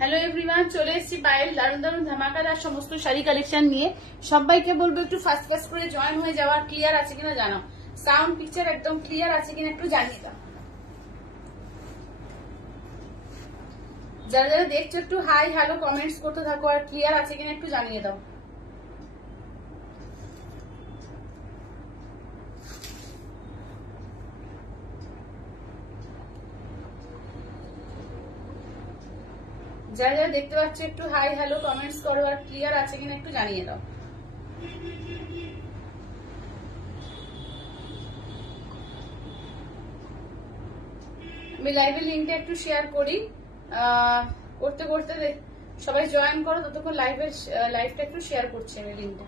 Hello everyone, চলে এসেছি পায়েল দারুন দারুন ধামাকাদার সমস্ত শাড়ি কালেকশন নিয়ে। সবাইকে বলবো একটু ফার্স্ট ফার্স্ট করে জয়েন হয়ে যাওয়ার, ক্লিয়ার আছে কিনা জানাও, সাউন্ড পিকচার একদম ক্লিয়ার আছে কিনা একটু জানিয়ে দাও। যারা যারা দেখছো একটু হাই হ্যালো কমেন্টস করতে থাকো, আর ক্লিয়ার আছে কিনা একটু জানিয়ে দাও। যারা যারা দেখতে পাচ্ছ একটু হাই হ্যালো কমেন্টস করো, আর ক্লিয়ার আছে কিনা একটু জানিয়ে দাও। আমি লাইভের লিঙ্কটা একটু শেয়ার করি, করতে করতে সবাই জয়েন করো, ততক্ষণ লাইভটা একটু শেয়ার করছি আমি লিঙ্কটা।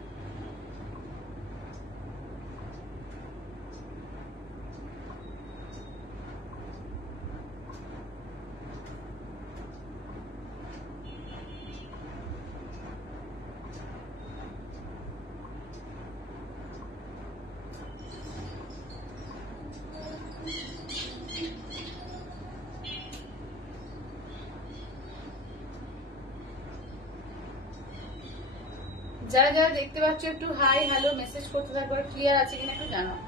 যারা যারা দেখতে পাচ্ছ একটু হাই হ্যালো মেসেজ করতে থাকো, ক্লিয়ার আছে কিনা একটু জানাও।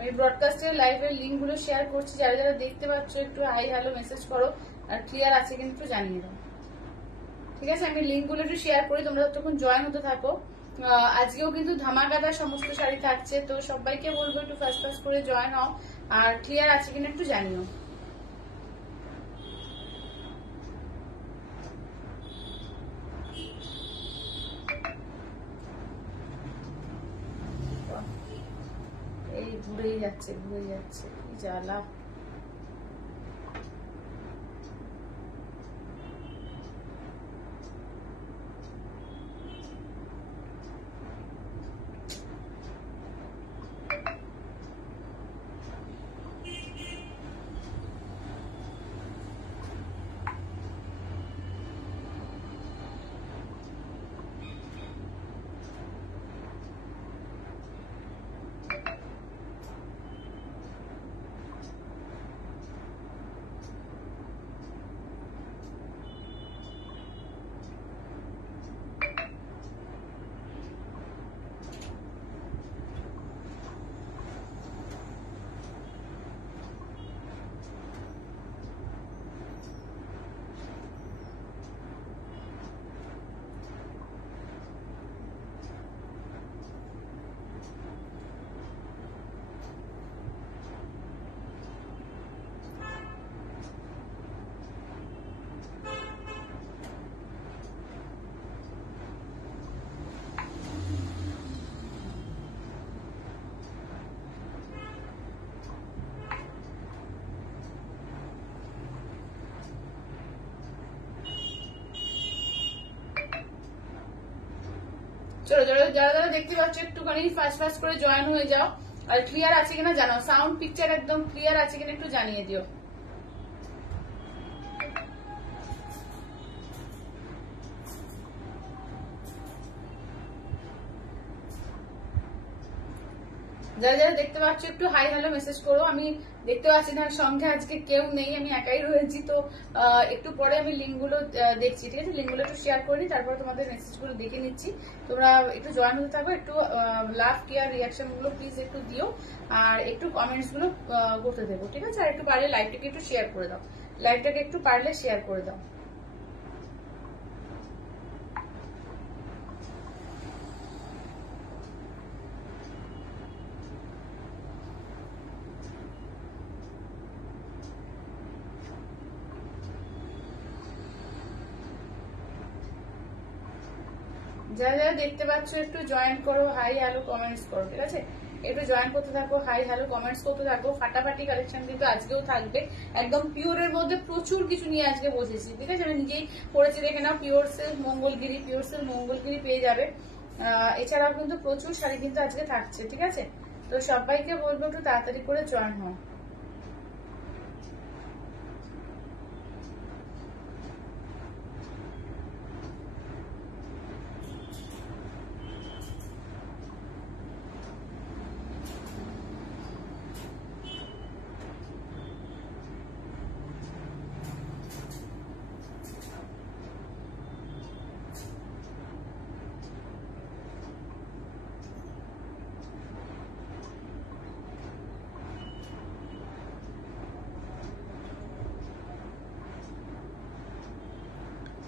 আমি ব্রডকাস্টের লাইভের লিঙ্ক গুলো শেয়ার করছি, যারা যারা দেখতে পাচ্ছ একটু হাই হ্যালো মেসেজ করো, আর ক্লিয়ার আছে কিন্তু জানিয়ে দাও। ঠিক আছে, আমি লিঙ্ক গুলো একটু শেয়ার করি, তোমরা তখন জয়েন হতে থাকো। আজকেও কিন্তু ধামাকাদার সমস্ত শাড়ি থাকছে, তো সবাইকে বলবো একটু ফার্স্ট ফার্স্ট করে জয়েন হও, আর ক্লিয়ার আছে কিনা একটু জানিও। এই ঘুরেই যাচ্ছে কি জ্বালা। চলো যারা যারা দেখতে পাচ্ছ একটুখানি ফার্স্ট ফার্স্ট করে জয়েন হয়ে যাও, আর ক্লিয়ার আছে কিনা জানাও, সাউন্ড পিকচার একদম ক্লিয়ার আছে কিনা একটু জানিয়ে দিও। যারা যারা দেখতে পাচ্ছ একটু হাই হ্যালো মেসেজ করো। আমি দেখতে পাচ্ছি না সঙ্গে আজকে কেউ নেই, আমি একাই রয়েছি, তো একটু পরে আমি লিঙ্ক গুলো দেখছি। ঠিক আছে, লিঙ্ক গুলো একটু শেয়ার করে নিই, তারপরে তোমাদের মেসেজ গুলো দেখে নিচ্ছি। তোমরা একটু জয়েন হতে থাকো, একটু লাভ কেয়ার রিয়াকশন গুলো প্লিজ একটু দিও, আর একটু কমেন্টস গুলো করতে দেবো। ঠিক আছে, আর একটু পারলে লাইভটাকে একটু শেয়ার করে দাও, লাইভটাকে একটু পারলে শেয়ার করে দাও। যারা যারা দেখতে পাচ্ছ একটু জয়েন করো, হাই হ্যালো কমেন্টস করো। ঠিক আছে, একটু জয়েন করতে থাকো, হাই হ্যালো কমেন্টস করতে থাকো। ফাটাফাটি কালেকশন কিন্তু আজকেও থাকবে, একদম পিওরের মধ্যে প্রচুর কিছু নিয়ে আজকে বসেছি, ঠিক আছে? আমি নিজেই পড়েছি, দেখে নাও। পিওর সিল্ক মঙ্গলগিরি পেয়ে যাবে। এছাড়াও কিন্তু প্রচুর শাড়ি কিন্তু আজকে থাকছে, ঠিক আছে? তো সবাইকে বলবো একটু তাড়াতাড়ি করে জয়েন হও।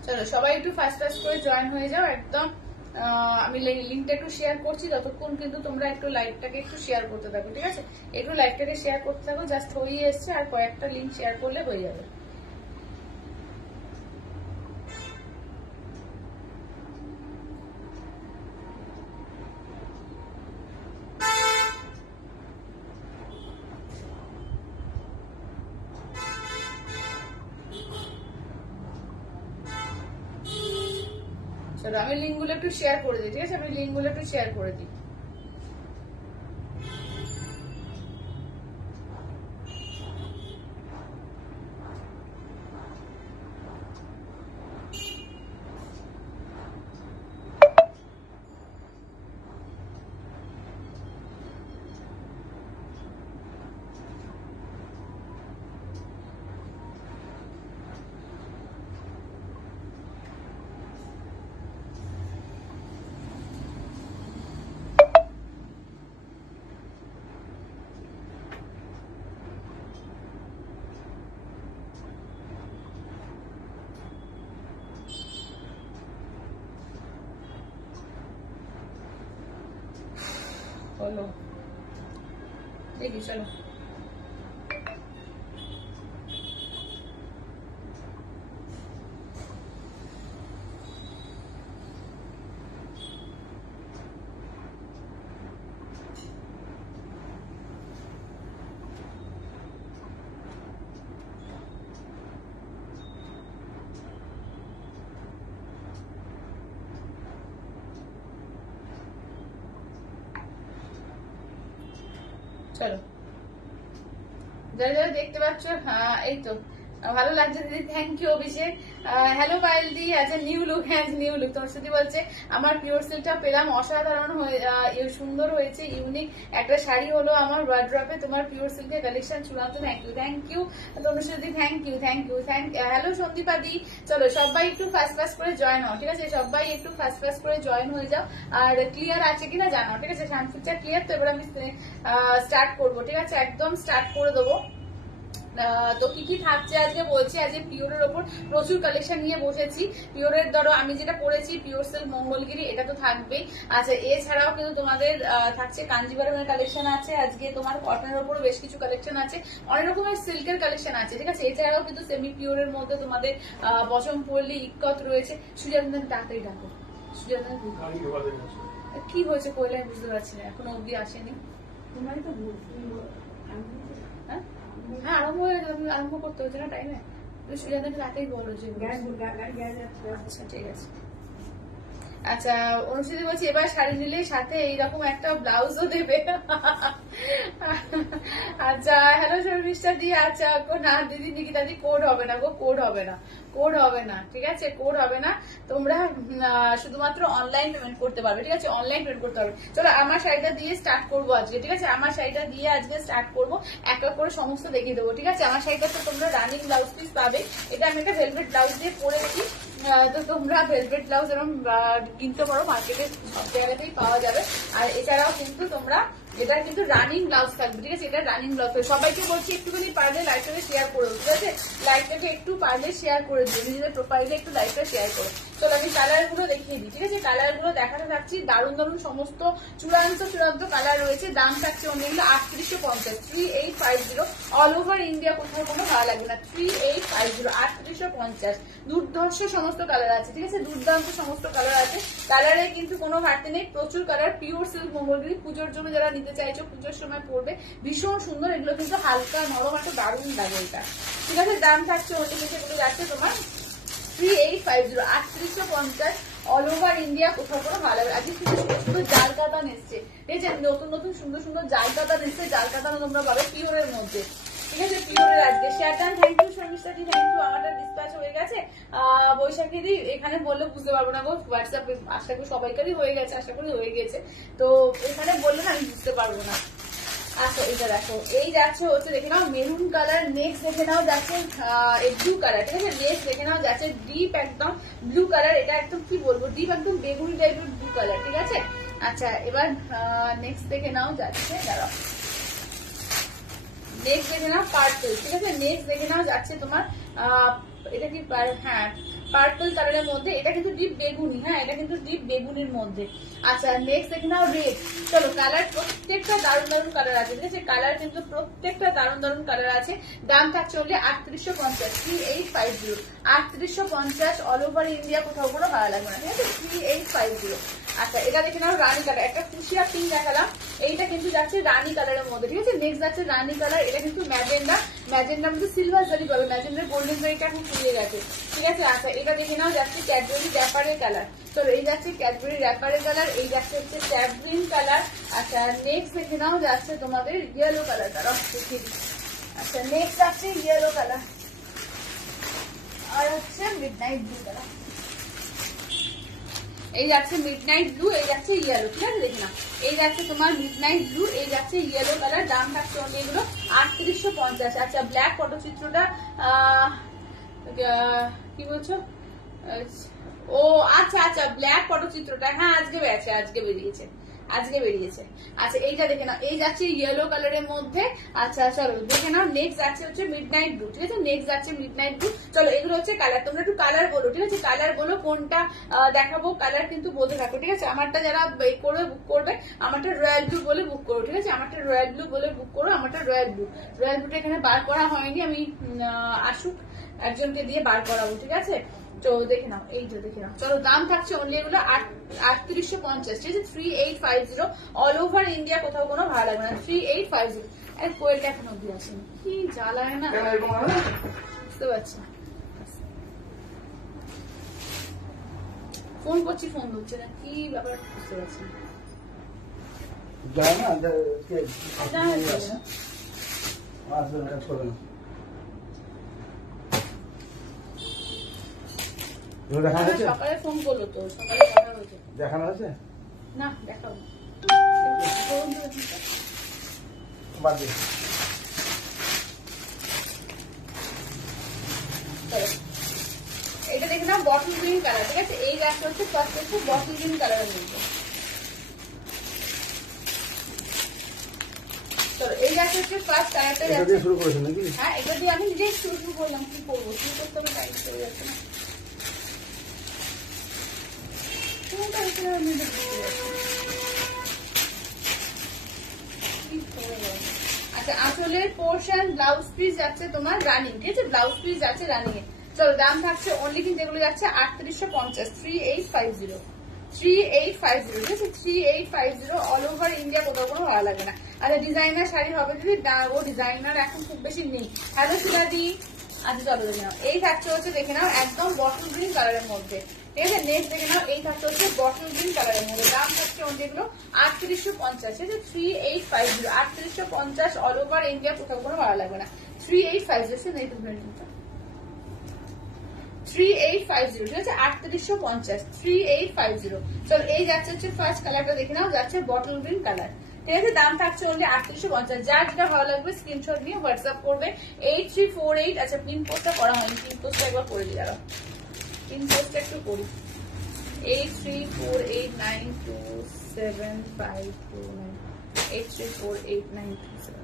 চলো সবাই একটু ফাস্ট করে জয়েন হয়ে যাও একদম। আমি লিঙ্কটা একটু শেয়ার করছি, ততক্ষণ কিন্তু তোমরা একটু লাইভটাকে একটু শেয়ার করতে থাকো, ঠিক আছে? একটু লাইভটাকে শেয়ার করতে থাকো, জাস্ট হয়ে এসছে, আর কয়েকটা লিঙ্ক শেয়ার করলে হয়ে যাবে। চলো আমি লিঙ্কগুলো একটু শেয়ার করে দিই, ঠিক আছে? আমি লিঙ্কগুলো একটু শেয়ার করে দিই। হলো দেখি, চলো চলো যারা যারা দেখতে পাচ্ছ, হ্যাঁ এই তো ভালো লাগছে দিদি, thank you Abhishek. Hello Payel দি, আচ্ছা নিউ লুক, হ্যাঁ নিউ লুক। তোমার সাথে বলছে আমার পিওর সিল্কটা পেলাম, অসাধারণ সুন্দর হয়েছে, ইউনিক একটা শাড়ি হলো আমার ওয়ার্ড্রপে। তোমার পিওর সিল্কের কালেকশন চূড়ান্ত, থ্যাংক ইউ তোমার সাথে, থ্যাংক ইউ। হ্যালো সন্দীপা দি, চলো সবাই একটু ফাস্ট করে জয়েন হও, ঠিক আছে? সবাই একটু ফাস্ট করে জয়েন হয়ে যাও। আর ক্লিয়ার আছে কিনা জানাও, ঠিক আছে? সানফিটটা ক্লিয়ার তো? এবার আমি স্টার্ট করবো, ঠিক আছে? একদম স্টার্ট করে দেবো। তো কি কি থাকছে আজকে বলছি। আজকে পিওরের ওপর প্রচুর কালেকশন নিয়ে বসেছি। পিওরের ধরো আমি যেটা পরেছি পিওর সিল্ক মঙ্গলগিরি, এটা তো থাকবেই। আচ্ছা এছাড়াও কিন্তু তোমাদের থাকছে কাঞ্জিভারমের কালেকশন আছে, আজকে তোমার কটনের ওপরও বেশ কিছু কালেকশন আছে, অনেক রকমের সিল্কের কালেকশন আছে, ঠিক আছে? এছাড়াও কিন্তু সেমি পিওরের মধ্যে তোমাদের বচমপল্লী, ইক্কত রয়েছে। সুজানন্দন তাড়াতাড়ি ডাকো, সুজানন্দন কি হয়েছে কইলাই বুঝতে পারছি না, এখনো অব্দি আসেনি। তোমারই তো হ্যাঁ হ্যাঁ আরম্ভ করতে হচ্ছে না টাইমে, সুজানকে রাতেই বলো যে। আচ্ছা ঠিক আছে। আচ্ছা অনুষ্ঠিত বলছি এবার শাড়ি নিলে সাথে এইরকম একটা ব্লাউজও দেবে। আচ্ছা হ্যালো শর্মিষ্ঠা দি, আচ্ছা না দিদি নিকিতা দি, কোড হবে না গো, কোড হবে না, ঠিক আছে? কোড হবে না, তোমরা শুধুমাত্র অনলাইন পেমেন্ট করতে পারবে, ঠিক আছে? অনলাইন পেমেন্ট করতে পারবে। চলো আমার শাড়িটা দিয়ে স্টার্ট করবো আজকে, ঠিক আছে? আমার শাড়িটা দিয়ে আজকে স্টার্ট করবো, এক এক করে সমস্ত দেখিয়ে দেবো, ঠিক আছে? আমার শাড়িটা তো তোমরা রানিং ব্লাউজ পিস পাবে, এটা আমি একটা ভেলভেট ব্লাউজ দিয়ে পরেছি। তো তোমরা ভেলভেট ব্লাউজ এরকম কিনতে পারো, মার্কেটে সব জায়গাতেই পাওয়া যাবে। আর এছাড়াও কিন্তু তোমরা এটা কিন্তু রানিং ব্লাউজ থাকবে, ঠিক আছে? এটা রানিং ব্লাউজ। সবাইকে বলছি একটুখানি পারলে লাইভটাকে শেয়ার করে, ঠিক আছে? লাইভটাকে একটু পারলে শেয়ার করে দিও, নিজেদের প্রোফাইলে একটু লাইভটা শেয়ার করো। চলো আমি কালার গুলো দেখিয়ে দিই, ঠিক আছে? কালার গুলো দেখাতে থাকছি, দারুণ সমস্ত চূড়ান্ত কালার রয়েছে। দাম থাকছে অন্যগুলো 3850, 3850 অল ওভার ইন্ডিয়া, কোথাও কোনো ভালো লাগবে না। 3850, 3850 দুর্ধর্ষ সমস্ত কালার আছে, ঠিক আছে, দুর্দান্ত সমস্ত কালার আছে, কালারে কিন্তু কোনো ঘাটতি নেই, প্রচুর কালার, পিওর সিল্ক মঙ্গলগিরি, পুজোর জন্য যারা নিতে চাইছো পুজোর সময় পরবে ভীষণ সুন্দর, এগুলো কিন্তু হালকা নরম একটা দারুণ লাগে এটা, ঠিক আছে। দাম থাকছে ওটি সেগুলো যাচ্ছে তোমার 3850, 3850 অল ওভার ইন্ডিয়া, কোথাও কোনো ভালো লাগে। আজকে সুন্দর জাল কাতান এসছে, এই যে নতুন নতুন সুন্দর সুন্দর জাল কাতান এসছে, জাল কাতান তোমরা পাবে পিওরের মধ্যে, ঠিক আছে, পিওরের আজকে share done. Thank you Sharmishtha ji, thank you. আমাদের ডিসপ্যাচ হয়ে গেছে বৈশাখী দি, এখানে বললে বুঝতে পারবো না গো, হোয়াটসঅ্যাপে আশা করি সবাইকারই হয়ে গেছে, আশা করি হয়ে গেছে, তো এখানে বললে না আমি বুঝতে পারবো না। আচ্ছা এটা দেখো, এই যাচ্ছে হচ্ছে দেখে নাও মেরুন কালার, নেক্সট দেখে নাও যাচ্ছে ব্লু কালার, ঠিক আছে, নেক্সট দেখে নাও যাচ্ছে ডিপ একদম ব্লু কালার, এটা একদম কি বলবো ডিপ একদম বেগুনি টাইপের ব্লু কালার, ঠিক আছে। আচ্ছা এবার নেক্সট দেখে নাও যাচ্ছে, দাঁড়াও, নেক্সট দেখে নাও পার্পল, ঠিক আছে, নেক্সট দেখে নাও যাচ্ছে তোমার এটা কি, হ্যাঁ পার্পল কালারের মধ্যে, এটা কিন্তু ডিপ বেগুনি, হ্যাঁ এটা কিন্তু ডিপ বেগুনির মধ্যে। আচ্ছা নেক্সট দেখে নাও রেড, চলো কালার প্রত্যেকটা দারুণ দারুণ কালার আছে, ঠিক আছে, কালার কিন্তু প্রত্যেকটা দারুণ দারুণ কালার আছে। দাম থাকছে হলে 3850, 3850, 3850 অল ওভার ইন্ডিয়া, কোথাও কোনো ভালো লাগবে না, ঠিক আছে, 3850। আচ্ছা এটা দেখে নাও রানী কালার, একটা ফুসিয়া পিঙ্ক দেখালাম, এইটা কিন্তু যাচ্ছে রানী কালারের মধ্যে, ঠিক আছে, নেক্সট যাচ্ছে রানী কালার, এটা কিন্তু ম্যাজেন্ডা, ম্যাজেন্ডার মধ্যে সিলভার জারি পাবে, ম্যাজেন্ডার গোল্ডেন জারিটা এখন ফুরিয়ে গেছে, ঠিক আছে। আচ্ছা এটা দেখে নাও যাচ্ছে ক্যাডবেরি র্যাপারের কালার, তো এই যাচ্ছে ক্যাডবেরি র্যাপারের কালার, এই যাচ্ছে হচ্ছে ট্যাব গ্রিন কালার। আচ্ছা নেক্সট দেখে নাও যাচ্ছে তোমাদের ইয়েলো কালার, তারা দেখিয়ে দিই। আচ্ছা নেক্সট যাচ্ছে ইয়েলো কালার, আর হচ্ছে মিডনাইট ব্লু কালার, এই যাচ্ছে মিডনাইট ব্লু, এই যাচ্ছে ইয়েলো, ঠিক আছে, দেখে নাও, এই যাচ্ছে তোমার মিডনাইট ব্লু, এই যাচ্ছে ইয়েলো কালার। দাম থাকছে এগুলো 3850। আচ্ছা ব্ল্যাক পটচিত্রটা কি বলছো, ও আচ্ছা আচ্ছা ব্ল্যাক পটচিত্রটা, হ্যাঁ আজকে বেরিয়েছে, আজকে বেরিয়েছে। আচ্ছা এইটা দেখে নাও, এই যাচ্ছে ইয়েলো কালারের মধ্যে। আচ্ছা চলো দেখে নাও, নেক্সট যাচ্ছে হচ্ছে মিডনাইট ব্লু, ঠিক আছে, নেক্সট যাচ্ছে মিডনাইট ব্লু। চলো এগুলো হচ্ছে কালার, তোমরা একটু কালার বলো, ঠিক আছে, কালার বলো কোনটা দেখাবো, কালার কিন্তু বলতে থাকো, ঠিক আছে। আমারটা যারা করে বুক করবে, আমারটা রয়্যাল ব্লু বলে বুক করো, ঠিক আছে, আমারটা রয়্যাল ব্লু বলে বুক করো, আমারটা রয়্যাল ব্লু, রয়্যাল ব্লুটা এখানে বার করা হয়নি, আমি আসুক একজনকে দিয়ে বার করাবো, ঠিক আছে। তো দেখে নাও, এই যে দেখে নাও, চলো দাম থাকছে অনলি এগুলো 3850, ঠিক আছে, 3850 অল ওভার ইন্ডিয়া, কোথাও কোনো ভালো লাগবে না, 3850। আর কোয়েলটা এখন অব্দি আসেনি, কি জ্বালায় না, বুঝতে পারছি, ফোন করছি ফোন ধরছে না, কি ব্যাপার বুঝতে পারছি না। সকালে ফোন করলো তো, সকালে কথা হয়েছে, দেখানো হয়েছে না, দেখাবো এটা দেখে নাও বটল গ্রিন কালার, ঠিক আছে, এই গাছটা হচ্ছে ফার্স্ট হচ্ছে বটল গ্রিন কালারের মধ্যে। চলো এই গাছটা হচ্ছে ফার্স্ট কালারটা যাচ্ছে, শুরু করেছেন নাকি? হ্যাঁ এটা দিয়ে আমি নিজেই শুরু করলাম, কি করবো, শুরু করতে হবে, টাইট চলে যাচ্ছে না। আচ্ছা আসলে পোর্শন ব্লাউজ পিস যাচ্ছে তোমার রানিং, ঠিক আছে, ব্লাউজ পিস যাচ্ছে রানিং এ। চলো দাম থাকছে অনলি কিন্তু এগুলো যাচ্ছে 3850, 3850, 3850, ঠিক আছে, 3850 অল ওভার ইন্ডিয়া, কোথাও কোনো ভালো লাগে না। আচ্ছা ডিজাইনার শাড়ি হবে যদি, ও ডিজাইনার এখন খুব বেশি নেই। হ্যালো সুরাদি, আচ্ছা চলো দেখে নাও, এই থাকছে হচ্ছে দেখে নাও একদম বটল গ্রিন কালারের মধ্যে, ঠিক আছে, নেক্সট দেখে নাও, এই থাকছে হচ্ছে বটল গ্রিন কালারের মধ্যে। দাম থাকছে যেগুলো 3850, ঠিক আছে, 3850, 3850 অল ওভার ইন্ডিয়া, কোথাও কোনো ভালো লাগবে না, 3850, নেই তুমি 3850, ঠিক আছে, 3850, 3850। চলো এই যাচ্ছে হচ্ছে ফার্স্ট কালারটা দেখে নাও, যাচ্ছে বটল গ্রিন কালার, ঠিক আছে, দাম থাকছে অনলি 3850। যার যেটা ভালো লাগবে স্ক্রিনশট নিয়ে হোয়াটসঅ্যাপ করবে 8348। আচ্ছা পিন পোস্টটা করা হয়নি, পিন পোস্টটা একবার করে দিই, দাঁড়াও পিন পোস্টটা একটু করি, 8348927529, 8348927529।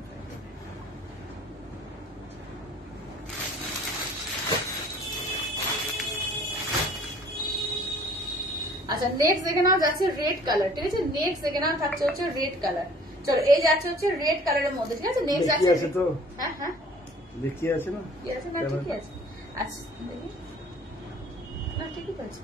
আচ্ছা নেক্সট দেখে নাও যাচ্ছে রেড কালার, ঠিক আছে, নেক্সট দেখে নাও থাকছে হচ্ছে রেড কালার। চলো এই যাচ্ছে হচ্ছে রেড কালারের মধ্যে, ঠিক আছে, নেক্সট যাচ্ছে, হ্যাঁ হ্যাঁ দেখিয়ে আছে না, কি আছে না, ঠিকই আছে। আচ্ছা দেখি না ঠিকই আছে।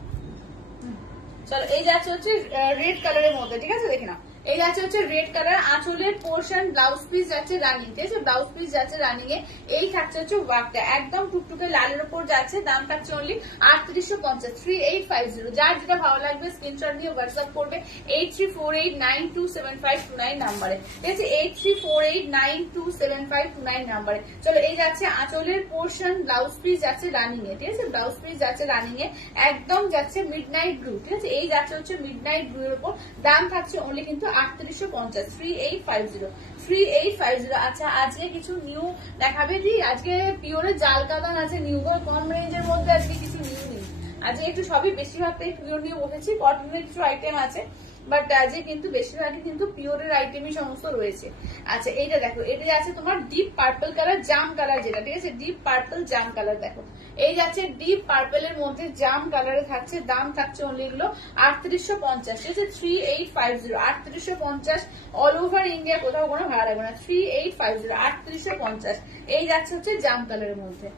চলো এই যাচ্ছে হচ্ছে রেড কালারের মধ্যে, ঠিক আছে দেখে নাও। এই যাচ্ছে হচ্ছে রেড কালার, আঁচলের পোর্শন ব্লাউজ পিস যাচ্ছে রানিং, ঠিক আছে ব্লাউজ পিস যাচ্ছে রানিং এ। এই থাকছে হচ্ছে ওয়ার্কটা একদম টুকটুকে লালের উপর যাচ্ছে, দাম থাকছে অনলি 3850, 3850। যার যেটা ভালো লাগবে স্ক্রিনশট দিয়ে হোয়াটসঅ্যাপ করবে 8348927529 নাম্বারে, ঠিক আছে 8348927529 নাম্বারে। চলো এই যাচ্ছে আঁচলের পোর্শন ব্লাউজ পিস যাচ্ছে রানিং এ, ঠিক আছে ব্লাউজ পিস যাচ্ছে রানিং এ, একদম যাচ্ছে মিডনাইট ব্লু, ঠিক আছে এই যাচ্ছে হচ্ছে মিডনাইট ব্লু এর উপর, দাম থাকছে অনলি কিন্তু 3850, 3850, 3850। আচ্ছা আজকে কিছু নিউ দেখাবে দি, আজকে পিওরের জাল কাতান আছে নিউ, কম রেঞ্জের মধ্যে আজকে কিছু নিউ নেই, আজকে একটু সবই বেশিরভাগটাই পিওর নিয়ে বসেছি, কটনের কিছু আইটেম আছে বাট আজকে কিন্তু বেশিরভাগই কিন্তু পিওরের আইটেমই সমস্ত রয়েছে। আচ্ছা এইটা দেখো, এটা আছে তোমার ডিপ পার্পল কালার জাম কালার যেটা, ঠিক আছে ডিপ পার্পল জাম কালার, দেখো এই যাচ্ছে ডিপ পার্পল এর মধ্যে জাম কালারে থাকছে, দাম থাকছে অনলি এগুলো 3850, ঠিক আছে 3850, 3850 অল ওভার ইন্ডিয়া, কোথাও কোনো ভাড়া লাগবে না, 3850, 3850। এই যাচ্ছে হচ্ছে জাম কালারের মধ্যে।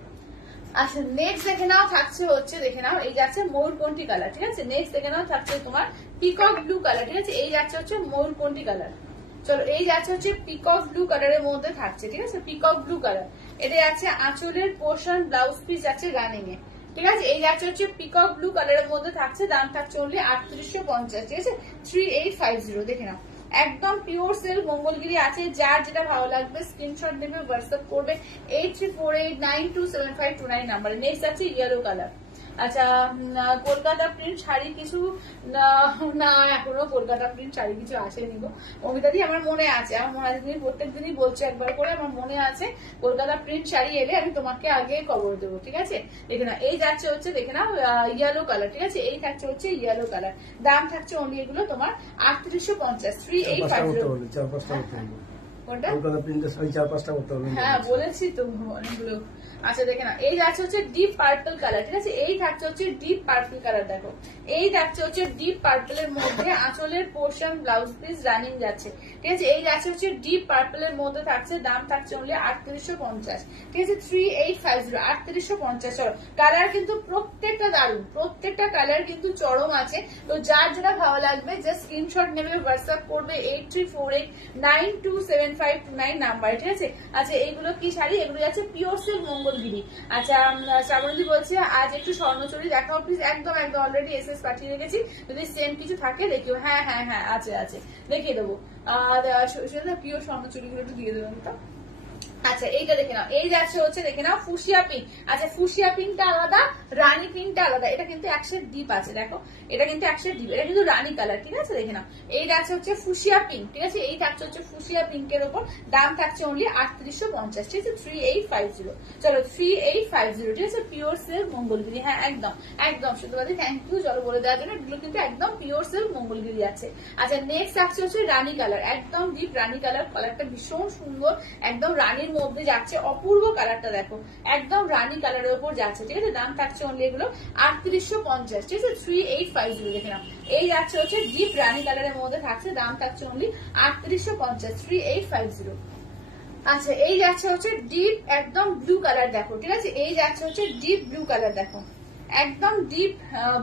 আচ্ছা নেক্সট দেখে নাও থাকছে হচ্ছে, দেখে নাও এই যাচ্ছে ময়ূরকণ্ঠী কালার, ঠিক আছে নেক্সট দেখে নাও থাকছে তোমার পিকক ব্লু কালার, ঠিক আছে এই যাচ্ছে হচ্ছে ময়ূরকণ্ঠী কালার। চলো এই যাচ্ছে হচ্ছে পিকক ব্লু কালারের মধ্যে থাকছে, ঠিক আছে পিকক ব্লু কালার। এটা যাচ্ছে আঁচলের পোর্শন ব্লাউজ পিস যাচ্ছে রানিং এ, ঠিক আছে এই যাচ্ছে হচ্ছে পিকক ব্লু কালারের মধ্যে থাকছে, দাম থাকছে অনলি 3850, ঠিক আছে 3850। দেখে নাও একদম পিওর সিল্ক মঙ্গলগিরি আছে, যার যেটা ভালো লাগবে স্ক্রিনশট নেবে হোয়াটসঅ্যাপ করবে 8348927529 নাম্বারে। নেক্সট আছে ইয়েলো কালার। আচ্ছা কলকাতা প্রিন্ট শাড়ি কিছু না এখনো কলকাতা প্রিন্ট শাড়ি কিছু আসেনি গো অমিতাদি, আমার মনে আছে, আমার মনে আছে তুমি প্রত্যেকদিনই বলছো একবার করে, আমার মনে আছে কলকাতা প্রিন্ট শাড়ি এলে আমি তোমাকে আগে খবর দেবো, ঠিক আছে দেখে না। এই যাচ্ছে হচ্ছে দেখে নাও ইয়েলো কালার, ঠিক আছে এই থাকছে হচ্ছে ইয়েলো কালার, দাম থাকছে অনলি এগুলো তোমার 3850, 3850। হ্যাঁ বলেছি তো অনেকগুলো। আচ্ছা দেখে না এই যাচ্ছে হচ্ছে ডিপ পার্পল কালার, ঠিক আছে এই থাকছে হচ্ছে ডিপ পার্পল কালার, দেখো এই থাকছে হচ্ছে ডিপ পার্পল এর মধ্যে আঁচলের পোর্শন ব্লাউজ পিস রানিং যাচ্ছে, ঠিক আছে এই যাচ্ছে হচ্ছে ডিপ পার্পল এর মধ্যে থাকছে, দাম থাকছে অনলি 3850, ঠিক আছে 3850, 3850। চলো কালার কিন্তু প্রত্যেকটা দারুন, প্রত্যেকটা কালার কিন্তু চরম আছে, তো যার যেটা ভালো লাগবে যে স্ক্রিনশট নেবে হোয়াটসঅ্যাপ করবে 8348927529 নাম্বার, ঠিক আছে। আচ্ছা এইগুলো কি শাড়ি, এগুলো যাচ্ছে পিওর সিল্ক মঙ্গলগিরি। আচ্ছা শ্রাবণী বলছে আজ একটু স্বর্ণচুরি দেখাও প্লিজ, একদম একদম অলরেডি এসএস পাঠিয়ে রেখেছি, যদি সেম কিছু থাকে দেখিও। হ্যাঁ হ্যাঁ হ্যাঁ আছে আছে দেখিয়ে দেবো, আর পিওর স্বর্ণচুরি গুলো একটু দিয়ে দেবেন তো। আচ্ছা এইটা দেখে নাও, এই যাচ্ছে হচ্ছে দেখে নাও ফুসিয়া পিঙ্ক। আচ্ছা ফুসিয়া পিঙ্কটা আলাদা, রানী পিঙ্কটা আলাদা, এটা কিন্তু একশের ডিপ আছে, দেখো এটা কিন্তু একশের ডিপ, এটা কিন্তু রানী কালার, ঠিক আছে দেখে নাও। এই যাচ্ছে হচ্ছে ফুসিয়া পিঙ্ক, ঠিক আছে এই থাকছে হচ্ছে ফুসিয়া পিঙ্কের উপর, দাম থাকছে অনলি 3850, ঠিক আছে 3850। চলো 3850, ঠিক আছে পিওর সিল্ক মঙ্গলগিরি, হ্যাঁ একদম একদম শুধুবাদি থ্যাংক ইউ চলো বলে দেওয়ার জন্য, এগুলো কিন্তু একদম পিওর সিল্ক মঙ্গলগিরি আছে। আচ্ছা নেক্সট থাকছে হচ্ছে রানী কালার, একদম ডিপ রানী কালার, কালারটা ভীষণ সুন্দর, একদম রানীর মধ্যে যাচ্ছে, অপূর্ব কালারটা দেখো একদম রানী কালারের উপর যাচ্ছে, ঠিক আছে দাম থাকছে অনলি এগুলো 3850, ঠিক আছে 3850। দেখে নাও এই যাচ্ছে হচ্ছে ডিপ রানী কালারের মধ্যে থাকছে, দাম থাকছে অনলি 3850, 3850। আচ্ছা এই যাচ্ছে হচ্ছে ডিপ একদম ব্লু কালার, দেখো ঠিক আছে এই যাচ্ছে হচ্ছে ডিপ ব্লু কালার, দেখো একদম ডিপ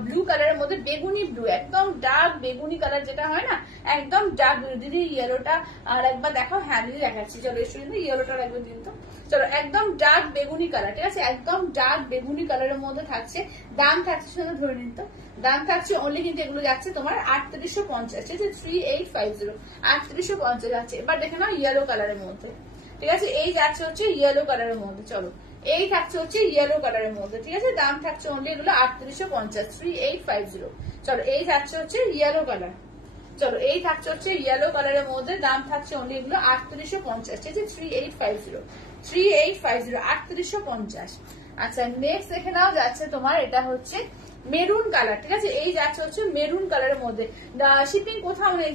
ব্লু কালারের মধ্যে বেগুনি ব্লু, একদম ডার্ক বেগুনি কালার যেটা হয় না, একদম ডার্ক ব্লু। দিদি ইয়েলোটা আর একবার দেখো, হ্যাঁ দিদি দেখাচ্ছি, চলো এসে ইয়েলোটা একবার দিন তো। চলো একদম ডার্ক বেগুনি কালার, ঠিক আছে একদম ডার্ক বেগুনি কালারের মধ্যে থাকছে, দাম থাকছে শুনে ধরে নিন তো, দাম থাকছে অনলি কিন্তু এগুলো যাচ্ছে তোমার 3850, ঠিক আছে 3850, 3850 যাচ্ছে। এবার দেখে নাও ইয়েলো কালারের মধ্যে, ঠিক আছে এই যাচ্ছে হচ্ছে ইয়েলো কালারের মধ্যে, চলো এই থাকছে হচ্ছে ইয়েলো কালারের মধ্যে, ঠিক আছে দাম থাকছে অনলি এগুলো 3850, 3850। চলো এই থাকছে হচ্ছে ইয়েলো কালার, চলো এই থাকছে হচ্ছে ইয়েলো কালারের মধ্যে, দাম থাকছে অনলি এগুলো 3850, ঠিক আছে 3850, 3850, 3850। আচ্ছা নেক্সট দেখে নাও যাচ্ছে তোমার এটা হচ্ছে মেরুন কালার, ঠিক আছে এই যাচ্ছে হচ্ছে মেরুন কালারের মধ্যে, শিপিং কোথাও নেই,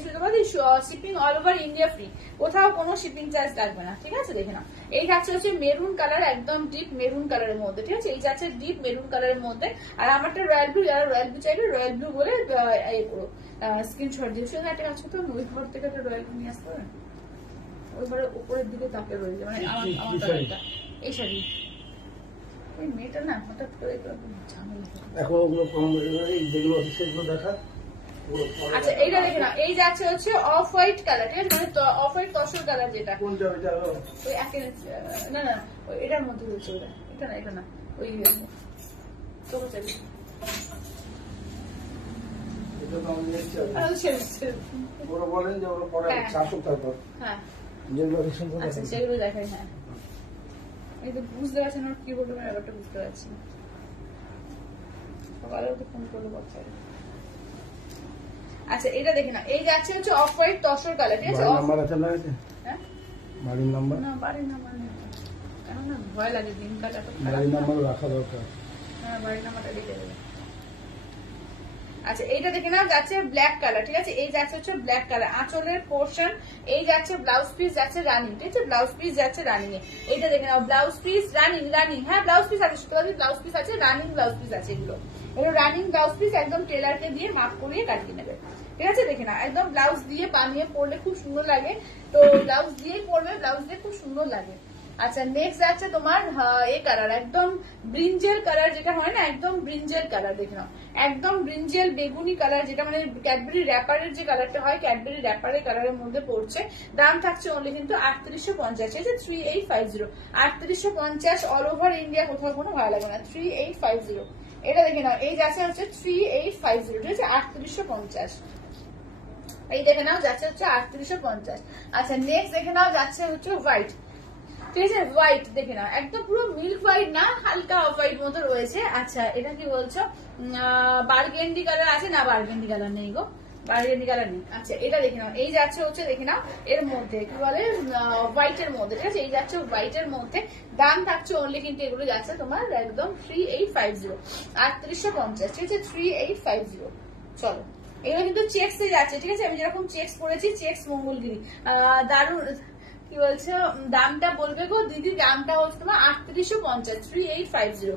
shipping all over India free, কোথাও কোনো শিপিং চার্জ লাগবে না, ঠিক আছে দেখে নাও এই যাচ্ছে হচ্ছে মেরুন কালার, একদম ডিপ মেরুন কালারের মধ্যে, ঠিক আছে এই যাচ্ছে ডিপ মেরুন কালারের মধ্যে। আর আমারটা রয়্যাল ব্লু, যারা রয়্যাল ব্লু চাইবে রয়্যাল ব্লু বলে করো স্ক্রিনশট দিয়ে, শুধু একটা কাজ করতে ওই ঘর থেকে একটা রয়্যাল ব্লু নিয়ে আসতে হবে, ওই ঘরের উপরের দিকে তাকে রয়েছে মানে আমার কালারটা এই শাড়ি ওই মেয়েটা না হঠাৎ করে ঝামেলা। এখন ওগুলো যেগুলো আছে সেগুলো দেখা। আচ্ছা এইটা দেখে না, এই যাচ্ছে হচ্ছে অফ হোয়াইট কালার, ঠিক আছে, মানে অফ হোয়াইট তসর কালার যেটা। কোনটা ওইটা? ওই না না এটার মধ্যে রয়েছে ওটা, এটা না ওই চলো চাবি। এটা তো আমি দেখছি। ওরা বলেন যে ওরা পরে শাসক তারপর। হ্যাঁ যেগুলো সুন্দর। আচ্ছা সেগুলো দেখাই। হ্যাঁ এই তো বুঝতে পারছেন না কি বলবো, ব্যাপারটা বুঝতে পারছি না। সকালে তো ফোন করলো কথা। আচ্ছা এটা দেখে না, এই যাচ্ছে হচ্ছে অফ হোয়াইট তসর কালার, ঠিক আছে। নাম্বার আছে না? হ্যাঁ বাড়ির নাম্বার? না বাড়ির নাম্বার নেই, কেন না ভয় লাগে দিন কাটা তো। বাড়ির নাম্বার রাখা দরকার। হ্যাঁ বাড়ির নাম্বারটা লিখে দেবে। আচ্ছা এইটা দেখে নাও যাচ্ছে ব্ল্যাক কালার, ঠিক আছে, এই যাচ্ছে হচ্ছে ব্ল্যাক কালার আঁচলের পোর্শন, এই যাচ্ছে ব্লাউজ পিস যাচ্ছে রানিং, ঠিক আছে, ব্লাউজ পিস যাচ্ছে রানিং এ। এইটা দেখে নাও ব্লাউজ পিস রানিং, হ্যাঁ ব্লাউজ পিস আছে, শুধু ব্লাউজ পিস আছে, রানিং ব্লাউজ পিস আছে, এগুলো রানিং ব্লাউজ পিস একদম টেলারকে দিয়ে মাপ করিয়ে কাটিয়ে নেবে, ঠিক আছে। দেখে না একদম ব্লাউজ দিয়ে বানিয়ে পরলে খুব সুন্দর লাগে, তো ব্লাউজ দিয়েই পরবে, ব্লাউজ দিয়ে খুব সুন্দর লাগে। আচ্ছা নেক্সট যাচ্ছে তোমার এই কালার, একদম ব্রিঞ্জেল কালার যেটা হয় না, একদম ব্রিঞ্জেল কালার, দেখে নাও একদম ব্রিঞ্জেল বেগুনি কালার, যেটা মানে ক্যাডবেরি র্যাপারের যে কালারটা হয়, ক্যাডবেরি র্যাপারের কালারের মধ্যে পড়ছে। দাম থাকছে অনলি কিন্তু 3850, ঠিক আছে, 3850, 3850 অল ওভার ইন্ডিয়া, কোথাও কোনো ভালো লাগে না, 3850। এটা দেখে নাও এই যাচ্ছে হচ্ছে 3850, ঠিক আছে, 3850। এই দেখে নাও যাচ্ছে হচ্ছে 3850। আচ্ছা নেক্সট দেখে নাও যাচ্ছে হচ্ছে হোয়াইট, ঠিক আছে, হোয়াইট দেখে নাও একদম পুরো মিল্ক হোয়াইট না, হালকা অফ হোয়াইট মতো রয়েছে। আচ্ছা এটা কি বলছো, বার্গেন্ডি কালার আছে না? বার্গেন্ডি কালার নেই গো, বার্গেন্ডি কালার নেই। আচ্ছা এটা দেখে নাও এই যাচ্ছে হচ্ছে দেখে নাও এর মধ্যে কি বলে হোয়াইটের মধ্যে, ঠিক আছে, এই যাচ্ছে হোয়াইটের মধ্যে। দাম থাকছে অনলি কিন্তু এগুলো যাচ্ছে তোমার একদম 3850, 3850, ঠিক আছে, 3850। চলো এগুলো কিন্তু চেক্স এ যাচ্ছে, ঠিক আছে, আমি যেরকম চেক্স পরেছি, চেক্স মঙ্গলগিরি, দারুন। কি বলছো দামটা বলবে গো দিদি? দামটা হচ্ছে তোমার 3850, 3850,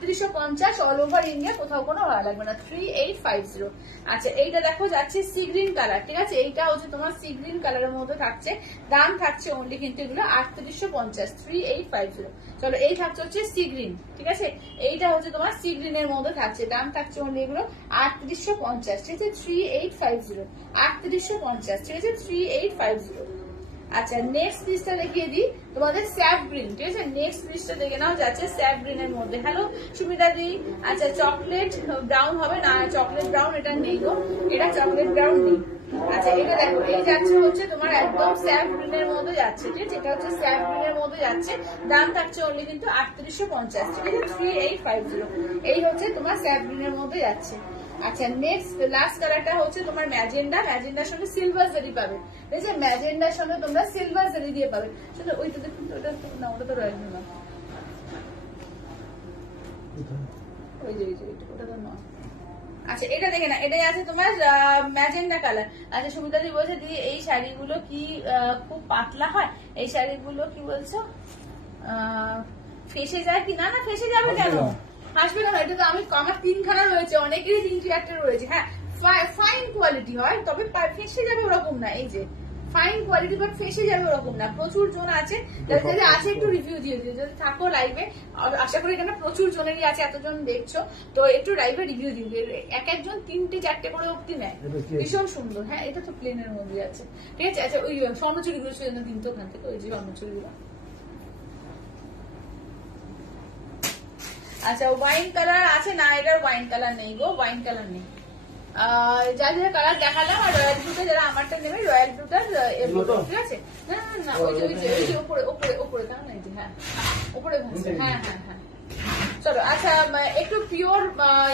3850 অল ওভার ইন্ডিয়া, কোথাও কোনো ভালো লাগবে না, 3850। আচ্ছা এইটা দেখো যাচ্ছে সি গ্রিন কালার, ঠিক আছে, এইটা হচ্ছে তোমার সি গ্রিন কালারের মধ্যে থাকছে। দাম থাকছে অনলি কিন্তু এগুলো 3850, 3850। চলো এই থাকছে হচ্ছে সি গ্রিন, ঠিক আছে, এইটা হচ্ছে তোমার সি গ্রিনের মধ্যে থাকছে। দাম থাকছে অনলি এগুলো 3850, ঠিক আছে, 3850, 3850, ঠিক আছে, 3850। আচ্ছা নেক্সট পিসটা দেখিয়ে দিই তোমাদের স্যাপ গ্রিন, ঠিক আছে, নেক্সট পিসটা দেখে নাও যাচ্ছে স্যাপ গ্রিনের মধ্যে। হ্যালো সুমিতা দি। আচ্ছা চকলেট ব্রাউন হবে না, চকলেট ব্রাউন এটা নেই গো, এটা চকলেট ব্রাউন নেই। আচ্ছা এটা দেখো এই যাচ্ছে হচ্ছে তোমার একদম স্যাপ গ্রিনের মধ্যে যাচ্ছে, ঠিক আছে, এটা হচ্ছে স্যাপ গ্রিনের মধ্যে যাচ্ছে। দাম থাকছে অনলি কিন্তু 3850, ঠিক আছে, 3850। এই হচ্ছে তোমার স্যাপ গ্রিনের মধ্যে যাচ্ছে। আচ্ছা নেক্সট লাস্ট কালারটা হচ্ছে তোমার ম্যাজেন্ডা, ম্যাজেন্ডার সঙ্গে সিলভার জারি পাবে, ঠিক আছে, ম্যাজেন্ডার সঙ্গে তোমরা সিলভার জারি দিয়ে পাবে। শুধু ওইটা দেখুন, ওটা না, ওটা তো রয়্যাল না, ওই যে ওটা তো না। আচ্ছা এটা দেখে না, এটাই আছে তোমার ম্যাজেন্ডা কালার। আচ্ছা সুমিতাদি বলছে দিদি এই শাড়িগুলো কি খুব পাতলা হয়? এই শাড়িগুলো কি বলছো ফেসে যায় কি? না না ফেসে যাবে কেন, আসবে কেন, এটা তো আমি আমার 3খানা রয়েছে, অনেকেরই 3-4টা রয়েছে। হ্যাঁ ফাইন কোয়ালিটি হয়, তবে ফেসে যাবে ওরকম না, এই যে ফাইন কোয়ালিটি বাট ফেসে যাবে ওরকম না। প্রচুর জন আছে, যাদের আছে একটু রিভিউ দিয়ে দিও, যদি থাকো লাইভে, আশা করি এখানে প্রচুর জনেরই আছে, এতজন দেখছো তো একটু লাইভে রিভিউ দিও, এক একজন 3-4টে করে উঠতে নেয়, ভীষণ সুন্দর। হ্যাঁ এটা তো প্লেনের মধ্যে আছে, ঠিক আছে। আচ্ছা ওই স্বর্ণচুরিগুলো সেজন্য কিনতো ওখান থেকে, ওই যে স্বর্ণচুরিগুলো। আচ্ছা ওয়াইন কালার আছে না? এটার ওয়াইন কালার নেই গো, ওয়াইন কালার নেই। যা যা কালার দেখালাম, আর রয়্যাল ব্লুটা যারা আমারটা নেবে, রয়্যাল ব্লুটার ঠিক আছে। না না না ওই যে উপরে উপরে উপরে কেমন এই যে, হ্যাঁ উপরে ভাঙছে, হ্যাঁ হ্যাঁ হ্যাঁ। চলো আচ্ছা একটু পিওর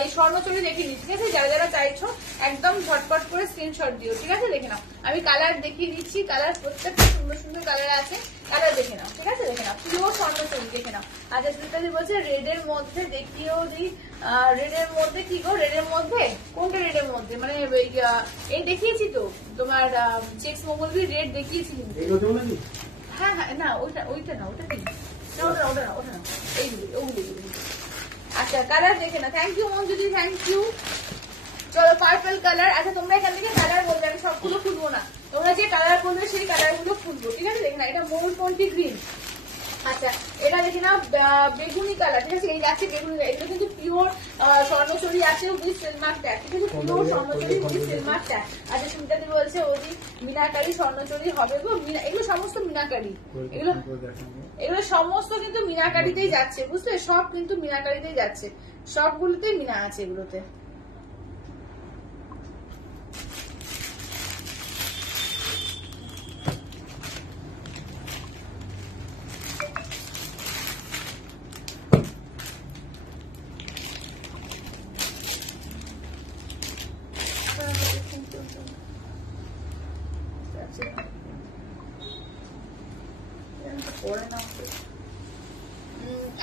এই স্বর্ণচুরি দেখিয়ে দিচ্ছি, ঠিক আছে, যারা যারা চাইছো একদম ঝটপট করে স্ক্রিনশট দিও, ঠিক আছে। দেখে নাও আমি কালার দেখিয়ে দিচ্ছি, কালার প্রত্যেকটা সুন্দর সুন্দর কালার আছে, কালার দেখে নাও, ঠিক আছে, দেখে নাও পিওর স্বর্ণচুরি দেখে নাও। আচ্ছা সুমিতাদি বলছে রেডের মধ্যে দেখিয়েও দিই, রেডের মধ্যে কি গো, রেডের মধ্যে কোনটা? রেডের মধ্যে মানে এই দেখিয়েছি তো তোমার চেক্স মঙ্গলগিরি রেড দেখিয়েছি কিন্তু। হ্যাঁ হ্যাঁ না ওইটা না, ওটা কি ওটা না এইগুলি ওগুলি। আচ্ছা কালার দেখে না, থ্যাংক ইউ মঞ্জুদি, থ্যাংক ইউ। চলো পার্পল কালার। আচ্ছা তোমরা এখান থেকে কালার বলবে, আমি সবগুলো খুলবো না, তোমরা যে কালার বলবে সেই কালার গুলো খুলবো, ঠিক আছে। দেখে না এটা মৌলপন্থী গ্রিন, আচ্ছা এটা দেখে নাও বেগুনি কালার, ঠিক আছে? এই যাচ্ছে বেগুনি, এটা কিন্তু পিওর স্বর্ণচুরি আছে উইথ সিলমার্ক ট্যাগ, ঠিক আছে? Pure Swarnachuri with silk mark tag. আচ্ছা সুমিতা দি বলছে ওদি মিনাকারি স্বর্ণচুরি হবে গো, এগুলো সমস্ত মিনাকারি, এগুলো সমস্ত কিন্তু মিনাকারিতেই যাচ্ছে, বুঝলে? সব কিন্তু মিনাকারিতেই যাচ্ছে, সবগুলোতেই মিনা আছে এগুলোতে।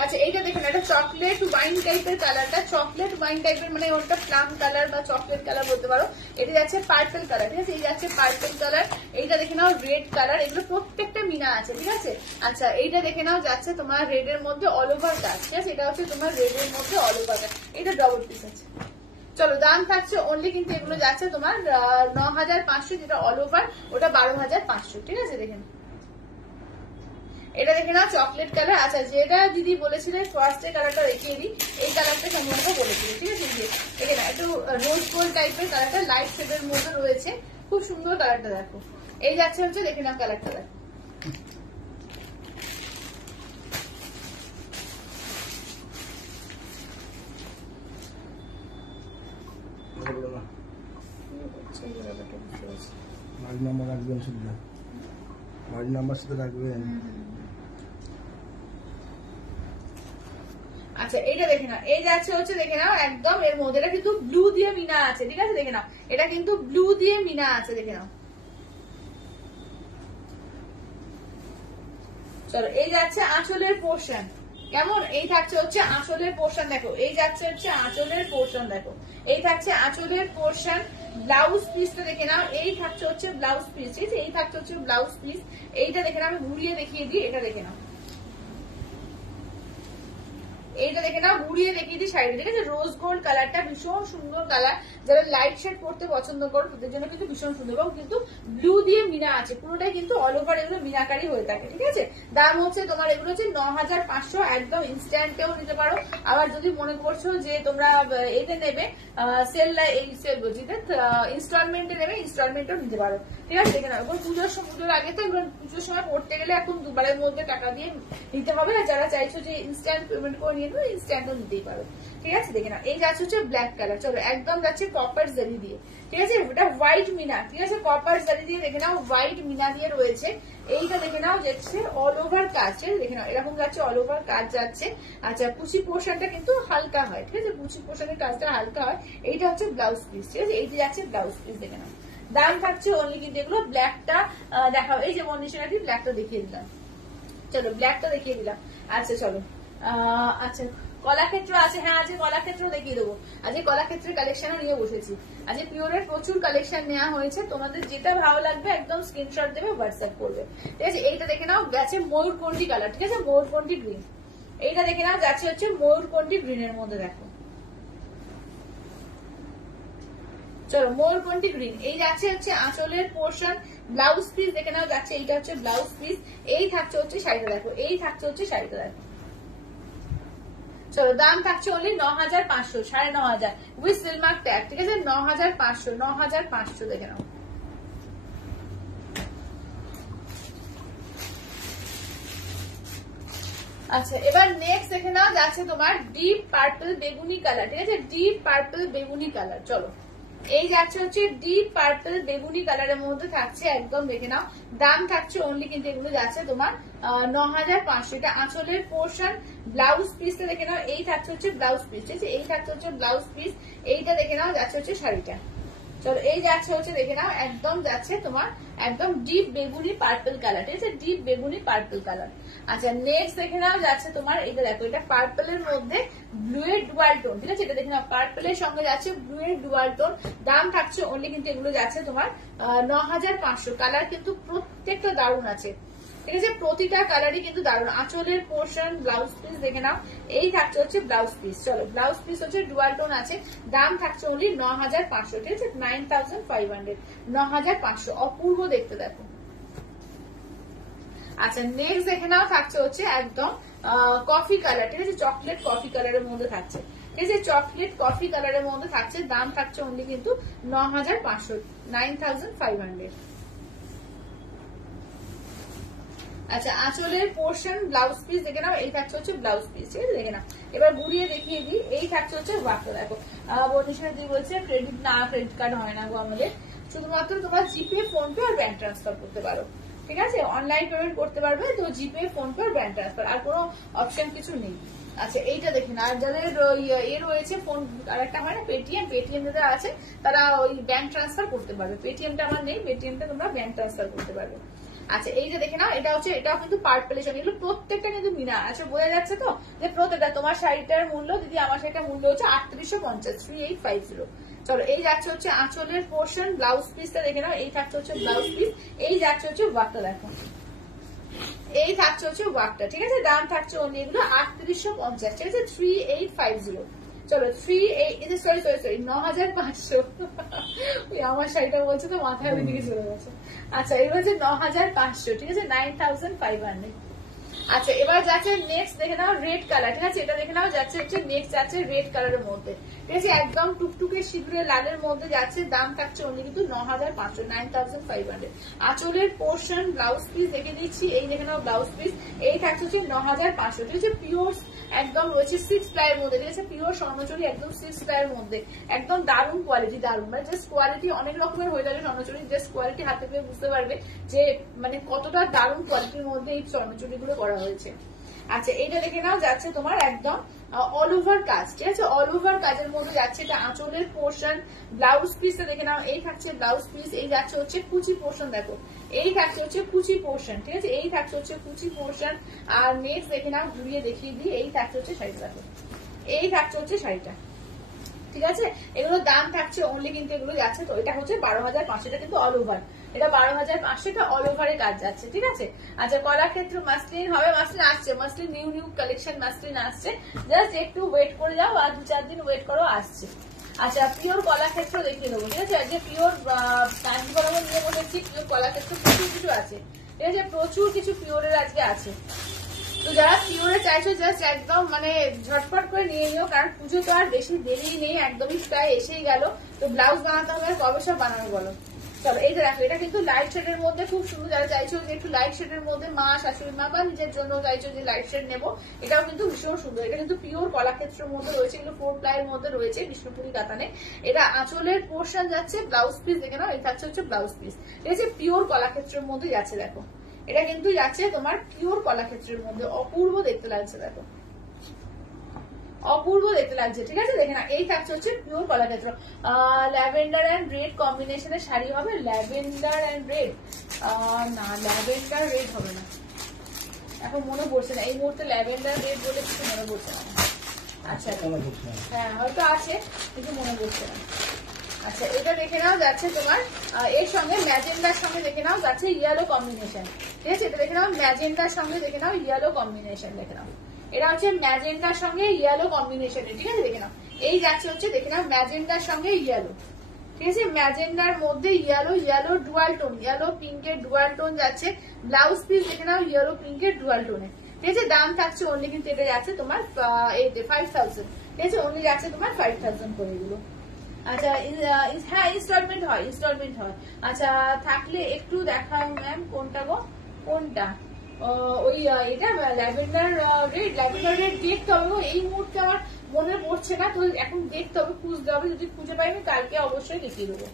আচ্ছা এইটা দেখুন, এটা চকলেট ওয়াইন টাইপের কালারটা, চকলেট ওয়াইন টাইপের মানে ওটা প্লাম কালার বা চকলেট কালার বলতে পারো। এটা যাচ্ছে পার্পল কালার, ঠিক আছে? এই যাচ্ছে পার্পল কালার। এইটা দেখে নাও রেড কালার, এগুলো প্রত্যেকটা মিনা আছে, ঠিক আছে? আচ্ছা এইটা দেখে নাও যাচ্ছে তোমার রেড এর মধ্যে অল ওভার কাজ, ঠিক আছে? এটা হচ্ছে তোমার রেড এর মধ্যে অল ওভার কাজ, এটা ডবল পিস আছে। চলো দাম থাকছে অনলি কিন্তু এগুলো যাচ্ছে তোমার 9500, যেটা অল ওভার ওটা 12500, ঠিক আছে? দেখেন এটা দেখে নাও চকলেট কালার। আচ্ছা যেটা দিদি বলেছিলেন ফার্স্টের কালারটা রেখে দিই, এই কালারটা সম্ভবত বলেছিল, ঠিক আছে? দেখে না একটু রোজ গোল্ড টাইপের কালারটা, লাইট শেডের মধ্যে রয়েছে, খুব সুন্দর কালারটা দেখো। এই যাচ্ছে হচ্ছে দেখে নাও কালারটা দেখো, বাড়ির নাম্বার রাখবেন, শুধু বাড়ির নাম্বার শুধু রাখবেন। আচ্ছা এইটা দেখে নাও, এই যাচ্ছে হচ্ছে দেখে নাও একদম এর মধ্যে, এটা কিন্তু ব্লু দিয়ে মিনা আছে, ঠিক আছে? দেখে নাও এটা কিন্তু ব্লু দিয়ে মিনা আছে, দেখে নাও। চলো এই যাচ্ছে আঁচলের পোর্শন, কেমন? এই থাকছে হচ্ছে আঁচলের পোর্শন, দেখো এই যাচ্ছে হচ্ছে আঁচলের পোর্শন, দেখো এই থাকছে আঁচলের পোর্শন। ব্লাউজ পিসটা দেখে নাও, এই থাকছে হচ্ছে ব্লাউজ পিস, ঠিক আছে? এই থাকছে হচ্ছে ব্লাউজ পিস। এইটা দেখে নাও, আমি ঘুরিয়ে দেখিয়ে দিই, এটা দেখে নাও, এইটা দেখে নাও ঘুরিয়ে দেখিয়ে দিই শাড়িটা, ঠিক আছে? রোজ গোল্ড কালারটা ভীষণ সুন্দর কালার, যারা লাইট শেড পড়তে পছন্দ করো তাদের জন্য কিন্তু ভীষণ সুন্দর, এবং কিন্তু ব্লু দিয়ে মিনা আছে, পুরোটাই কিন্তু অল ওভার এগুলো মিনাকারি হয়ে থাকে, ঠিক আছে? দাম হচ্ছে তোমার এগুলো হচ্ছে 9500, একদম ইনস্ট্যান্টেও নিতে পারো। আবার যদি মনে করছো যে তোমরা এতে নেবে ইনস্টলমেন্টে নেবে, ইনস্টলমেন্টও নিতে পারো, ঠিক আছে? দেখে নাও পুজোর আগে তো এগুলো পুজোর সময় পড়তে গেলে এখন দুবারের মধ্যে টাকা দিয়ে নিতে হবে, আর যারা চাইছো যে ইনস্ট্যান্ট পেমেন্ট করে নিয়ে নেবে ইনস্ট্যান্টও নিতেই পারো, ঠিক আছে? দেখে নাও এই যাচ্ছে হচ্ছে ব্ল্যাক কালার, চলো একদম যাচ্ছে কপার জারি দিয়ে, ঠিক আছে? ওটা হোয়াইট মিনা, ঠিক আছে? কপার জারি দিয়ে দেখে নাও, হোয়াইট মিনা দিয়ে রয়েছে। এইটা দেখে নাও যাচ্ছে অল ওভার কাজ, দেখে নাও এরকম যাচ্ছে অল ওভার কাজ যাচ্ছে। আচ্ছা কুচি পোর্শনটা কিন্তু হালকা হয়, ঠিক আছে? কুচি পোর্শনের কাজটা হালকা হয়। এইটা হচ্ছে ব্লাউজ পিস, ঠিক আছে? এইটা যাচ্ছে ব্লাউজ পিস, দেখে নাও দাম থাকছে অনলি কিন্তু এগুলো ব্ল্যাকটা দেখাও, এই যে মনীষাটি ব্ল্যাকটা দেখিয়ে দিলাম, চলো ব্ল্যাকটা দেখিয়ে দিলাম। আচ্ছা চলো আচ্ছা কলাক্ষেত্র আছে, হ্যাঁ আজকে কলাক্ষেত্র দেখিয়ে দেবো, আজকে কলাক্ষেত্রের কালেকশনও নিয়ে বসেছি, আজকে পিওরের প্রচুর কালেকশন নেওয়া হয়েছে, তোমাদের যেটা ভালো লাগবে একদম স্ক্রিনশট দেবে, হোয়াটসঅ্যাপ করবে, ঠিক আছে? এইটা দেখে নাও গেছে ময়ূরকণ্ঠী কালার, ঠিক আছে? ময়ূরকণ্ঠী গ্রিন, এইটা দেখে নাও যাচ্ছে হচ্ছে ময়ূরকণ্ঠী গ্রিনের মধ্যে, দেখো চলো ময়ূরকণ্ঠী গ্রিন। এই যাচ্ছে হচ্ছে আঁচলের পোর্শন, ব্লাউজ পিস দেখে নাও যাচ্ছে, এইটা হচ্ছে ব্লাউজ পিস। এই থাকছে হচ্ছে শাড়িটা, দেখো এই থাকছে হচ্ছে শাড়িটা, দেখো চলো দাম থাকছে অনলি 9500, 9500 উইথ সিলমার্ক ট্যাগ, ঠিক আছে? 9500, 9500 দেখে নাও। আচ্ছা এবার নেক্সট দেখে নাও যাচ্ছে তোমার ডিপ পার্পল বেগুনি কালার, ঠিক আছে? ডিপ পার্পল বেগুনি কালার, চলো এই যাচ্ছে হচ্ছে ডিপ পার্পল বেগুনি কালারের মধ্যে থাকছে, একদম দেখে নাও দাম থাকছে অনলি কিন্তু এগুলো যাচ্ছে তোমার 9500, এটা আঁচলের পোর্শন। ব্লাউজ পিসটা দেখে নাও, এই থাকছে হচ্ছে ব্লাউজ পিস, ঠিক আছে? এই থাকছে হচ্ছে ব্লাউজ পিস। এইটা দেখে নাও যাচ্ছে হচ্ছে শাড়িটা, চলো এই যাচ্ছে হচ্ছে দেখে নাও একদম যাচ্ছে তোমার একদম ডিপ বেগুনি পার্পল কালার, ঠিক আছে? ডিপ বেগুনি পার্পল কালার। আচ্ছা নেক্সট দেখে নাও যাচ্ছে তোমার এইটা, দেখো এটা পার্পলের মধ্যে ব্লু এর ডুয়াল টোন, ঠিক আছে? এটা দেখে নাও পার্পলের সঙ্গে যাচ্ছে ব্লু এর ডুয়াল টোন, দাম থাকছে অনলি কিন্তু এগুলো যাচ্ছে তোমার 9500, কালার কিন্তু প্রত্যেকটা দারুণ আছে, ঠিক আছে? প্রতিটা কালারই কিন্তু দারুণ। আঁচলের পোর্শন, ব্লাউজ পিস দেখে নাও, এই থাকছে হচ্ছে ব্লাউজ পিস, চলো ব্লাউজ পিস হচ্ছে ডুয়াল টোন আছে, দাম থাকছে অনলি 9500, ঠিক আছে? 9500, 9500 অপূর্ব দেখতে, দেখো আচ্ছা নেক্সট দেখে নাও থাকছে হচ্ছে একদম কফি কালার, ঠিক আছে, চকলেট কফি কালারের মধ্যে থাকছে, ঠিক আছে, চকলেট কফি কালারের মধ্যে থাকছে। দাম থাকছে অনলি কিন্তু 9500, 9500। আচ্ছা আঁচলের পোর্শন ব্লাউজ পিস দেখে নাও, এই থাকছে হচ্ছে ব্লাউজ পিস, ঠিক আছে, দেখে নাও। এবার ঘুরিয়ে দেখিয়ে দিই, এই থাকছে হচ্ছে ওয়ার্কটা। দেখো বন্ধুরা দিয়ে বলছে ক্রেডিট না, ক্রেডিট কার্ড হয় না গো আমাদের, শুধুমাত্র তোমার জিপে, ফোন পে আর ব্যাংক ট্রান্সফার করতে পারো, ঠিক আছে, অনলাইন পেমেন্ট করতে পারবে তো জিপে, ফোন পে আর ব্যাংক ট্রান্সফার, আর কোনো অপশন কিছু নেই। আচ্ছা এইটা দেখুন, আর যাদের এ রয়েছে ফোন আর একটা হয় না পেটিএম, পেটিএম যাদের আছে তারা ওই ব্যাংক ট্রান্সফার করতে পারবে। পেটিএমটা আমার নেই, পেটিএমটা তোমরা ব্যাংক ট্রান্সফার করতে পারবে। আচ্ছা এই যে দেখে নাও, এটা হচ্ছে, এটাও কিন্তু পার্পেলেশন, এগুলো প্রত্যেকটা কিন্তু মিনা। আচ্ছা বোঝা যাচ্ছে তো যে প্রত্যেকটা তোমার শাড়িটার মূল্য, দিদি আমার শাড়িটার মূল্য হচ্ছে 3850, 3850। চলো এই যাচ্ছে হচ্ছে আঁচলের পোর্শন, ব্লাউজ পিসটা দেখে নাও, এই থাকছে হচ্ছে ব্লাউজ পিস, এই যাচ্ছে হচ্ছে ওয়ার্কটা, দেখো এই থাকছে হচ্ছে ওয়ার্কটা, ঠিক আছে। দাম থাকছে অনলি এগুলো 3850, ঠিক আছে, 3850। চলো 9500, ওই আমার শাড়িটা বলছে তো মাথায় ওই দিকে চলে গেছে। আচ্ছা এবার হচ্ছে 9500, ঠিক আছে, 9500। আচ্ছা এবার যাচ্ছে নেক্সট দেখে নাও রেড কালার, ঠিক আছে, এটা দেখে নাও যাচ্ছে হচ্ছে নেক্সট যাচ্ছে রেড কালারের মধ্যে, ঠিক আছে, একদম টুকটুকে সিঁদুরের লালের মধ্যে যাচ্ছে। দাম থাকছে অনলি কিন্তু 9500, 9500। আঁচলের পোর্শন ব্লাউজ পিস দেখে দিচ্ছি, এই দেখে নাও ব্লাউজ পিস, এই থাকছে হচ্ছে 9500, ঠিক আছে, পিওর একদম রয়েছে 6 প্লাইয়ের মধ্যে, ঠিক আছে, পিওর স্বর্ণচুরি একদম 6 প্লাইয়ের মধ্যে, একদম দারুণ কোয়ালিটি, দারুণ, মানে জাস্ট কোয়ালিটি অনেক রকমের হয়ে যাবে স্বর্ণচুরি, জাস্ট কোয়ালিটি হাতে পেয়ে বুঝতে পারবে যে মানে কতটা দারুণ কোয়ালিটির মধ্যে এই স্বর্ণচুরি গুলো করা হয়েছে। আচ্ছা এইটা দেখে নাও যাচ্ছে তোমার একদম অল ওভার কাজ, ঠিক আছে, অল ওভার কাজের মধ্যে যাচ্ছে, এটা আঁচলের পোর্শন, ব্লাউজ পিসটা দেখে নাও, এই থাকছে ব্লাউজ পিস, এই যাচ্ছে হচ্ছে কুচি পোর্শন, দেখো এই থাকছে হচ্ছে কুচি পোর্শন, ঠিক আছে, এই থাকছে হচ্ছে কুচি পোর্শন। আর নেক্সট দেখে নাও, ঘুরিয়ে দেখিয়ে দিই, এই থাকছে হচ্ছে শাড়িটা, দেখো এই থাকছে হচ্ছে শাড়িটা, ঠিক আছে। এগুলোর দাম থাকছে অনলি কিন্তু এগুলো যাচ্ছে, তো এটা হচ্ছে 12500, এটা কিন্তু অল ওভার, এটা 12500, এটা অল ওভারে কাজ যাচ্ছে, ঠিক আছে। আচ্ছা কলাক্ষেত্র মাসলিন হবে, মাসলিন আসছে, muslin new new collection muslin আসছে, জাস্ট একটু ওয়েট করে যাও, আর 2-4 দিন ওয়েট করো, আসছে। আচ্ছা পিওর কলাক্ষেত্র দেখিয়ে দেবো, ঠিক আছে, আজকে পিওর কাঞ্জিবরমের নিয়ে বলেছি, পিওর কলাক্ষেত্র প্রচুর কিছু আছে, ঠিক আছে, প্রচুর কিছু পিওরের আজকে আছে। তো যারা পিওরে চাইছো জাস্ট একদম মানে ঝটপট করে নিয়ে নিও, কারণ পুজো তো আর বেশি দেরি নেই, একদমই প্রায় এসেই গেল, তো ব্লাউজ বানাতে হবে, কবে সব বানানো বলো। চলো এই যে দেখো, এটা কিন্তু লাইট শেডের মধ্যে খুব সুন্দর, যারা চাইছো যে একটু লাইট শেডের মধ্যে মা, শাশুড়ি মা বা নিজের জন্য চাইছো যে লাইট শেড নেবো, এটাও কিন্তু ভীষণ সুন্দর। এটা কিন্তু পিওর কলাক্ষেত্রের মধ্যে রয়েছে, এগুলো 4 প্লাইয়ের মধ্যে রয়েছে, বিষ্ণুপুরি কাতানে। এটা আঁচলের পোর্শন যাচ্ছে, ব্লাউজ পিস দেখে নাও, এই থাকছে হচ্ছে ব্লাউজ পিস, ঠিক আছে, পিওর কলাক্ষেত্রের মধ্যে যাচ্ছে, দেখো এটা কিন্তু যাচ্ছে তোমার পিওর কলাক্ষেত্রের মধ্যে, অপূর্ব দেখতে লাগছে, দেখো অপূর্ব দেখতে লাগছে, ঠিক আছে, দেখে না, এই থাকছে হচ্ছে pure Kalakshetra. Lavender and red কম্বিনেশনের শাড়ি হবে, ল্যাভেন্ডার এন্ড রেড, না ল্যাভেন্ডার রেড হবে না, এখন মনে পড়ছে না এই মুহূর্তে, ল্যাভেন্ডার রেড বলে কিছু মনে পড়ছে না। আচ্ছা হ্যাঁ হয়তো আছে কিন্তু মনে পড়ছে না। আচ্ছা এটা দেখে নাও যাচ্ছে তোমার এর সঙ্গে ম্যাজেন্ডার সঙ্গে দেখে নাও যাচ্ছে ইয়েলো কম্বিনেশন, ঠিক আছে, এটা দেখে নাও ম্যাজেন্ডার সঙ্গে দেখে নাও ইয়েলো কম্বিনেশন, দেখে নাও এটা হচ্ছে ম্যাজেন্ডার সঙ্গে ইয়েলো কম্বিনেশন, ঠিক আছে, দেখে নাও এই যাচ্ছে হচ্ছে দেখে নাও ম্যাজেন্ডার সঙ্গে ইয়েলো, ঠিক আছে, ম্যাজেন্ডার মধ্যে yellow, yellow dual tone, yellow পিঙ্কের ডুয়াল টোন যাচ্ছে। ব্লাউজ পিস দেখে নাও ইয়েলো পিঙ্কের ডুয়াল টোনে, ঠিক আছে, দাম থাকছে অনলি কিন্তু এটা যাচ্ছে তোমার 5000, ঠিক আছে, অনলি যাচ্ছে তোমার 5000 করে এগুলো। আচ্ছা হ্যাঁ ইনস্টলমেন্ট হয়, ইনস্টলমেন্ট হয়। আচ্ছা থাকলে একটু দেখাও ম্যাম, কোনটা গো, কোনটা ওই এটা ল্যাভেন্ডার রেড, ল্যাভেন্ডার রেড দেখতে হবে গো, এই মুহূর্তে আমার মনে পড়ছে না, তো এখন দেখতে হবে, খুঁজতে হবে, যদি খুঁজে পাই আমি কালকে অবশ্যই দেখিয়ে দেবো।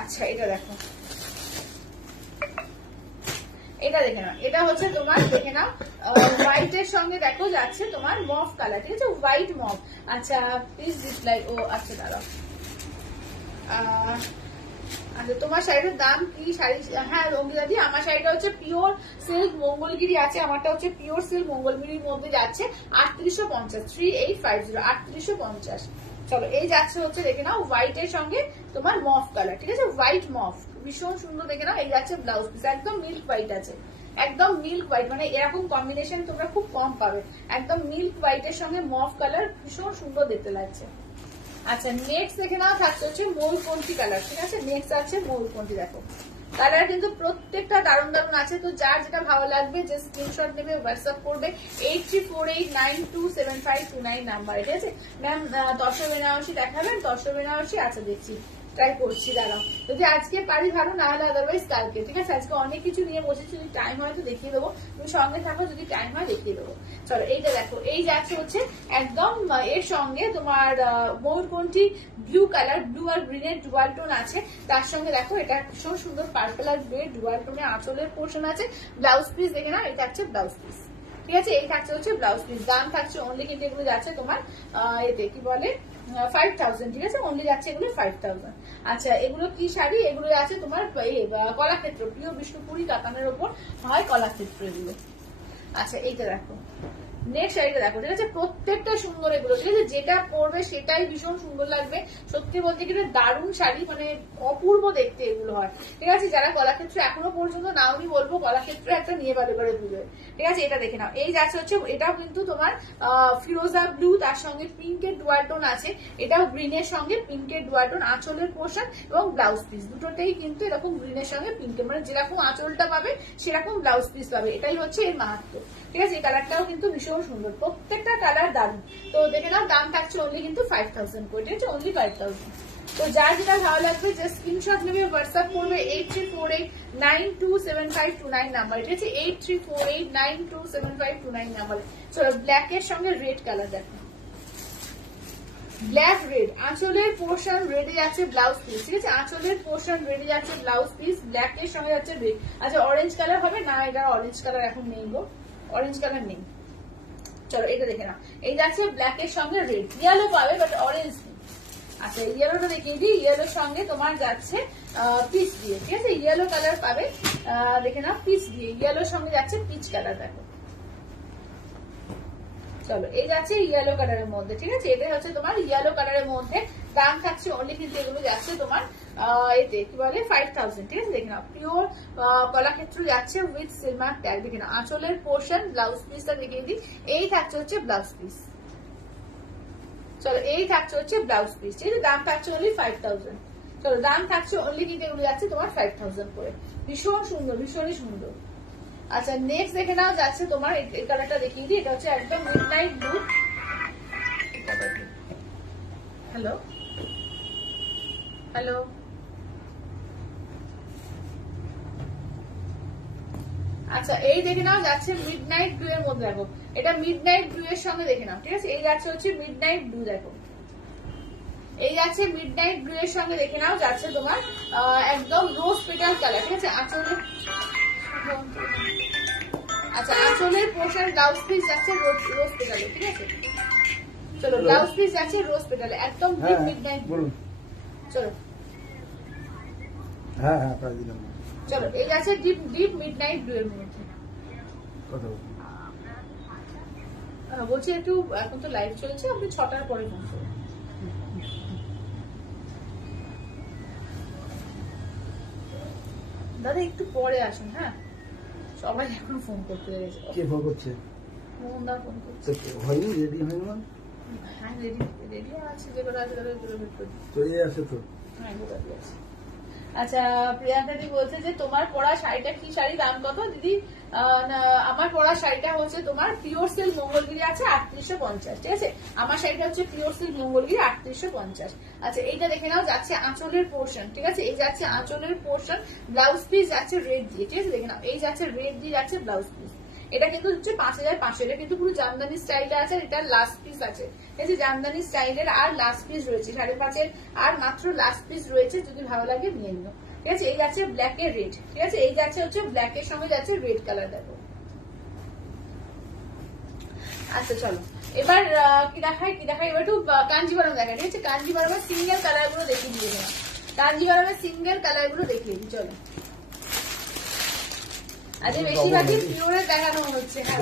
আচ্ছা এটা দেখো, এটা দেখে নাও, এটা হচ্ছে তোমার দেখে নাও হোয়াইট এর সঙ্গে দেখো যাচ্ছে তোমার মফ কালার, ঠিক আছে, হোয়াইট মফ। আচ্ছা প্লিজ ডিসলাইক, ও আচ্ছা দাঁড়াও, আচ্ছা তোমার শাড়িটার দাম কি, শাড়ি হ্যাঁ রঙ্গিদাদি, আমার শাড়িটা হচ্ছে পিওর সিল্ক মঙ্গলগিরি আছে, আমারটা হচ্ছে পিওর সিল্ক মঙ্গলগিরির মধ্যে যাচ্ছে 3850, 3850, 3850। চলো এই যাচ্ছে হচ্ছে দেখে নাও হোয়াইট এর সঙ্গে তোমার মফ কালার, ঠিক আছে, হোয়াইট মফ ভীষণ সুন্দর, দেখে নাও এই যাচ্ছে ব্লাউজ পিস, একদম মিল্ক হোয়াইট আছে, একদম মিল্ক হোয়াইট, মানে এরকম কম্বিনেশন তোমরা খুব কম পাবে, একদম মিল্ক হোয়াইট এর সঙ্গে মফ কালার, ভীষণ সুন্দর দেখতে লাগছে। আচ্ছা নেক্সট দেখে নাও থাকছে হচ্ছে ময়ূরপন্থী কালার, ঠিক আছে, নেক্সট আছে ময়ূরপন্থী, দেখো কালার কিন্তু প্রত্যেকটা দারুণ দারুণ আছে। তো যার যেটা ভালো লাগবে যে স্ক্রিনশট নেবে, হোয়াটসঅ্যাপ করবে 8348927529 নাম্বার। ঠিক আছে ম্যাম, তসর বেনারসি দেখাবেন? তসর বেনারসি আচ্ছা দেখছি, ট্রাই করছি, দাঁড়াও। যদি আজকে পারি ভালো, না হলে আদারওয়াইজ কালকে। ঠিক আছে, আজকে অনেক কিছু নিয়ে বসেছি, যদি টাইম হয় তো দেখিয়ে দেবো, তুমি সঙ্গে থাকো, যদি টাইম হয় দেখিয়ে দেবো। চলো এইটা দেখো, এই যাচ্ছে হচ্ছে একদম এর সঙ্গে তোমার ময়ূরকণ্ঠী ব্লু কালার, ব্লু আর গ্রিনের ডুয়াল টোন আছে। তার সঙ্গে দেখো এটা ভীষণ সুন্দর পার্পল আর গ্রে ডুয়াল টোনে আঁচলের পোর্শন আছে। ব্লাউজ পিস দেখে না, এটা হচ্ছে ব্লাউজ পিস। ঠিক আছে, এই থাকছে হচ্ছে ব্লাউজ পিস। দাম থাকছে অনলি কিন্তু এগুলো যাচ্ছে তোমার এতে কি বলে 5000। ঠিক আছে, অনলি যাচ্ছে এগুলো 5000। আচ্ছা, এগুলো কি শাড়ি? এগুলো আছে তোমার কলাক্ষেত্র, প্রিয় বিষ্ণুপুরি কাতানের ওপর হয় কলাক্ষেত্র এগুলো। আচ্ছা, এইটা দেখো, নেক্সট শাড়িটা দেখো। ঠিক আছে, প্রত্যেকটা সুন্দর এগুলো। ঠিক আছে, যেটা পরবে সেটাই ভীষণ সুন্দর লাগবে। সত্যি বলতে গেলে দারুণ শাড়ি, মানে অপূর্ব দেখতে এগুলো হয়। ঠিক আছে, যারা কলাক্ষেত্র এখনো পর্যন্ত নাও, আমি বলবো কলাক্ষেত্র একটা নিয়ে বাড়ি করে পুজোয়। ঠিক আছে, এটা দেখে নাও। এই যাচ্ছে হচ্ছে, এটাও কিন্তু তোমার ফিরোজা ব্লু, তার সঙ্গে পিঙ্কের ডুয়াল টোন আছে। এটাও গ্রিনের সঙ্গে পিঙ্কের ডুয়াল টোন, আঁচলের পোর্শন এবং ব্লাউজ পিস দুটোতেই কিন্তু এরকম গ্রিনের সঙ্গে পিঙ্কের, মানে যেরকম আঁচলটা পাবে সেরকম ব্লাউজ পিস পাবে। এটাই হচ্ছে এর মাহাত্ম্য। ঠিক আছে, এই কালারটাও কিন্তু ভীষণ সুন্দর, প্রত্যেকটা কালার দারুণ। তো দেখে নাও, দাম থাকছে অনলি কিন্তু 5000 করে। ঠিক আছে, অনলি 5000। তো যার যেটা ভালো লাগবে যে স্ক্রিনশট নেবে, হোয়াটসঅ্যাপ করবে 8348927529 নাম্বার। ঠিক আছে, 8348927529 নাম্বার। চলো, ব্ল্যাক এর সঙ্গে রেড কালার দেখো, ব্ল্যাক রেড, আঁচলের পোর্শন রেডে যাচ্ছে ব্লাউজ পিস। ঠিক আছে, আঁচলের পোর্শন রেডে যাচ্ছে ব্লাউজ পিস, ব্ল্যাক এর সঙ্গে যাচ্ছে রেড। আচ্ছা, অরেঞ্জ কালার হবে না? এটা অরেঞ্জ কালার এখন নেই গো, অরেঞ্জ কালার নেই। চলো, এটা দেখে না, এই যাচ্ছে ব্ল্যাক এর সঙ্গে রেড, ইয়েলো পাবে বাট অরেঞ্জ নেই। আচ্ছা, ইয়েলোটা দেখিয়ে দিই। ইয়েলোর সঙ্গে তোমার যাচ্ছে পিচ দিয়ে। ঠিক আছে, ইয়েলো কালার পাবে, দেখে না, পিচ দিয়ে। ইয়েলোর সঙ্গে যাচ্ছে পিচ কালার দেখো। চলো, এই যাচ্ছে ইয়েলো কালারের মধ্যে। ঠিক আছে, এটা হচ্ছে তোমার ইয়েলো কালারের মধ্যে। দাম থাকছে অনলি কিন্তু এগুলো যাচ্ছে তোমার এতে কি বলে 5000। ঠিক আছে, দেখে নাও, পিওর কলাক্ষেত্র যাচ্ছে উইথ সিলমার ট্যাগ। দেখে নাও, আঁচলের পোর্শন, ব্লাউজ পিসটা দেখিয়ে দিই। এই থাকছে হচ্ছে ব্লাউজ পিস। চলো, এই থাকছে হচ্ছে ব্লাউজ পিস। ঠিক আছে, দাম থাকছে অনলি 5000। চলো, দাম থাকছে অনলি কিন্তু এগুলো যাচ্ছে তোমার 5000 করে। ভীষণ সুন্দর, ভীষণই সুন্দর। আচ্ছা, নেক্সট দেখে নাও, যাচ্ছে তোমার এই কালারটা দেখিয়ে দিই। এটা হচ্ছে একদম মিডনাইট ব্লু। হ্যালো হ্যালো, আচ্ছা, এই দেখে নাও, যাচ্ছে মিডনাইট ব্লু এর মধ্যে। দেখো, এটা মিডনাইট ব্লু এর সঙ্গে দেখে নাও। ঠিক আছে, এই যাচ্ছে হচ্ছে মিডনাইট ব্লু। দেখো, এই যাচ্ছে মিডনাইট ব্লু এর সঙ্গে দেখে নাও, যাচ্ছে তোমার একদম রোজ পেটাল কালার। ঠিক আছে, আঁচলের, আচ্ছা, আঁচলের পোর্শন ব্লাউজ পিস যাচ্ছে রোজ পেটালে। ঠিক আছে, চলো, ব্লাউজ পিস যাচ্ছে রোজ পেটালে, একদম ডিপ মিডনাইট ব্লু। চলো, হ্যাঁ হ্যাঁ, প্রায় দিলাম। চলো, এই যাচ্ছে ডিপ ডিপ মিডনাইট ব্লু এর মধ্যে। বলছি একটু, এখন তো লাইভ চলছে, আপনি 6টার পরে ফোন করুন। দাদা একটু পরে আসুন। হ্যাঁ, সবাই এখন ফোন করতে গেছে। কে ফোন করছে? মোহনদা ফোন করছে। হয়নি, রেডি হয়নি? হ্যাঁ, রেডি রেডি আছে, যেগুলো আছে ওগুলো বের করে দিই। তো এই আছে তো। হ্যাঁ, এগুলো আছে। আচ্ছা, প্রিয়াঙ্কাদি বলছে যে তোমার পরা শাড়িটা কি শাড়ি, দাম কত দিদি? আমার পরা শাড়িটা হচ্ছে তোমার পিওর সিল্ক মঙ্গলগিরি আছে 3850। ঠিক আছে, আমার শাড়িটা হচ্ছে পিওর সিল্ক মঙ্গলগিরি 3850। আচ্ছা, এইটা দেখে নাও, যাচ্ছে আঁচলের পোর্শন। ঠিক আছে, এই যাচ্ছে আঁচলের পোর্শন, ব্লাউজ পিস যাচ্ছে রেড দিয়ে। ঠিক আছে, দেখে নাও, এই যাচ্ছে রেড দিয়ে যাচ্ছে ব্লাউজ পিস। এটা কিন্তু হচ্ছে 5500। এটা কিন্তু পুরো জামদানি স্টাইলে আছে, এটা লাস্ট পিস আছে। এই যে জামদানি স্টাইলের আর লাস্ট পিস রয়েছে, 5.5 আর মাত্র লাস্ট পিস রয়েছে, যদি ভালো লাগে নিয়ে নিও। ঠিক আছে, এই যাচ্ছে ব্ল্যাক এর রেড। ঠিক আছে, এই যাচ্ছে হচ্ছে ব্ল্যাক এর সঙ্গে যাচ্ছে রেড কালার দেখো। আচ্ছা, চলো, এবার কি দেখাই এবার একটু কাঞ্জিভারম দেখাই। ঠিক আছে, কাঞ্জিভারমের সিঙ্গেল কালার গুলো দেখিয়ে দিয়ে দিলাম। কাঞ্জিভারমের সিঙ্গেল কালার গুলো দেখিয়ে দিই। চলো, আজকে বেশিরভাগই পিওরের দেখানো হচ্ছে। হ্যাঁ,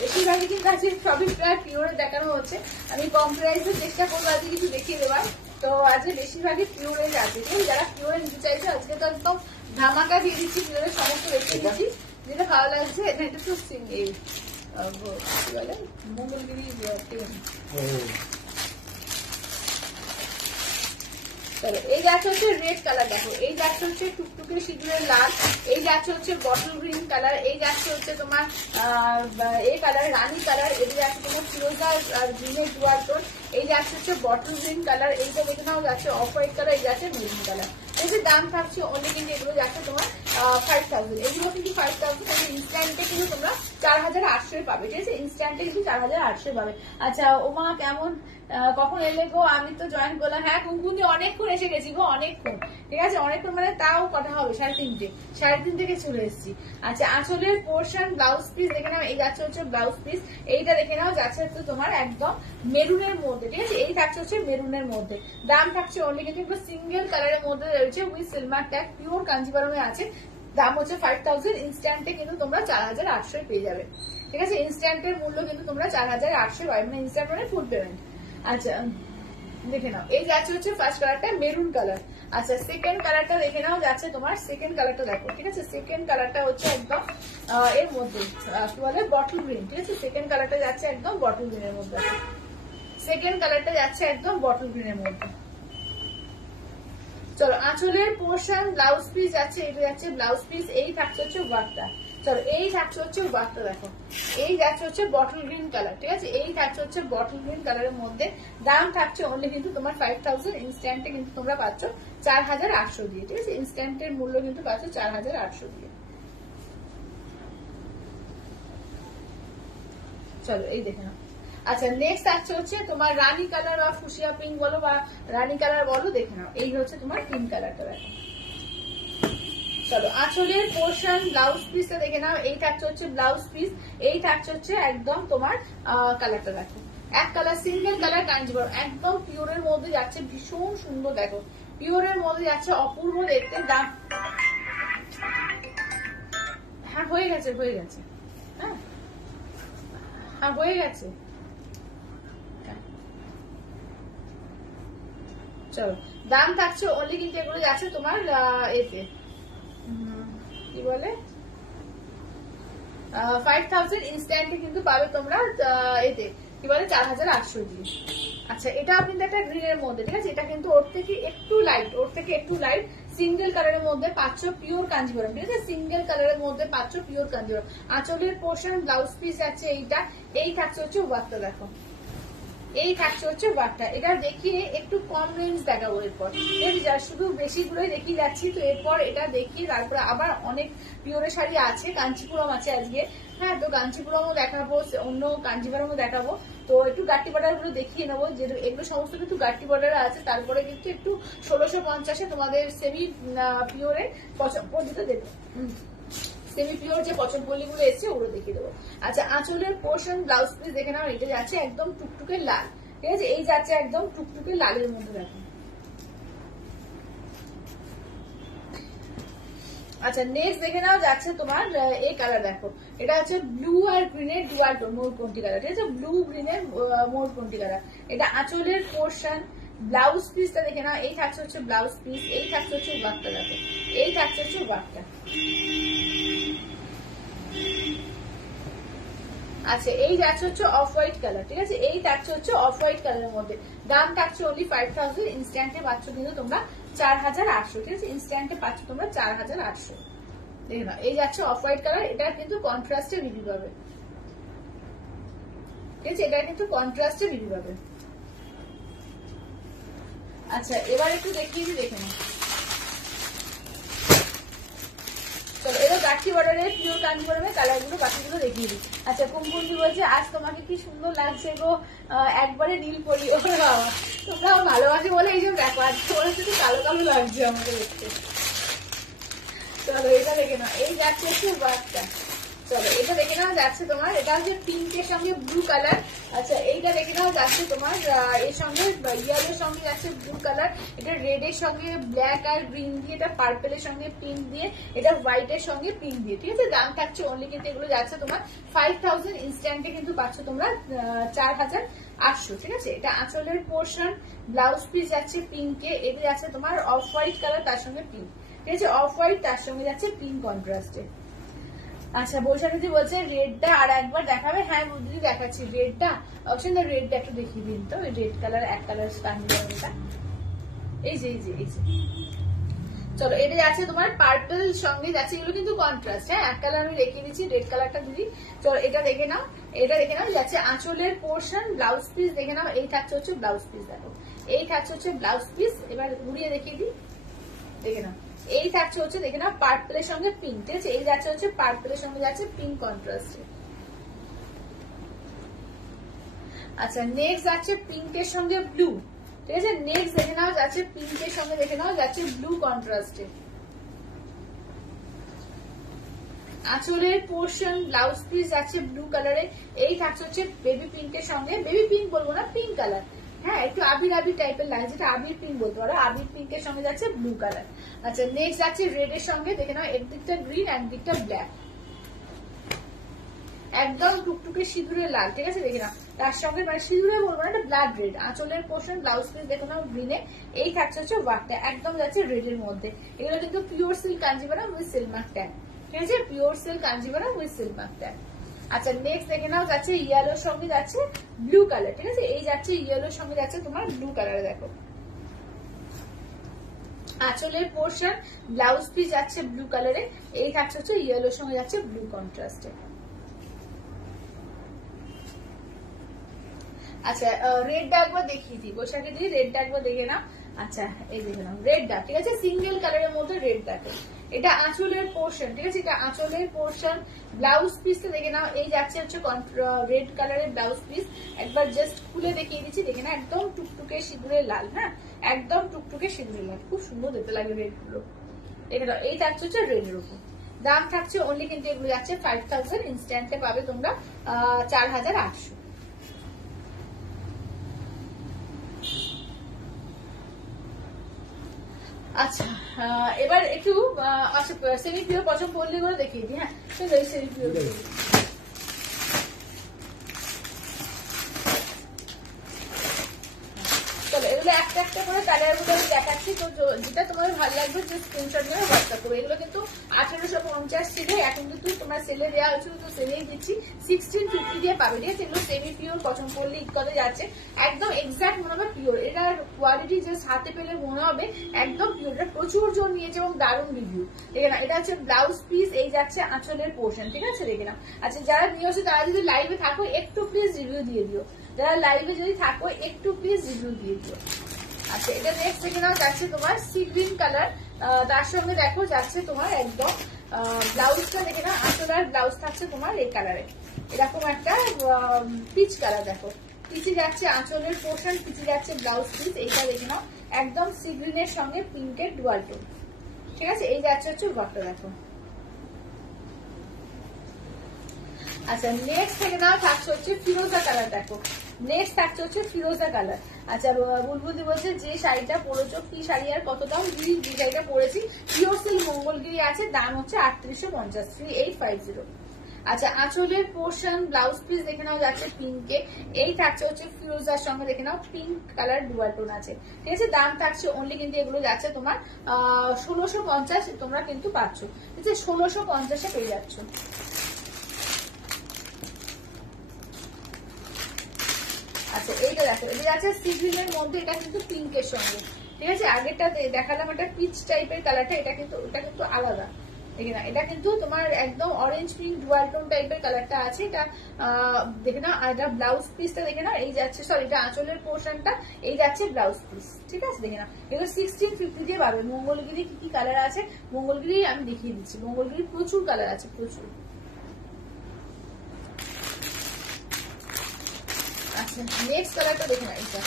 বেশিরভাগই কিন্তু আজকে সবই প্রায় পিওরের দেখানো হচ্ছে। আমি কম প্রাইসে চেষ্টা করবো আজকে কিছু দেখিয়ে দেওয়ার। তো আজকে বেশিরভাগই পিওরের আছে। ঠিক আছে, যারা পিওরে নিতে চাইছে আজকে তো একদম ধামাকা দিয়ে দিচ্ছি, পিওরের সমস্ত দেখিয়ে দিচ্ছি, যেটা ভালো লাগছে। এটা তো এই কি বলে মঙ্গলগিরি টেন। চলো এই যাচ্ছে হচ্ছে রেড কালার, দেখো এই যাচ্ছে হচ্ছে টুকটুকে সিঁদুরের লাল, এই যাচ্ছে হচ্ছে বটল গ্রিন কালার, এই যাচ্ছে হচ্ছে তোমার এই কালার রানী কালার, এই যাচ্ছে তোমার ফিরোজা আর গ্রিনের ডুয়াল টোন, এই যাচ্ছে হচ্ছে বটল গ্রিন কালার, এইটা দেখে নাও যাচ্ছে অফ হোয়াইট কালার, এই যাচ্ছে মেরুন কালার। এই যে দাম থাকছে অনলি কিন্তু এগুলো যাচ্ছে তোমার 5000, এগুলো কিন্তু 5000 ইনস্ট্যান্টে কিন্তু তোমরা 4800 পাবে, ঠিক আছে, ইনস্ট্যান্টে কিন্তু 4800 পাবে। আচ্ছা ওমা কেমন কখন এলে গো? আমি তো জয়েন করলাম, হ্যাঁ কুমকুন্দি অনেকক্ষণ এসে গেছি গো, অনেকক্ষণ, ঠিক আছে, অনেকক্ষণ মানে তাও কথা হবে 3:30 থেকে চলে এসেছি। আচ্ছা আঁচলের পোর্শন ব্লাউজ পিস দেখে নাও, এই যাচ্ছে হচ্ছে ব্লাউজ পিস, এইটা দেখে নাও যাচ্ছে হচ্ছে তোমার একদম মেরুনের মধ্যে, ঠিক আছে, এই থাকছে হচ্ছে মেরুনের মধ্যে। দাম থাকছে অনলি কিন্তু সিঙ্গেল কালারের মধ্যে রয়েছে উইথ সিলভার ট্যাগ, পিওর কাঞ্জিভারমে আছে, দাম হচ্ছে 5000, ইনস্ট্যান্টে কিন্তু তোমরা 4800 পেয়ে যাবে, ঠিক আছে, ইনস্ট্যান্টের মূল্য কিন্তু তোমরা 4800 পাবে, মানে ইনস্ট্যান্ট মানে ফুল পেমেন্ট। আচ্ছা দেখে নাও এই যাচ্ছে হচ্ছে ফার্স্ট কালারটা মেরুন কালার। আচ্ছা সেকেন্ড কালারটা দেখে নাও যাচ্ছে তোমার, সেকেন্ড কালারটা দেখো, ঠিক আছে, সেকেন্ড কালারটা হচ্ছে একদম এর মধ্যে কি বলে বটল গ্রিন, ঠিক আছে, সেকেন্ড কালারটা যাচ্ছে একদম বটল গ্রিনের মধ্যে, সেকেন্ড কালারটা যাচ্ছে একদম বটল গ্রিনের মধ্যে। চলো আঁচলের পোর্শন ব্লাউজ পিস যাচ্ছে, এটা যাচ্ছে ব্লাউজ পিস, এই থাকছে হচ্ছে ওয়ার্কটা, চলো এই থাকছে হচ্ছে ওয়ার্কটা দেখো, এই যাচ্ছে হচ্ছে বটল গ্রিন কালার, ঠিক আছে, এই থাকছে হচ্ছে বটল গ্রিন কালারের মধ্যে, দাম থাকছে অনলি কিন্তু তোমার 5000, ইনস্ট্যান্টে কিন্তু তোমরা পাচ্ছ 4800 দিয়ে, ঠিক আছে, ইনস্ট্যান্টের মূল্য কিন্তু পাচ্ছ 4800 দিয়ে। চলো এই দেখে নাও। আচ্ছা নেক্সট আসছে হচ্ছে তোমার রানী কালার বা ফুসিয়া পিঙ্ক বলো বা রানী কালার বলো, দেখে নাও এই হচ্ছে তোমার পিঙ্ক কালারটা দেখো। চলো আঁচলের পোর্শন ব্লাউজ পিসটা দেখে নাও, এই থাকছে হচ্ছে ব্লাউজ পিস, এই থাকছে হচ্ছে একদম তোমার কালারটা দেখো, এক কালার সিঙ্গেল কালার কাঞ্জিবরম, একদম পিওরের মধ্যে যাচ্ছে, ভীষণ সুন্দর দেখো, পিওরের মধ্যে যাচ্ছে, অপূর্ব দেখতে। দাম হ্যাঁ হয়ে গেছে হয়ে গেছে, হ্যাঁ হ্যাঁ হয়ে গেছে। চলো দাম থাকছে অনলি কিন্তু এগুলো যাচ্ছে তোমার এতে কি বলে 5000, ইনস্ট্যান্টলি কিন্তু পাবে তোমরা এতে কি বলে 4800 দিয়ে। আচ্ছা এটাও কিন্তু একটা গ্রিনের মধ্যে, ঠিক আছে, এটা কিন্তু ওর থেকে একটু লাইট, সিঙ্গেল কালারের মধ্যে পাচ্ছ পিওর কাঞ্জিভরম, ঠিক আছে, সিঙ্গেল কালারের মধ্যে পাচ্ছ পিওর কাঞ্জিভরম। আঁচলের পোর্শন ব্লাউজ পিস আছে এইটা, এই থাকছে হচ্ছে ওয়ার্কটা দেখো, এই থাকছে হচ্ছে ওয়ার্কটা, এটা দেখিয়ে একটু কম রেঞ্জ দেখাবো এরপর, শুধু বেশিগুলোই দেখিয়ে যাচ্ছি, তো এরপর এটা দেখিয়ে তারপরে আবার অনেক পিওরের শাড়ি আছে, কাঞ্চিপুরম আছে আজকে, হ্যাঁ তো কাঞ্চিপুরমও দেখাবো, অন্য কাঞ্জিভারমও দেখাবো, তো একটু গাট্টি বর্ডার গুলো দেখিয়ে নেবো, যে এগুলো সমস্ত কিন্তু গাট্টি বর্ডার আছে, তারপরে কিন্তু একটু 1650 তোমাদের সেমি পিওরে পছন্দ দেবো, সেমি পিওর যে পছন্দপল্লি গুলো এসছে ওগুলো দেখিয়ে দেবো। আচ্ছা আঁচলের পোর্শন ব্লাউজ পিস দেখে নাও, এটা যাচ্ছে একদম টুকটুকে লাল, ঠিক আছে, এই যাচ্ছে একদম টুকটুকে লালের মধ্যে দেখো। আচ্ছা নেক্সট দেখে নাও যাচ্ছে তোমার এই কালার দেখো, এটা হচ্ছে ব্লু আর গ্রিনের ডুয়াল টোন মোরপন্টি কালার, ঠিক আছে, ব্লু গ্রিনের মোরপন্টি কালার, এটা আঁচলের পোর্শন ব্লাউজ পিসটা দেখে নাও, এই থাকছে হচ্ছে ব্লাউজ পিস, এই থাকছে হচ্ছে ওয়ার্কটা দেখো, এই থাকছে হচ্ছে ওয়ার্কটা। আচ্ছা এই যাচ্ছে হচ্ছে অফ হোয়াইট কালার, ঠিক আছে, এই থাকছে হচ্ছে অফ হোয়াইট কালারের মধ্যে, দাম থাকছে অনলি 5000, ইনস্ট্যান্টে পাচ্ছ কিন্তু তোমরা 4800, ঠিক আছে, ইনস্ট্যান্টে পাচ্ছ তোমরা 4800। দেখে নাও এই যাচ্ছে অফ হোয়াইট কালার, এটা কিন্তু কন্ট্রাস্টে রিভিউ পাবে, ঠিক আছে, এটা কিন্তু কন্ট্রাস্টে রিভিউ পাবে। আচ্ছা এবার একটু দেখিয়ে দিই, দেখে নাও। চলো এবার গাঠি বর্ডারের পিওর কাঞ্জিভরমের কালার গুলো বাকিগুলো দেখিয়ে দিই। আচ্ছা কুমকুন্দি বলছে আজ তোমাকে কি সুন্দর লাগছে গো, একবারে নীল পরি, ওরে বাবা তোমরাও ভালোবাসে বলে এইসব দেখো, আজকে বলে শুধু কালো কালো লাগছে আমাকে দেখতে। চলো এটা দেখে নাও, এই যাচ্ছে হচ্ছে ওয়ার্কটা, চলো এটা দেখে নাও যাচ্ছে তোমার, এটা হচ্ছে পিঙ্কের সঙ্গে ব্লু কালার। আচ্ছা এইটা দেখে নাও যাচ্ছে তোমার এর সঙ্গে ইয়েলোর সঙ্গে যাচ্ছে ব্লু কালার, এটা রেড এর সঙ্গে ব্ল্যাক আর গ্রিন দিয়ে, এটা পার্পেলের সঙ্গে পিঙ্ক দিয়ে, এটা হোয়াইট এর সঙ্গে পিঙ্ক দিয়ে, ঠিক আছে, দাম থাকছে অনলি কিন্তু এগুলো যাচ্ছে তোমার 5000, ইনস্ট্যান্টে কিন্তু পাচ্ছ তোমরা 4800, ঠিক আছে, এটা আঁচলের পোর্শন ব্লাউজ পিস যাচ্ছে পিঙ্কে, এটা যাচ্ছে তোমার অফ হোয়াইট কালার তার সঙ্গে পিঙ্ক, ঠিক আছে, অফ হোয়াইট তার সঙ্গে যাচ্ছে পিঙ্ক কন্ট্রাস্টে। আচ্ছা বৈশাখী বলছে রেডটা আর একবার দেখাবে, হ্যাঁ বুঝলি দেখাচ্ছি, রেডটা অপশন রেডটা একটু দেখিয়ে দিন তো, রেড কালার এক কালার কাঞ্জিভরমটা, এই যে চলো এটা যাচ্ছে তোমার পার্পল সঙ্গে যাচ্ছে, এগুলো কিন্তু কন্ট্রাস্ট। হ্যাঁ, এক কালার আমি রেখে দিচ্ছি, রেড কালারটা দিদি। চলো এটা দেখে নাও, যাচ্ছে আঁচলের পোর্শন, ব্লাউজ পিস দেখে নাও। এই থাকছে হচ্ছে ব্লাউজ পিস, দেখো এই থাকছে হচ্ছে ব্লাউজ পিস। এবার ঘুরিয়ে দেখিয়ে দিই, দেখে নাও এই থাকছে হচ্ছে, দেখে নাও পার্পলের সঙ্গে পিঙ্ক, ঠিক আছে। এই যাচ্ছে হচ্ছে পার্পলের সঙ্গে যাচ্ছে পিঙ্ক কন্ট্রাস্টে। আচ্ছা নেক্সট যাচ্ছে পিঙ্কের সঙ্গে ব্লু, ঠিক আছে। নেক্সট দেখে নাও যাচ্ছে পিঙ্কের সঙ্গে, দেখে নাও যাচ্ছে ব্লু কন্ট্রাস্টে। আঁচলের পোর্শন, ব্লাউজ পিস যাচ্ছে ব্লু কালারে। এই থাকছে হচ্ছে বেবি পিঙ্কের সঙ্গে, বেবি পিঙ্ক বলবো না, পিঙ্ক কালার। হ্যাঁ, একটু আবির টাইপের লাগে, যেটা আবির পিঙ্ক বলতে পারো। আবির পিঙ্কের সঙ্গে যাচ্ছে ব্লু কালার। আচ্ছা নেক্সট যাচ্ছে রেড এর সঙ্গে, দেখে নাও একদিকটা গ্রিন, একদিকটা ব্ল্যাক, একদম টুকটুকে সিঁদুরের লাল, ঠিক আছে। দেখে নাও তার সঙ্গে মানে সিঁদুরে বলবো না, এটা ব্লাড রেড। আঁচলের পোর্শন, ব্লাউজ পিস দেখে নাও গ্রিনে। এই থাকছে হচ্ছে ওয়ার্কটা একদম যাচ্ছে রেড এর মধ্যে। এগুলো কিন্তু pure silk Kanjivaram with silk mark tag, ঠিক আছে। Pure silk Kanjivaram with silk mark tag. আচ্ছা নেক্সট দেখে নাও যাচ্ছে ইয়েলোর সঙ্গে যাচ্ছে ব্লু কালার, ঠিক আছে। এই যাচ্ছে ইয়েলোর সঙ্গে যাচ্ছে তোমার ব্লু কালার, দেখো আঁচলের পোর্শন, ব্লাউজ পিস যাচ্ছে ব্লু কালারে। এই থাকছে হচ্ছে ইয়েলোর সঙ্গে যাচ্ছে ব্লু কন্ট্রাস্টে। আচ্ছা রেডটা একবার দেখিয়ে দিই, বৈশাখী দিই রেডটা একবার দেখে নাও। আচ্ছা এই দেখে নাও রেডটা, ঠিক আছে। সিঙ্গেল কালারের মধ্যে রেড দেখো, এটা আঁচলের পোর্শন, ঠিক আছে। এটা আঁচলের পোর্শন, ব্লাউজ পিসটা দেখে নাও। এই যাচ্ছে হচ্ছে রেড কালারের ব্লাউজ পিস। একবার জাস্ট খুলে দেখিয়ে দিচ্ছি, দেখে নাও একদম টুকটুকে সিঁদুরের লাল। হ্যাঁ, একদম টুকটুকে সিঁদুরের লাল, খুব সুন্দর দেখতে লাগে রেড গুলো, দেখে নাও। এই থাকছে হচ্ছে রেড এর উপর। দাম থাকছে অনলি কিন্তু এগুলো যাচ্ছে 5000, ইনস্ট্যান্টে পাবে তোমরা 4800। আচ্ছা এবার একটু আচ্ছা সেমি পিওর পছন্দ পড়লে করে দেখিয়ে দিই। হ্যাঁ সেমি পিওর চলো, এগুলো একটা একটা করে কালার গুলো আমি দেখাচ্ছি। তো যেটা তোমার ভালো লাগবে যে স্ক্রিনশট নিয়ে হোয়াটসঅ্যাপ করবে। এগুলো কিন্তু 1850 ছিল, এখন কিন্তু তোমার সেলে দেওয়া হয়েছিল, তো সেলেই দিচ্ছি 1650 দিয়ে পাবে, ঠিক আছে। এগুলো সেমি পিওর পছন্দ করলে ইকতে যাচ্ছে, একদম এক্সাক্ট মনে হবে পিওর। এটার কোয়ালিটি জাস্ট হাতে পেলে মনে হবে একদম পিওর। এটা প্রচুর জন নিয়েছে এবং দারুণ রিভিউ, দেখে না। এটা হচ্ছে ব্লাউজ পিস, এই যাচ্ছে আঁচলের পোর্শন, ঠিক আছে, দেখে না। আচ্ছা যারা নিয়েছো তারা যদি লাইভে থাকো একটু প্লিজ রিভিউ দিয়ে দিও, যারা লাইভে যদি থাকো একটু প্লিজ রিভিউ দিয়ে দিও। আচ্ছা এটা নেক্সট দেখে নাও যাচ্ছে তোমার সি গ্রিন কালার, তার সঙ্গে দেখো যাচ্ছে তোমার একদম ব্লাউজটা দেখে নাও। আঁচলার ব্লাউজ থাকছে তোমার এই কালারে, এরকম একটা পিচ কালার, দেখো পিচে যাচ্ছে আঁচলের পোর্শন, পিচে যাচ্ছে ব্লাউজ পিস। এইটা দেখে নাও একদম সি গ্রিনের সঙ্গে পিঙ্কের ডুয়াল টোন, ঠিক আছে। এই যাচ্ছে হচ্ছে ওয়ার্কটা, দেখো। আচ্ছা নেক্সট থেকে নাও থাকছে হচ্ছে ফিরোজা কালার, দেখো নেক্সট থাকছে হচ্ছে ফিরোজা কালার। আচ্ছা বুলবুলি বলছে যে শাড়িটা পরেছো কি শাড়ি আর কত দাম? যে শাড়িটা পরেছি পিওর সিল্ক মঙ্গলগিরি আছে, দাম হচ্ছে 3850, 3850। আচ্ছা আঁচলের পোর্শন, ব্লাউজ পিস দেখে নাও যাচ্ছে পিঙ্কে। এই থাকছে হচ্ছে ফিরোজার সঙ্গে দেখে নাও পিঙ্ক কালার ডুয়াল টোন আছে, ঠিক আছে। দাম থাকছে অনলি কিন্তু এগুলো যাচ্ছে তোমার 1650, তোমরা কিন্তু পাচ্ছ, ঠিক আছে, 1650-এ পেয়ে যাচ্ছ। আচ্ছা এইটা দেখো, এটা যাচ্ছে সি গ্রিনের মধ্যে, এটা কিন্তু পিঙ্কের সঙ্গে, ঠিক আছে। আগেরটা দেখালাম একটা পিচ টাইপের কালারটা, এটা কিন্তু আলাদা, দেখে না। এটা কিন্তু তোমার একদম অরেঞ্জ পিঙ্ক ডুয়াল টোন টাইপের কালারটা আছে। এটা দেখে না, এটা ব্লাউজ পিসটা দেখে না। এই যাচ্ছে, সরি এটা আঁচলের পোর্শনটা, এই যাচ্ছে ব্লাউজ পিস, ঠিক আছে, দেখে না। এগুলো 1650 দিয়ে পাবে। মঙ্গলগিরি কি কি কালার আছে মঙ্গলগিরি আমি দেখিয়ে দিচ্ছি। মঙ্গলগিরি প্রচুর কালার আছে, প্রচুর। আচ্ছা নেক্সট কালারটা দেখে না, এইটা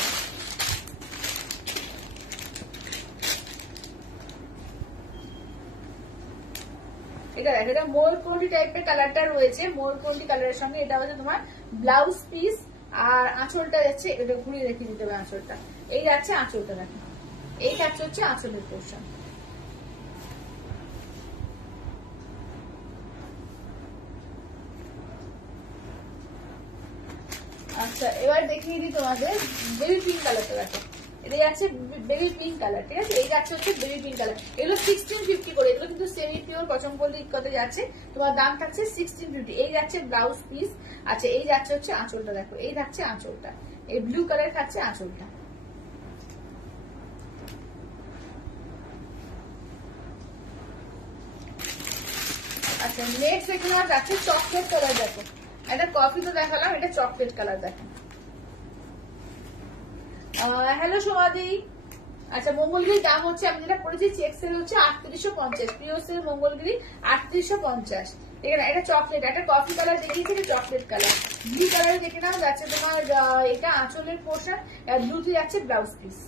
এটা দেখো, এটা মোরকন্ডি টাইপের কালারটা রয়েছে, মোরকন্ডি কালারের সঙ্গে। এটা হচ্ছে তোমার ব্লাউজ পিস, আর আঁচলটা যাচ্ছে, এটা ঘুরিয়ে রেখে দিতে হবে আঁচলটা। এই যাচ্ছে আঁচলটা, দেখো এই যাচ্ছে হচ্ছে আঁচলের পোর্শন। আচ্ছা এবার দেখিয়ে দিই তোমাদের বেবি পিঙ্ক কালারটা, দেখো এটা যাচ্ছে বেবি পিঙ্ক কালার, ঠিক আছে। এই যাচ্ছে হচ্ছে বেবি পিঙ্ক কালার। এগুলো 1650 করে, এগুলো কিন্তু সেমি পিওর পছন্দ করলে ইকতে যাচ্ছে, তোমার দাম থাকছে 1650। এই যাচ্ছে ব্লাউজ পিস। আচ্ছা এই যাচ্ছে হচ্ছে আঁচলটা, দেখো এই যাচ্ছে আঁচলটা, এই ব্লু কালার থাকছে আঁচলটা। আচ্ছা নেক্সট দেখে নেওয়া যাচ্ছে চকলেট কালার। দেখো এটা কফি তো দেখালাম, এটা চকলেট কালার দেখো। হ্যালো সোমাদি। আচ্ছা মঙ্গলগিরির দাম হচ্ছে, আমি যেটা পড়েছি চেক সেল হচ্ছে 3850, পিওর সেল মঙ্গলগিরি 3850। এখানে এটা চকলেট, একটা কফি কালার দেখিয়েছি, এটা চকলেট কালার। ব্লু কালার দেখে নাও যাচ্ছে তোমার, এটা আঁচলের পোর্শন, ব্লুতে যাচ্ছে ব্লাউজ পিস।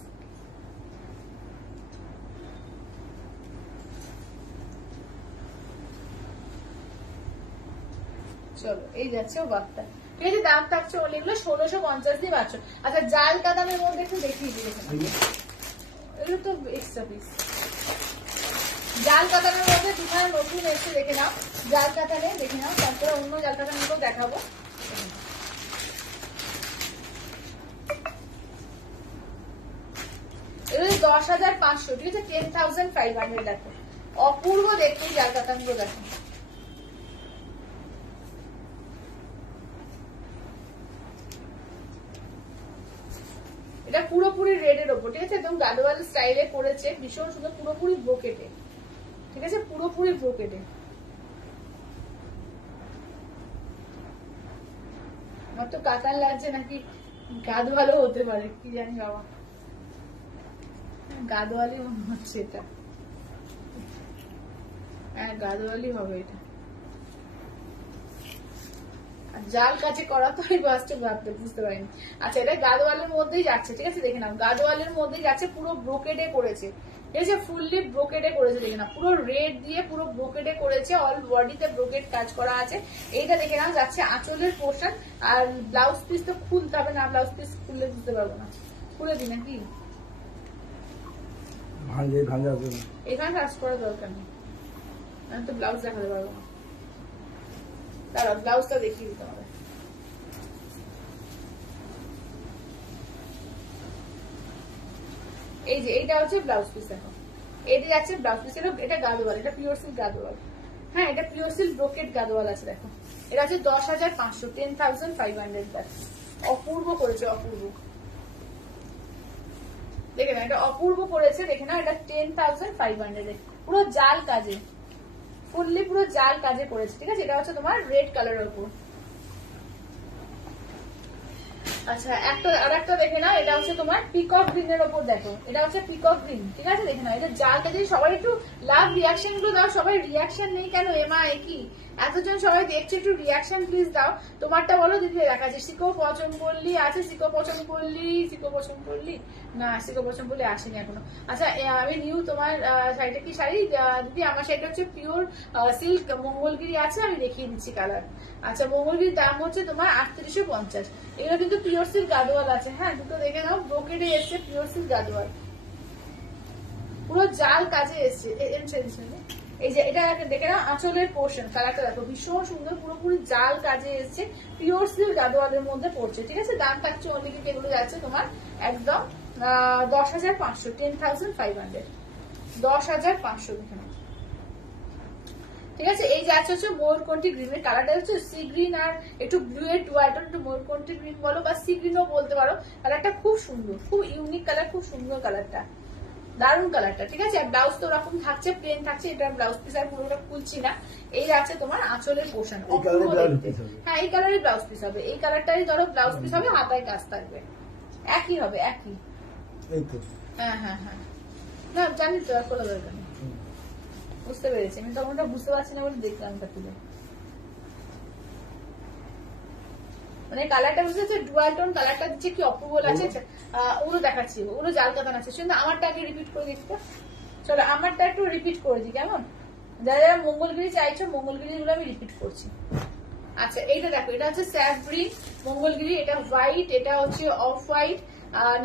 চলো এই যাচ্ছে ও বার্তা, ঠিক আছে। দাম থাকছে এগুলো 1650 দিয়ে পাচ্ছ। আচ্ছা জাল কাদামের মধ্যে একটু দেখিয়ে দিই, এগুলো তো এক্সট্রা পিস। জাল কাতানের মধ্যে দুখানা নতুন এসে দেখে নাও, জাল কাতানে দেখে নাও, তারপরে অন্য জাল কাতানগুলো দেখাবো। এগুলো 10,500, ঠিক আছে, 10,500। দেখো অপূর্ব দেখতে জাল কাতানগুলো দেখো। এটা পুরোপুরি রেডের ওপর, ঠিক আছে, একদম গাদোয়াল স্টাইলে করেছে, ভীষণ সুন্দর, পুরোপুরি ব্রোকেটে, ঠিক আছে, পুরোপুরি ব্রোকেটে। আমার তো কাতান লাগছে নাকি গাদোয়ালও হতে পারে, কি জানি বাবা, গাদোয়ালি মনে হচ্ছে এটা, হ্যাঁ গাদোয়ালি হবে এটা। জাল কাছে করা তো এই বাসটা ভাবতে বুঝতে পারিনি। আচ্ছা এটা গাদোয়ালের মধ্যেই যাচ্ছে, ঠিক আছে, দেখে নাও গাদোয়ালের মধ্যেই যাচ্ছে, পুরো ব্রোকেডে করেছে, ঠিক আছে, ফুললি ব্রোকেডে করেছে, দেখে নাও পুরো রেড দিয়ে পুরো ব্রোকেডে করেছে, অল বডিতে ব্রোকেড কাজ করা আছে। এইটা দেখে নাও যাচ্ছে আঁচলের পোর্শন, আর ব্লাউজ পিস তো খুলতে হবে না, ব্লাউজ পিস খুললে বুঝতে পারবো না, খুলে দিই নাকি এখানে কাজ করার দরকার নেই, আমি তো ব্লাউজ দেখাতে পারবো না। দাঁড়াও ব্লাউজটা দেখিয়ে দিতে হবে। এই যে এইটা হচ্ছে ব্লাউজ পিস, দেখো এইটা যাচ্ছে ব্লাউজ পিস, এটা গাদোয়াল, এটা পিওর সিল্ক গাদোয়াল, হ্যাঁ এটা পিওর সিল্ক ব্রোকেট গাদোয়াল আছে। দেখো এটা হচ্ছে 10,500, 10,500। দেখো অপূর্ব করেছে, অপূর্ব, দেখে না এটা অপূর্ব করেছে, দেখে না এটা 10,500, পুরো জাল কাজে, ফুললি পুরো জাল কাজে করেছে, ঠিক আছে। এটা হচ্ছে তোমার রেড কালারের উপর। আচ্ছা আর একটা দেখে নাও, এটা হচ্ছে তোমার পিকক গ্রিনের ওপর। দেখো এটা হচ্ছে পিকক গ্রিন, ঠিক আছে, দেখে নাও এটা জাল কাজে। সবাই একটু লাভ রিয়াকশন গুলো দাও, সবাই রিয়াকশন নেই কেন, এমা একই এতজন সবাই দেখছে, একটু রিয়াকশন প্লিজ দাও। তোমারটা বলো দিদি দেখাচ্ছে, সিকো পছন্দ করলি আছে, সিকো পছন্দ করলি, সিকো পছন্দ করলি না, সিকো পছন্দ করলে আসেনি এখনো। আচ্ছা আমি নিউ তোমার শাড়িটা কি শাড়ি দিদি, আমার শাড়িটা হচ্ছে পিওর সিল্ক মঙ্গলগিরি আছে, আমি দেখিয়ে দিচ্ছি কালার। আচ্ছা মঙ্গলগিরির দাম হচ্ছে তোমার 3850, এগুলো কিন্তু পিওর সিল্ক গাদোয়াল আছে, হ্যাঁ দুটো দেখে নাও, ব্রোকেডে এসছে পিওর সিল্ক গাদোয়াল, পুরো জাল কাজে এসছে। এই যে এটা দেখে নাও আঁচলের পোর্শন, কালারটা দেখো ভীষণ সুন্দর, পুরোপুরি জাল কাজে এসছে, পিওর সিল্ক গাদোয়ালের মধ্যে পড়ছে, ঠিক আছে। দাম থাকছে অনেকে যেগুলো যাচ্ছে তোমার একদম 10,500, 10,500, 10,500 দেখে নাও, ঠিক আছে। এই যাচ্ছে হচ্ছে ময়ূরকণ্ঠী গ্রিনের, কালারটা হচ্ছে সি গ্রিন আর একটু ব্লু এর টুয়াইটন, একটু ময়ূরকণ্ঠী গ্রিন বলো বা সি গ্রিনও বলতে পারো। কালারটা খুব সুন্দর, খুব ইউনিক কালার, খুব সুন্দর কালারটা, দারুন কালারটা, ঠিক আছে। ব্লাউজ তো ওরকম থাকছে, প্লেন থাকছে, এটা ব্লাউজ পিস আর পুরোটা খুলছি না। এই আছে তোমার আঁচলের পোর্শন, হ্যাঁ এই কালারের ব্লাউজ পিস হবে, এই কালারটারই ধরো ব্লাউজ পিস হবে, হাতায় কাজ থাকবে, একই হবে, একই, হ্যাঁ হ্যাঁ হ্যাঁ, না জানি তো আর কোনো দরকার নেই, বুঝতে পেরেছি আমি, তখন ওটা বুঝতে পারছি না বলে দেখলাম তুলে, মানে কালারটা বুঝতে হচ্ছে ডুয়াল টোন কালারটা দিচ্ছে, কি অপূর্ব লাগছে। ওগুলো দেখাচ্ছি, ওগুলো জাল কাতান আছে, শুধু আমারটা আগে রিপিট করে দেখতে, চলো আমারটা একটু রিপিট করে দিই কেমন, যারা যারা মঙ্গলগিরি চাইছো মঙ্গলগিরি গুলো আমি রিপিট করছি। আচ্ছা এইটা দেখো, এটা হচ্ছে স্যাফ গ্রিন মঙ্গলগিরি, এটা হোয়াইট, এটা হচ্ছে অফ হোয়াইট,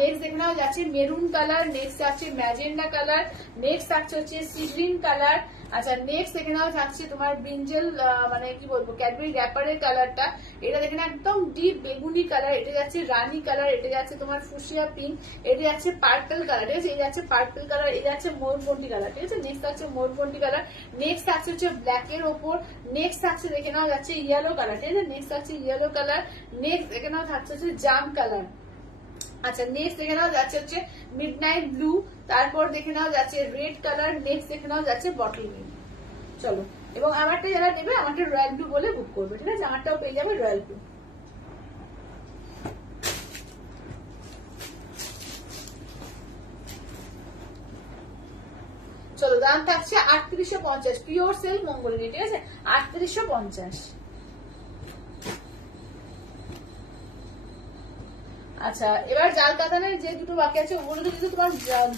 নেক্সট দেখে নাও যাচ্ছে মেরুন কালার, নেক্সট যাচ্ছে ম্যাজেন্ডা কালার, নেক্সট থাকছে হচ্ছে সি গ্রিন কালার। আচ্ছা নেক্সট দেখে নাও থাকছে তোমার ব্রিঞ্জেল, মানে কি বলবো ক্যাডবেরি র্যাপারের কালারটা, এটা দেখে নাও একদম ডিপ বেগুনি কালার, এটা যাচ্ছে রানী কালার, এটা যাচ্ছে তোমার ফুসিয়া পিঙ্ক, এটা যাচ্ছে পার্পল কালার, ঠিক আছে, এই যাচ্ছে পার্পল কালার, এই যাচ্ছে ময়ূরকণ্ঠী কালার, ঠিক আছে। নেক্সট থাকছে ময়ূরকণ্ঠী কালার, নেক্সট থাকছে হচ্ছে ব্ল্যাক এর ওপর, নেক্সট থাকছে দেখে নাও যাচ্ছে ইয়েলো কালার, ঠিক আছে, নেক্সট থাকছে ইয়েলো কালার, নেক্সট দেখে নাও থাকছে হচ্ছে জাম কালার। আচ্ছা নেক্সট দেখে নাও যাচ্ছে হচ্ছে মিডনাইট ব্লু, তারপর দেখে নাও যাচ্ছে রেড কালার, নেক্সট দেখে নাও যাচ্ছে বটল গ্রিন। চলো এবং আমারটা যারা নেবে আমারটা রয়্যাল ব্লু বলে বুক করবে, ঠিক আছে? আমারটাও পেয়ে যাবে রয়্যাল ব্লু। চলো, দাম থাকছে 3850, পিওর সিল্ক মঙ্গলগিরি, ঠিক আছে? 3850। আচ্ছা, এবার জাল কাতানের যে দুটো বাকি আছে ওগুলো কিন্তু তোমার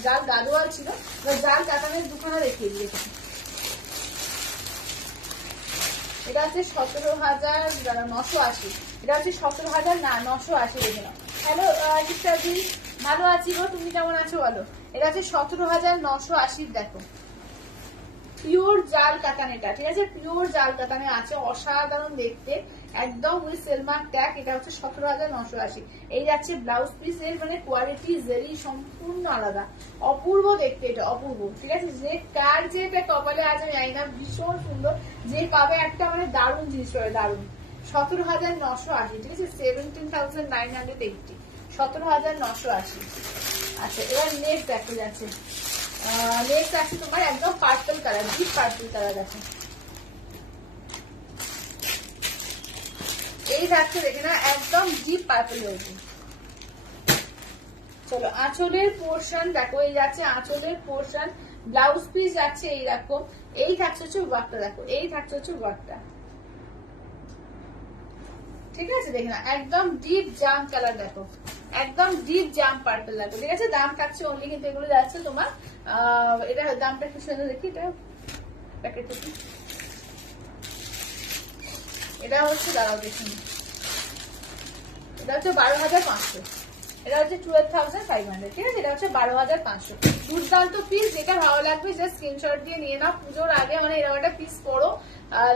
জাল গাদোয়াল ছিল, জাল কাতানের দুখানা দেখিয়ে দিয়েছে। এটা হচ্ছে 17,980, এটা হচ্ছে 17,980, দেখে নাও। হ্যালো চিত্রাদি, ভালো আছি গো, তুমি কেমন আছো বলো? এটা হচ্ছে 17,980, দেখো পিওর জাল কাতান, এটা ঠিক আছে? পিওর জাল কাতানে আছে, অসাধারণ দেখতে, একদম উইথ সেলমার্ক ট্যাগ। এটা হচ্ছে 17,980। এই যাচ্ছে ব্লাউজ পিস, এর মানে কোয়ালিটি জেরি সম্পূর্ণ আলাদা, অপূর্ব দেখতে, এটা অপূর্ব, ঠিক আছে? যে কার যে এটা কপালে আছে জানি না, ভীষণ সুন্দর, যে পাবে একটা মানে দারুণ জিনিস হবে, দারুণ। 17,980, ঠিক আছে? 17,980, 17,980। আচ্ছা, এবার নেক্সট দেখতে যাচ্ছে, নেক্সট আছে তোমার একদম purple colour, deep purple colour আছে। এই থাকছে, দেখে না, একদম ডিপ পার্পল হয়েছে। চলো, আঁচলের পোর্শন দেখো, এই যাচ্ছে আঁচলের পোর্শন, ব্লাউজ পিস যাচ্ছে এইরকম, এই থাকছে হচ্ছে ওয়ার্কটা, দেখো এই থাকছে হচ্ছে ওয়ার্কটা, ঠিক আছে? দেখে না, একদম ডিপ জাম কালার, দেখো একদম ডিপ জাম পার্পল লাগবে, ঠিক আছে? দাম থাকছে অনলি, কিন্তু এগুলো যাচ্ছে তোমার এটা দামটা একটু সুন্দর দেখি, এটা প্যাকেট দেখি, এটা হচ্ছে দাঁড়াও দেখুন, এটা হচ্ছে 12,500, এটা হচ্ছে 12,500, ঠিক আছে? এটা হচ্ছে 12,500। দুর্দান্ত পিস, যেটা ভালো লাগবে জাস্ট স্ক্রিনশট দিয়ে নিয়ে নাও। পুজোর আগে মানে এরকম একটা পিস পরো,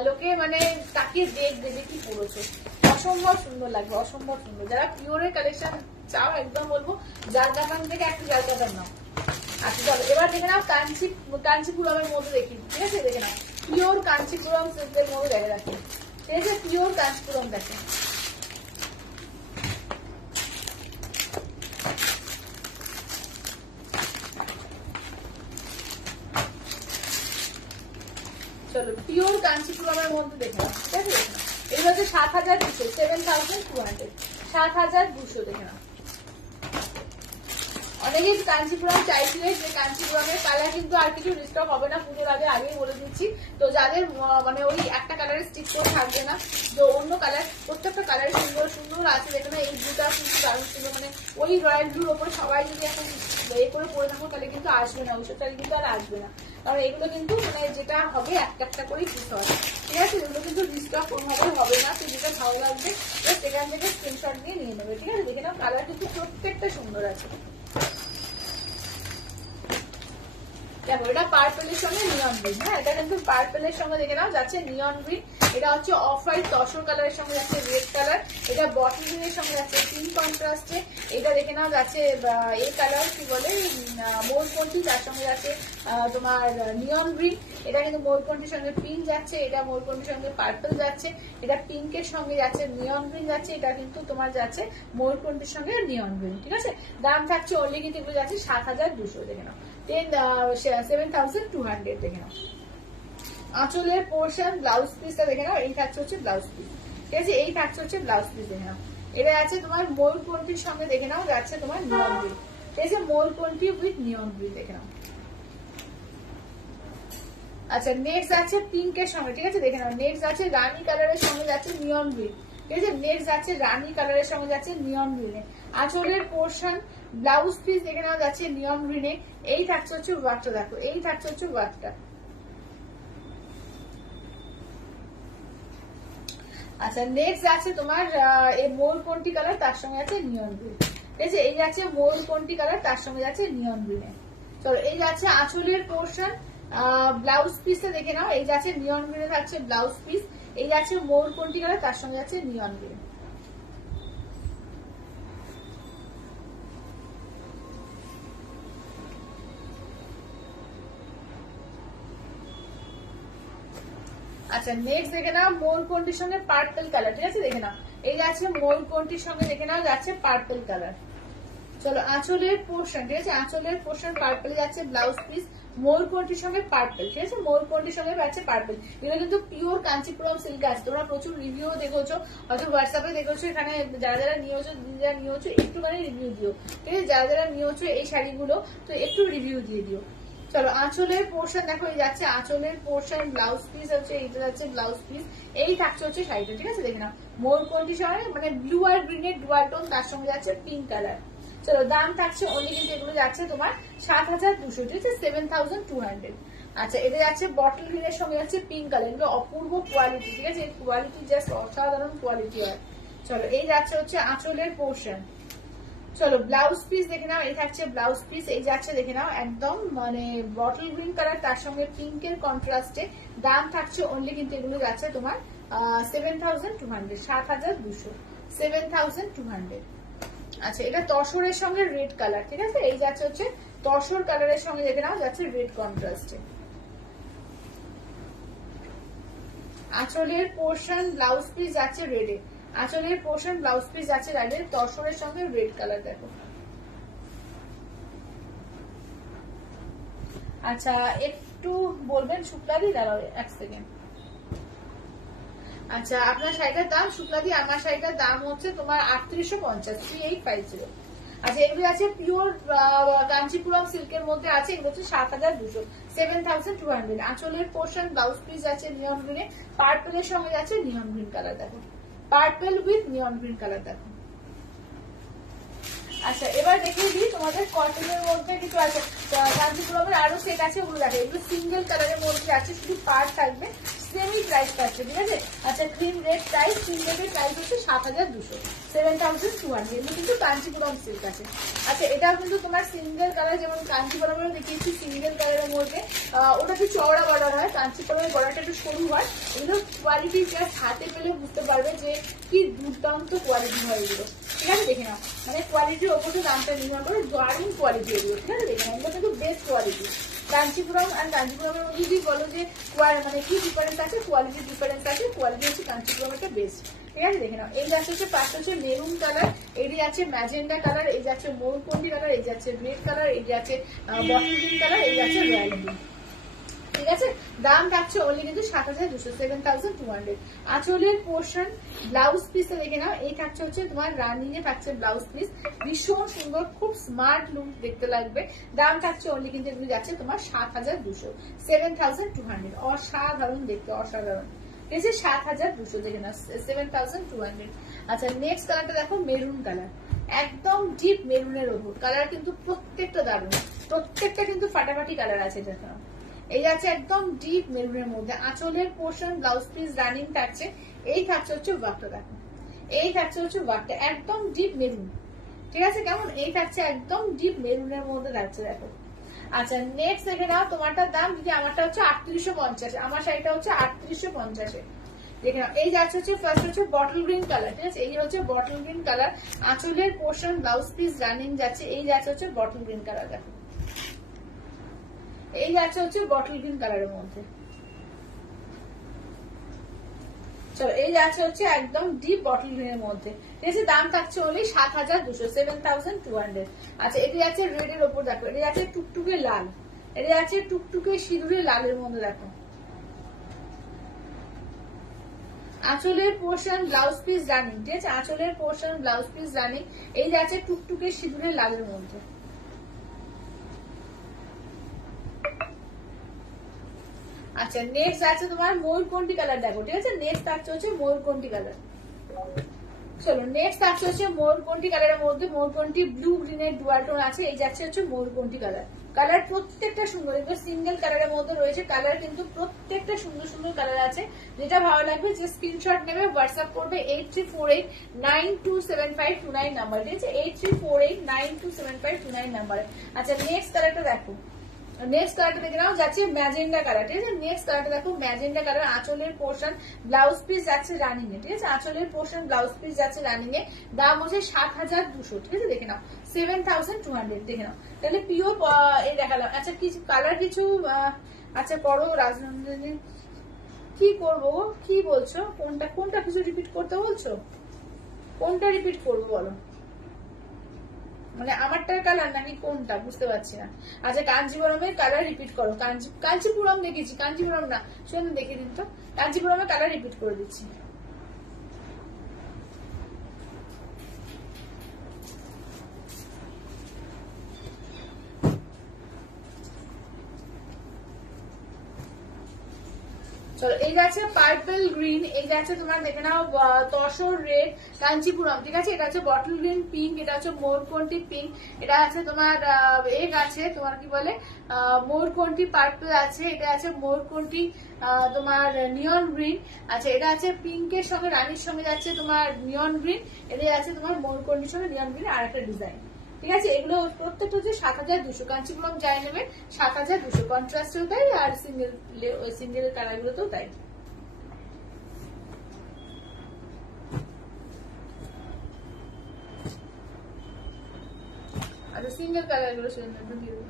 লোকে মানে তাকিয়ে দেখবে যে কি পড়েছো, অসম্ভব সুন্দর লাগবে, অসম্ভব সুন্দর। যারা পিওরের কালেকশন চাও, একদম বলবো জাল কাতান থেকে একটু জাল কাতান নাও। আচ্ছা চলো, এবার দেখে নাও কাঞ্চিপুরমের মধ্যে দেখি, ঠিক আছে? দেখে নাও পিওর কাঞ্চিপুরম সিল্কের মধ্যে দেখে রাখি, ঠিক আছে? পিওর কাঞ্চিপুরম দেখে, চলো পিওর কাঞ্চিপুরমের মধ্যে দেখে নাও, ঠিক আছে? দেখে নাও, এটা হচ্ছে 7,200, 7,200, 7,200, দেখে নাও। অনেকেই কাঞ্চিপুরম চাইছিলে, যে কাঞ্চিপুরমের কালার কিন্তু আর কিছু রিস্টক হবে না পুজোর আগে, আগেই বলে দিচ্ছি। তো যাদের মানে ওই একটা কালারের স্টিক করে থাকবে না, তো অন্য কালার, প্রত্যেকটা কালার সুন্দর সুন্দর আছে, দেখে না। এই ব্লুটা কিন্তু দারুণ সুন্দর, মানে ওই রয়্যাল ব্লুর ওপরে সবাই যদি এখন এ করে পরে থাকো তাহলে কিন্তু আসবে না, ওইসব চাইলে কিন্তু আর আসবে না। কারণ এগুলো কিন্তু মানে যেটা হবে একটা একটা করেই পিস হয়, ঠিক আছে? এগুলো কিন্তু রিস্টক কোনোভাবে হবে না। তো যেটা ভালো লাগবে সেখান থেকে স্ক্রিনশট দিয়ে নিয়ে নেবে, ঠিক আছে? দেখে নাও কালার কিন্তু প্রত্যেকটা সুন্দর আছে। দেখো, এটা পার্পলের সঙ্গে নিয়ন গ্রিন, হ্যাঁ, এটা কিন্তু পার্পলের সঙ্গে দেখে নাও যাচ্ছে নিয়ন গ্রিন। এটা হচ্ছে অফ হোয়াইট তসর কালারের সঙ্গে যাচ্ছে রেড কালার, এটা বটল গ্রিনের সঙ্গে যাচ্ছে পিঙ্ক কন্ট্রাস্টে, এটা দেখে নাও যাচ্ছে এই কালার কি বলে ময়ূরকণ্ঠী, তার সঙ্গে যাচ্ছে তোমার নিয়ন গ্রিন। এটা কিন্তু ময়ূরকণ্ঠীর সঙ্গে পিঙ্ক যাচ্ছে, এটা ময়ূরকণ্ঠীর সঙ্গে পার্পল যাচ্ছে, এটা পিঙ্কের সঙ্গে যাচ্ছে নিয়ন গ্রিন যাচ্ছে, এটা কিন্তু তোমার যাচ্ছে ময়ূরকণ্ঠীর সঙ্গে নিয়ন গ্রিন, ঠিক আছে? দাম থাকছে অনলি কিন্তু এগুলো যাচ্ছে 7,200, দেখে নাও 7,200, দেখে নাও। আঁচলের পোর্শন ব্লাউজ পিসটা দেখে নাও, এই থাকছে হচ্ছে ব্লাউজ পিস, ঠিক আছে? এই থাকছে হচ্ছে ব্লাউজ পিস, দেখে নাও। এটা আছে তোমার ময়ূরকণ্ঠীর সঙ্গে, দেখে নাও যাচ্ছে তোমার নিয়ন গ্রিন, ঠিক আছে? ময়ূরকণ্ঠী উইথ নিয়ন গ্রিন, দেখে নাও। আচ্ছা, নেক্সট আছে পিঙ্কের সঙ্গে, ঠিক আছে? দেখে নাও নেক্সট আছে রানী কালারের সঙ্গে যাচ্ছে নিয়ন গ্রিন, ঠিক আছে? নেক্সট যাচ্ছে রানী কালারের সঙ্গে যাচ্ছে নিয়ন গ্রিনে। আঁচলের পোর্শন ব্লাউজ পিস দেখে নাও যাচ্ছে নিয়ন গ্রিনে। এই থাকছে হচ্ছে ওয়ার্কটা, দেখো এই থাকছে হচ্ছে ওয়ার্কটা। আচ্ছা, নেক্সট আছে তোমার এই ময়ূরকণ্ঠী কালার, তার সঙ্গে আছে নিয়ন গ্রিন, ঠিক আছে? এই যাচ্ছে ময়ূরকণ্ঠী কালার, তার সঙ্গে যাচ্ছে নিয়ন গ্রিনে। চলো, এই যাচ্ছে আঁচলের পোর্শন ব্লাউজ পিসটা দেখে নাও, এই যাচ্ছে নিয়ন গ্রিনে থাকছে ব্লাউজ পিস, এই যাচ্ছে ময়ূরকণ্ঠী কালার, তার সঙ্গে যাচ্ছে নিয়ন গ্রিন। আচ্ছা, নেক্সট দেখে নাও ময়ূরকণ্ঠীর সঙ্গে পার্পল কালার, ঠিক আছে? দেখে নাও এই যাচ্ছে ময়ূরকণ্ঠীর সঙ্গে, দেখে নাও যাচ্ছে পার্পল কালার। চলো আঁচলের পোর্শন, ঠিক আছে, আঁচলের পোর্শন পার্পল যাচ্ছে ব্লাউজ পিস ময়ূরকণ্ঠীর সঙ্গে পার্পল, ঠিক আছে, ময়ূরকণ্ঠীর সঙ্গে পাচ্ছে পার্পল। এগুলো কিন্তু পিওর কাঞ্চিপুরম সিল্ক আছে, তোমরা প্রচুর রিভিউ দেখেছো, হয়তো হোয়াটসঅ্যাপে দেখেছো, এখানে যারা যারা নিয়েছো একটুখানি রিভিউ দিও, ঠিক আছে, যারা যারা নিয়েছো এই শাড়িগুলো তো একটু রিভিউ দিয়ে দিও। চলো আঁচলের পোর্শন দেখো, এই যাচ্ছে আঁচলের পোর্শন, ব্লাউজ পিস হচ্ছে এইটা যাচ্ছে ব্লাউজ পিস, এই থাকছে হচ্ছে শাড়িটা, ঠিক আছে, দেখে নাও ময়ূরকণ্ঠী সঙ্গে মানে ব্লু আর গ্রিনের ডুয়াল টোন, তার সঙ্গে যাচ্ছে পিঙ্ক কালার। চলো দাম থাকছে অনলি কিন্তু এগুলো যাচ্ছে তোমার 7200, ঠিক আছে, 7200। আচ্ছা এটা যাচ্ছে বটল গ্রিনের সঙ্গে যাচ্ছে পিঙ্ক কালার, এগুলো অপূর্ব কোয়ালিটি, ঠিক আছে, কোয়ালিটি জাস্ট অসাধারণ কোয়ালিটি হয়। চলো এই যাচ্ছে হচ্ছে আঁচলের পোর্শন। চলো ব্লাউজ পিস দেখে নাও, এই থাকছে ব্লাউজ পিস, এই যাচ্ছে দেখে নাও একদম মানে বটল গ্রিন কালার, তার সঙ্গে পিঙ্কের কন্ট্রাস্টে। দাম থাকছে অনলি কিন্তু এগুলো যাচ্ছে তোমার 7200, 7200, 7200। আচ্ছা এটা তসরের সঙ্গে রেড কালার, ঠিক আছে, এই যাচ্ছে হচ্ছে তসর কালারের সঙ্গে দেখে নাও যাচ্ছে রেড কন্ট্রাস্টে। আঁচলের পোর্শন ব্লাউজ পিস যাচ্ছে রেডে, আঁচলের পোর্শন ব্লাউজ পিস যাচ্ছে রেডে, তসরের সঙ্গে রেড কালার দেখো। আচ্ছা একটু বলবেন শুক্লাদি, দাঁড়াও এক সেকেন্ড। আচ্ছা আপনার শাড়িটার দাম শুক্লাদি, আমার শাড়িটার দাম হচ্ছে তোমার 3850, 3850। আচ্ছা এগুলো আছে পিওর কাঞ্চিপুরম সিল্কের মধ্যে আছে, এগুলো হচ্ছে 7200, 7200। আঁচলের পোর্শন ব্লাউজ পিস আছে নিয়ন গ্রিনে, পার্পেলের সঙ্গে যাচ্ছে নিয়ন গ্রিন কালার দেখো, purple with neon green colour দেখো। আচ্ছা এবার দেখিয়ে দিই তোমাদের কটনের মধ্যে কিছু আছে, কাঞ্চিপুরমের আরো সেট আছে, ওগুলো দেখো, এগুলো সিঙ্গেল কালারের মধ্যে আছে, শুধু পার্ট থাকবে, সেমি প্রাইস পাচ্ছে, ঠিক আছে। আচ্ছা ক্রিম রেড প্রাইস, সিঙ্গেলের প্রাইস হচ্ছে 7200, 7200, এগুলো কিন্তু কাঞ্চিপুরম সিল্ক আছে। আচ্ছা এটাও কিন্তু তোমার সিঙ্গেল কালার, যেমন কাঞ্চিপুরমের দেখিয়েছি সিঙ্গেল কালারের মধ্যে, ওটা একটু চওড়া বর্ডার হয়, কাঞ্চিপুরমের বর্ডারটা একটু সরু হয়। এগুলো কোয়ালিটি জাস্ট হাতে পেলে বুঝতে পারবে যে কি দুর্দান্ত কোয়ালিটি হয় এগুলো, ঠিক আছে, দেখে নাও মানে কোয়ালিটির ওপরে দামটা নির্ভর করে, দারুণ কোয়ালিটি এগুলো, ঠিক আছে, দেখে নাও এগুলো কিন্তু বেস্ট কোয়ালিটি। কাঞ্চিপুরম আর কাঞ্চিপুরমের মধ্যে যদি বলো যে মানে কি ডিফারেন্স আছে, কোয়ালিটির ডিফারেন্স আছে, কোয়ালিটি হচ্ছে কাঞ্চিপুরমটা বেস্ট, ঠিক আছে, দেখে নাও। এই যাচ্ছে হচ্ছে পাঁচটা হচ্ছে মেরুন কালার, এই যাচ্ছে ম্যাজেন্ডা কালার, এই যাচ্ছে ময়ূরকণ্ঠী কালার, এই যাচ্ছে রেড কালার, এই যাচ্ছে বটল গ্রিন কালার, এই যাচ্ছে রয়্যাল ব্লু, ঠিক আছে। দাম থাকছে অনলি কিন্তু 7200, 7200। আঁচলের পোর্শন ব্লাউজ পিসে দেখে নাও, এই থাকছে হচ্ছে তোমার রানিং এ থাকছে ব্লাউজ পিস, ভীষণ সুন্দর, খুব স্মার্ট লুক দেখতে লাগবে। দাম থাকছে অনলি কিন্তু এগুলো যাচ্ছে তোমার 7200, 7200, অসাধারণ দেখতে, অসাধারণ, ঠিক আছে, 7200 দেখে নাও, 7200। আচ্ছা নেক্সট কালারটা দেখো, মেরুন কালার, একদম ডিপ মেরুনের ওপর কালার, কিন্তু প্রত্যেকটা দারুণ, প্রত্যেকটা কিন্তু ফাটাফাটি কালার আছে, দেখো এই আছে একদম ডিপ মেরুনের মধ্যে। আঁচলের পোর্শন ব্লাউজ পিস রানিং থাকছে, এই থাকছে হচ্ছে ওয়ার্কটা দেখো, এই থাকছে হচ্ছে ওয়ার্কটা একদম ডিপ মেরুন, ঠিক আছে, কেমন, এই থাকছে একদম ডিপ মেরুনের মধ্যে থাকছে দেখো। আচ্ছা নেক্সট দেখে নাও, তোমারটার দাম যদি, আমারটা হচ্ছে 3850, আমার শাড়িটা হচ্ছে 3850, দেখে নাও। এই যাচ্ছে হচ্ছে ফার্স্ট হচ্ছে বটল গ্রিন কালার, ঠিক আছে, এই হচ্ছে বটল গ্রিন কালার, আঁচলের পোর্শন ব্লাউজ পিস রানিং যাচ্ছে, এই যাচ্ছে হচ্ছে বটল গ্রিন কালার দেখো, এই যাচ্ছে হচ্ছে বটল গ্রিন কালারের মধ্যে। চলো এই যাচ্ছে হচ্ছে একদম ডিপ বটল গ্রিনের মধ্যে, ঠিক আছে, দাম থাকছে only 7200, 7200। আচ্ছা এটা যাচ্ছে রেড এর ওপর দেখো, এটা যাচ্ছে টুকটুকে লাল, এটা যাচ্ছে টুকটুকে সিঁদুরে লালের মধ্যে দেখো। আঁচলের পোর্শন ব্লাউজ পিস রানিং, ঠিক আছে, আঁচলের পোর্শন ব্লাউজ পিস রানিং, এই যাচ্ছে টুকটুকে সিঁদুরে লালের মধ্যে। আচ্ছা নেক্সট আছে তোমার ময়ূরকণ্ঠী কালার দেখো, ঠিক আছে, নেক্সট থাকছে হচ্ছে ময়ূরকণ্ঠী কালার। চলো নেক্সট থাকছে হচ্ছে ময়ূরকণ্ঠী কালারের মধ্যে, ময়ূরকণ্ঠী ব্লু গ্রিনের ডুয়াল টোন আছে, এই যাচ্ছে হচ্ছে ময়ূরকণ্ঠী কালার। কালার প্রত্যেকটা সুন্দর, এগুলো সিঙ্গেল কালারের মধ্যে রয়েছে, কালার কিন্তু প্রত্যেকটা সুন্দর সুন্দর কালার আছে। যেটা ভালো লাগবে যে স্ক্রিনশট নেবে, হোয়াটসঅ্যাপ করবে 8348927529 নাম্বার, ঠিক আছে, 8348927529 নাম্বারে। আচ্ছা নেক্সট কালারটা দেখো, নেক্সট কালারটা দেখে নাও, যাচ্ছে ম্যাজেন্ডা কালার, ঠিক আছে, নেক্সট কালারটা দেখো ম্যাজেন্ডা কালার, আঁচলের পোর্শন ব্লাউজ পিস যাচ্ছে রানিং এ, ঠিক আছে, আঁচলের পোর্শন ব্লাউজ পিস যাচ্ছে রানিং এ, দাম হচ্ছে 7200, ঠিক আছে, দেখে নাও 7200, দেখে নাও। তাহলে পিওর এই দেখালাম। আচ্ছা কিছু কালার কিছু আচ্ছা করো রাজনন্দিনী, কি করবো, কি বলছো, কোনটা কোনটা কিছু রিপিট করতে বলছো, কোনটা রিপিট করবো বলো। মানে আমারটার কালার নাকি কোনটা বুঝতে পারছি না। আচ্ছা কাঞ্জিপুরমের কালার রিপিট করো। কাঞ্চিপুরম দেখেছি, কাঞ্জিপুরম না, শুনে দেখে দিন তো। কাঞ্জিপুরমের কালার রিপিট করে দিচ্ছি। চলো এই যাচ্ছে পার্পল গ্রিন, এই যাচ্ছে তোমার দেখে নাও তসর রেড কাঞ্চিপুরম, ঠিক আছে। এটা হচ্ছে বটল গ্রিন পিঙ্ক, এটা হচ্ছে মোরকন্টি পিঙ্ক, এটা আছে তোমার এগ আছে তোমার কি বলে মোরকন্টি পার্পল আছে, এটা আছে মোরকন্টি তোমার নিয়ন গ্রিন। আচ্ছা এটা আছে পিঙ্কের সঙ্গে রানীর সঙ্গে যাচ্ছে তোমার নিয়ন গ্রিন, এটা আছে তোমার মোরকন্টির সঙ্গে নিয়ন গ্রিন আর একটা ডিজাইন, ঠিক আছে। এগুলো প্রত্যেকটা হচ্ছে 7200, কাঞ্চিপুরম যাই নেবে 7200, কন্ট্রাস্টেও তাই আর সিঙ্গেল কালার গুলোতেও তাই। আচ্ছা সিঙ্গেল কালার গুলো দিয়ে দেবো।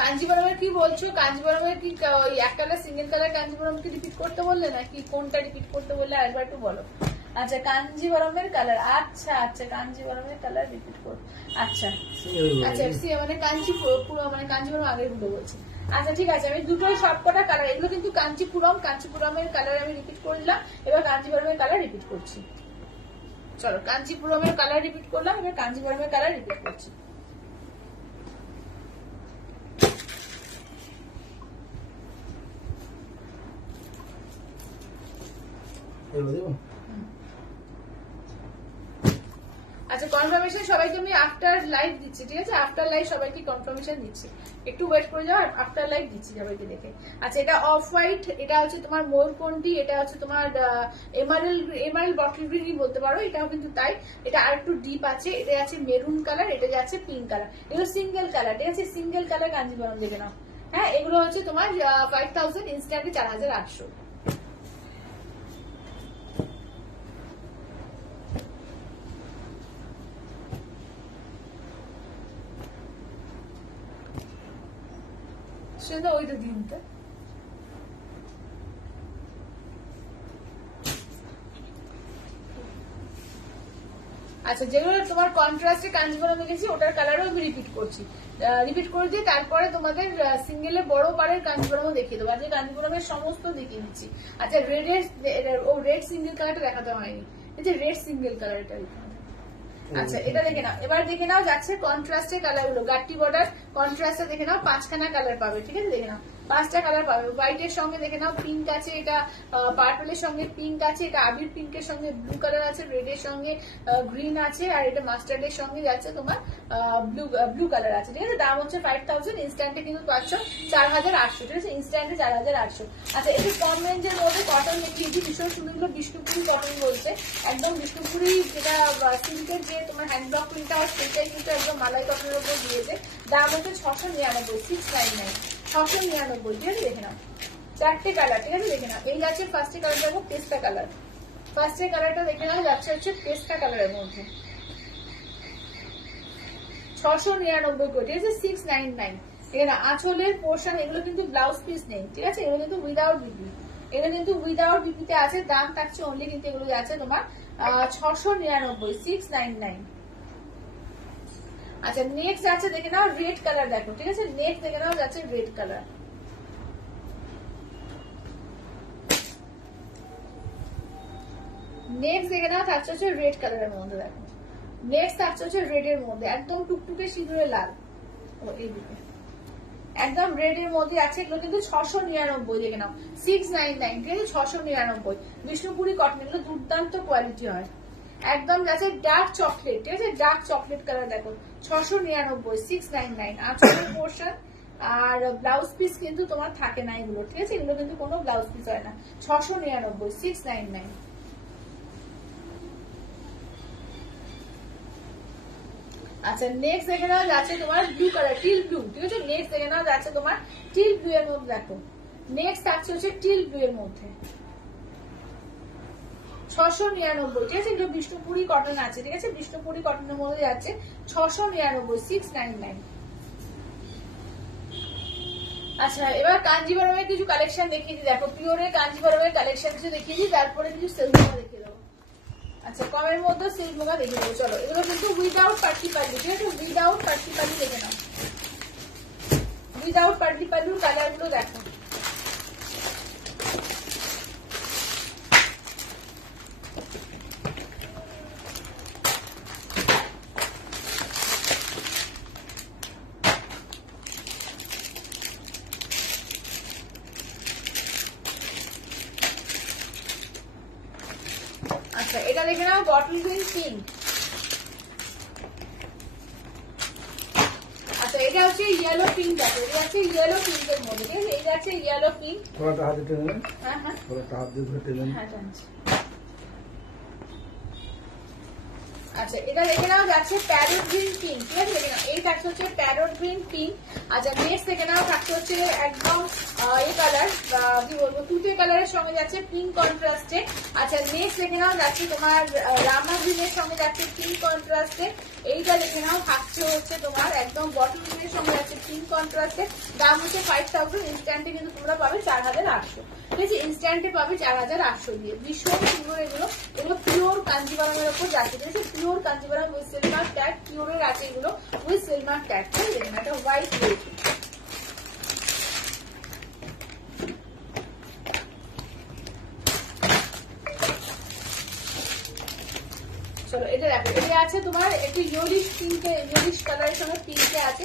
কাঞ্জিপুরমের কি বলছো? কাঞ্জিপুরমের কি এক কালার সিঙ্গেল কালার কাঞ্জিপুরম কি রিপিট করতে বললে নাকি কোনটা রিপিট করতে বললে আরেকবার একটু বলো। আচ্ছা কাঞ্জিপুরমের কালার, আচ্ছা আচ্ছা কাঞ্জিপুরমের কালার রিপিট করো। আচ্ছা আচ্ছা মানে কাঞ্জিপুরম আগের গুলো বলছি। আচ্ছা ঠিক আছে, আমি দুটোই সবকটা কালার, এগুলো কিন্তু কাঞ্চিপুরমের কালার আমি রিপিট করলাম, এবার কাঞ্জিপুরমের কালার রিপিট করছি। চলো কাঞ্চিপুরমের কালার রিপিট করলাম, এবার কাঞ্জিপুরমের কালার রিপিট করছি। আচ্ছা কনফার্মেশন সবাইকে আমি আফটার লাইভ দিচ্ছি, ঠিক আছে। আফটার লাইভ সবাইকে কনফার্মেশন দিচ্ছি, একটু ওয়েট করে যাও, আফটার লাইভ দিচ্ছি সবাইকে দেখে। আচ্ছা এটা অফ হোয়াইট, এটা হচ্ছে তোমার মোরকন্টি, এটা হচ্ছে তোমার এমারেল বটল গ্রিন বলতে পারো, এটাও কিন্তু তাই। এটা আর একটু ডিপ আছে, এটা আছে মেরুন কালার, এটা যাচ্ছে পিঙ্ক কালার, এগুলো সিঙ্গেল কালার, ঠিক আছে। সিঙ্গেল কালার কাঞ্জিপুরম দেখে নাও। হ্যাঁ এগুলো হচ্ছে তোমার 5000, ইনস্ট্যান্টে 4800। সেটা ওইটা দিনটা আচ্ছা যেগুলো তোমার কন্ট্রাস্টে কাঞ্জিপুরম গেছি ওটার কালারও আমি রিপিট করছি, রিপিট করে দিয়ে তারপরে তোমাদের সিঙ্গেলে বড় পাড়ের কাঞ্জিপুরমও দেখিয়ে দেবো। আজকে কাঞ্জিপুরমের সমস্ত দেখিয়ে দিচ্ছি। আচ্ছা রেড সিঙ্গেল কালারটা দেখাতে হয়নি, এই যে রেড সিঙ্গেল কালার এটা। আচ্ছা এটা দেখে নাও, এবার দেখে নাও যাচ্ছে কন্ট্রাস্টের কালার গুলো। গাট্টি বর্ডার কন্ট্রাস্টে দেখে নাও 5খানা কালার পাবে, ঠিক আছে। দেখে নাও 5টা কালার পাবে। হোয়াইটের সঙ্গে দেখে নাও পিঙ্ক আছে, এটা পার্পলের সঙ্গে পিঙ্ক আছে, এটা আবির পিঙ্কের সঙ্গে ব্লু কালার আছে, রেডের সঙ্গে গ্রিন আছে, আর এটা মাস্টার্ডের সঙ্গে যাচ্ছে তোমার ব্লু কালার আছে, ঠিক আছে। দাম হচ্ছে 5000, ইনস্ট্যান্টে কিন্তু 4800, ঠিক আছে। ইনস্ট্যান্টে 4800। আচ্ছা এই যে কম রেঞ্জের মধ্যে কটন দেখিয়েছি, ভীষণ সুন্দর, বিষ্ণুপুরি কটন বলছে, একদম বিষ্ণুপুরি, যেটা সিল্কের যে তোমার হ্যান্ড ব্লক প্রিন্টটা হয় সেটাই কিন্তু একদম মালাই কটনের উপর দিয়েছে। দাম হচ্ছে 699, 699, 699, ঠিক আছে। দেখে নাও 4টে কালার, ঠিক আছে। দেখে নাও এই যাচ্ছে ফার্স্টে কালার যাবো পেস্তা কালার, ফার্স্টের কালারটা দেখে নাও যাচ্ছে হচ্ছে পেস্তা কালারের মধ্যে 699 করে, ঠিক আছে। 699। এখানে আঁচলের পোর্শন, এগুলো কিন্তু ব্লাউজ পিস নেই, ঠিক আছে। এগুলো কিন্তু উইদাউট বিপি, এগুলো কিন্তু উইদাউট বিপিতে আছে। দাম থাকছে অনলি কিন্তু এগুলো যাচ্ছে তোমার 699, 699। আচ্ছা নেক্সট আছে দেখে নাও রেড কালার, দেখো ঠিক আছে। নেক্সট দেখে নাও যাচ্ছে রেড কালার। নেক্সট দেখে নাও থাকছে হচ্ছে রেড কালারের মধ্যে, দেখো নেক্সট থাকছে হচ্ছে রেড এর মধ্যে, একদম টুকটুকে সিঁদুরে লাল, ও এইদিকে একদম রেড এর মধ্যে আছে। এগুলো কিন্তু 699, দেখে নাও 699, ঠিক আছে। 699 বিষ্ণুপুরি কটন, এগুলো দুর্দান্ত কোয়ালিটি হয়, একদম যাচ্ছে ডার্ক চকলেট, ঠিক আছে। ডার্ক চকলেট কালার দেখো 699, 699। আঁচলের পোর্শন আর ব্লাউজ পিস কিন্তু তোমার থাকে না এগুলো, ঠিক আছে। এগুলো কিন্তু কোনো ব্লাউজ পিস হয় না। 699, 699। আচ্ছা নেক্সট দেখে নাও যাচ্ছে তোমার ব্লু কালার, টিল ব্লু, ঠিক আছে। নেক্সট দেখে নাও যাচ্ছে তোমার টিল ব্লু এর মধ্যে, দেখো নেক্সট থাকছে হচ্ছে টিল ব্লু এর মধ্যে 699, ঠিক আছে। এগুলো বিষ্ণুপুরি কটন আছে, ঠিক আছে। বিষ্ণুপুরি কটনের মধ্যে যাচ্ছে 699, 699। আচ্ছা এবার কাঞ্জিভারমের কিছু কালেকশন দেখিয়ে দিই। দেখো পিওরের কাঞ্জিভারমের কালেকশন কিছু দেখিয়ে দিই, তারপরে কিছু সিল্ক মোগা দেখিয়ে দেবো। আচ্ছা কমের মধ্যে সিল্ক মোগা দেখিয়ে দেবো। চলো এগুলো কিন্তু উইদাউট পার্টি পাল্লু, ঠিক আছে? উইদাউট পার্টি পাল্লু দেখে নাও, উইদাউট পার্টি পাল্লুর কালার গুলো দেখো। আচ্ছা এটা দেখে নাও বটল গ্রিন পিঙ্ক। আচ্ছা এটা হচ্ছে ইয়েলো পিঙ্ক, দেখো এটা হচ্ছে ইয়েলো পিঙ্কের মধ্যে, ঠিক আছে? এটা হচ্ছে ইয়েলো পিঙ্ক। থোড়াটা হাতে টেনে নেন, হ্যাঁ হ্যাঁ থোড়াটা হাত দিয়ে ধরে টেনে নেন। হ্যাঁ টানছি। আচ্ছা এটা দেখে নাও যাচ্ছে প্যারট গ্রিন পিঙ্ক, ঠিক আছে? দেখে নাও এই থাকছে হচ্ছে প্যারট গ্রিন পিঙ্ক। আচ্ছা নেক্সট দেখে নাও থাকছে হচ্ছে একদম এই কালার কি বলবো তুতে কালারের সঙ্গে যাচ্ছে পিঙ্ক কন্ট্রাস্টে। আচ্ছা নেক্সট দেখে নাও যাচ্ছে তোমার রামা গ্রিনের সঙ্গে যাচ্ছে পিঙ্ক কন্ট্রাস্টে। এইটা দেখে নাও থাকছে হচ্ছে তোমার একদম বটল গ্রিনের সঙ্গে যাচ্ছে পিঙ্ক কন্ট্রাস্টে। দাম হচ্ছে 5000, ইনস্ট্যান্টে কিন্তু তোমরা পাবে 4800, ঠিক আছে? ইনস্ট্যান্টে পাবে 4800 দিয়ে। ভীষণ সুন্দর এগুলো, এগুলো পিওর কাঞ্জিভারমের উপর যাচ্ছে, ঠিক আছে? Pure Kanjivaram with silk mark tag, পিওরের আছে এগুলো উইথ সিলমার্ক ট্যাগ, ঠিক আছে? দেখুন এটা হোয়াইট রয়েছে। চলো এটা দেখো, এটা আছে তোমার একটু ইয়োলিশ পিঙ্কে, ইয়োলিশ কালারের সঙ্গে পিঙ্কে আছে,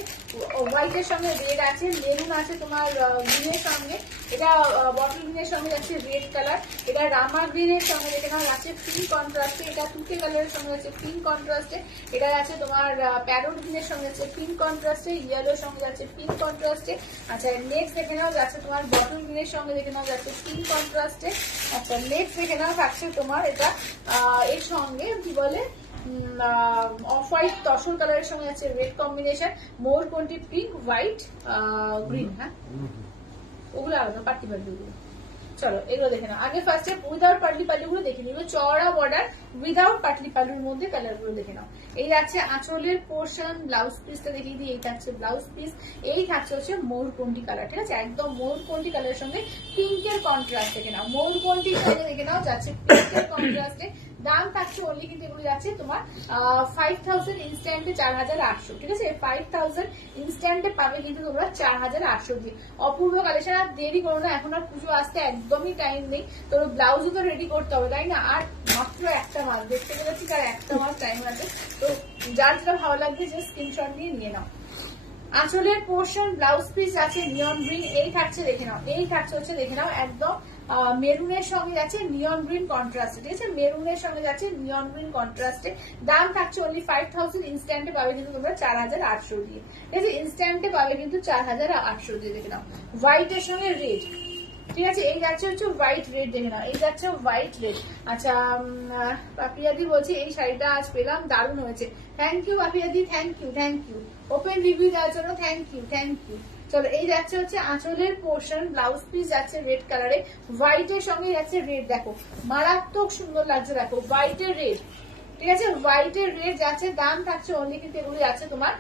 হোয়াইটের সঙ্গে রেড আছে, মেরুন আছে তোমার গ্রিনের সঙ্গে, এটা বটল গ্রিনের সঙ্গে যাচ্ছে রেড কালার, এটা রামা গ্রিনের সঙ্গে দেখে নাও যাচ্ছে পিঙ্ক কন্ট্রাস্টে, এটা তুতে কালারের সঙ্গে যাচ্ছে পিঙ্ক কন্ট্রাস্টে, এটা আছে তোমার প্যারট গ্রিনের সঙ্গে যাচ্ছে পিঙ্ক কন্ট্রাস্টে, ইয়েলোর সঙ্গে যাচ্ছে পিঙ্ক কন্ট্রাস্টে। আচ্ছা নেক্সট দেখে নাও যাচ্ছে তোমার বটল গ্রিনের সঙ্গে দেখে নাও যাচ্ছে পিঙ্ক কন্ট্রাস্টে। আচ্ছা নেক্সট দেখে নাও থাকছে তোমার এটা এর সঙ্গে কি বলে অফ হোয়াইট তসর কালারের সঙ্গে আছে রেড কম্বিনেশন, মোর কোনটি পিঙ্ক হোয়াইট গ্রিন, হ্যাঁ ওগুলো আলাদা পার্টি পাল্লি গুলো। চলো এগুলো দেখে নাও। আগে ফার্স্টে উইদাউট পাটলি পাল্লু গুলো দেখে নিও, চওড়া বর্ডার উইদাউট পাটলি পাল্লুর মধ্যে কালার গুলো দেখে নাও। এই আছে আঁচলের পোর্শন, ব্লাউজ পিসটা দেখিয়ে দিই, এই থাকছে ব্লাউজ পিস, এই থাকছে হচ্ছে ময়ূরকণ্ঠী কালার, ঠিক আছে? একদম ময়ূরকণ্ঠী কালারের সঙ্গে পিঙ্কের কন্ট্রাস্ট দেখে নাও, ময়ূরকণ্ঠীর সঙ্গে দেখে নাও যাচ্ছে পিঙ্কের কন্ট্রাস্টে। দাম থাকছে অনলি কিন্তু এগুলো যাচ্ছে তোমার 5000, ইনস্ট্যান্টে 4800, ঠিক আছে? 5000 ইনস্ট্যান্টে পাবে কিন্তু তোমরা 4800 দিয়ে। অপূর্ব কালেকশন, আর দেরি করো না, এখন আর পুজো আসতে একদমই টাইম নেই, তো ব্লাউজও তো রেডি করতে হবে তাই না? আর মাত্র একটা মাস দেখতে গেছি, আর একটা মাস টাইম আছে, তো যার যেটা ভালো লাগবে যে স্ক্রিনশট নিয়ে নাও। আঁচলের পোর্শন ব্লাউজ পিস আছে নিয়ন গ্রিন, এই থাকছে দেখে নাও, এই থাকছে হচ্ছে দেখে নাও একদম মেরুনের সঙ্গে যাচ্ছে নিয়ন গ্রিন কন্ট্রাস্টে, ঠিক আছে? মেরুনের সঙ্গে যাচ্ছে নিয়ন গ্রিন কন্ট্রাস্টে। দাম থাকছে অনলি 5000, ইনস্ট্যান্টে পাবে কিন্তু তোমরা 4800 দিয়ে, ঠিক আছে? ইনস্ট্যান্টে পাবে কিন্তু 4800 দিয়ে। দেখে নাও হোয়াইটের সঙ্গে রেড, ঠিক আছে? এই যাচ্ছে হচ্ছে হোয়াইট রেড, দেখে নাও এই যাচ্ছে হোয়াইট রেড। আচ্ছা পাপিয়াদি বলছি এই শাড়িটা আজ পেলাম, দারুণ হয়েছে। থ্যাংক ইউ পাপিয়াদি, thank you, thank you open review দেওয়ার জন্য, থ্যাংক ইউ, থ্যাংক ইউ। চলো এই যাচ্ছে হচ্ছে আঁচলের পোর্শন, ব্লাউজ পিস যাচ্ছে রেড কালারে, হোয়াইটের সঙ্গে যাচ্ছে রেড, দেখো মারাত্মক সুন্দর লাগছে, দেখো হোয়াইটের রেড, ঠিক আছে? হোয়াইটের রেড যাচ্ছে, দাম থাকছে অনলি কিন্তু এগুলো যাচ্ছে তোমার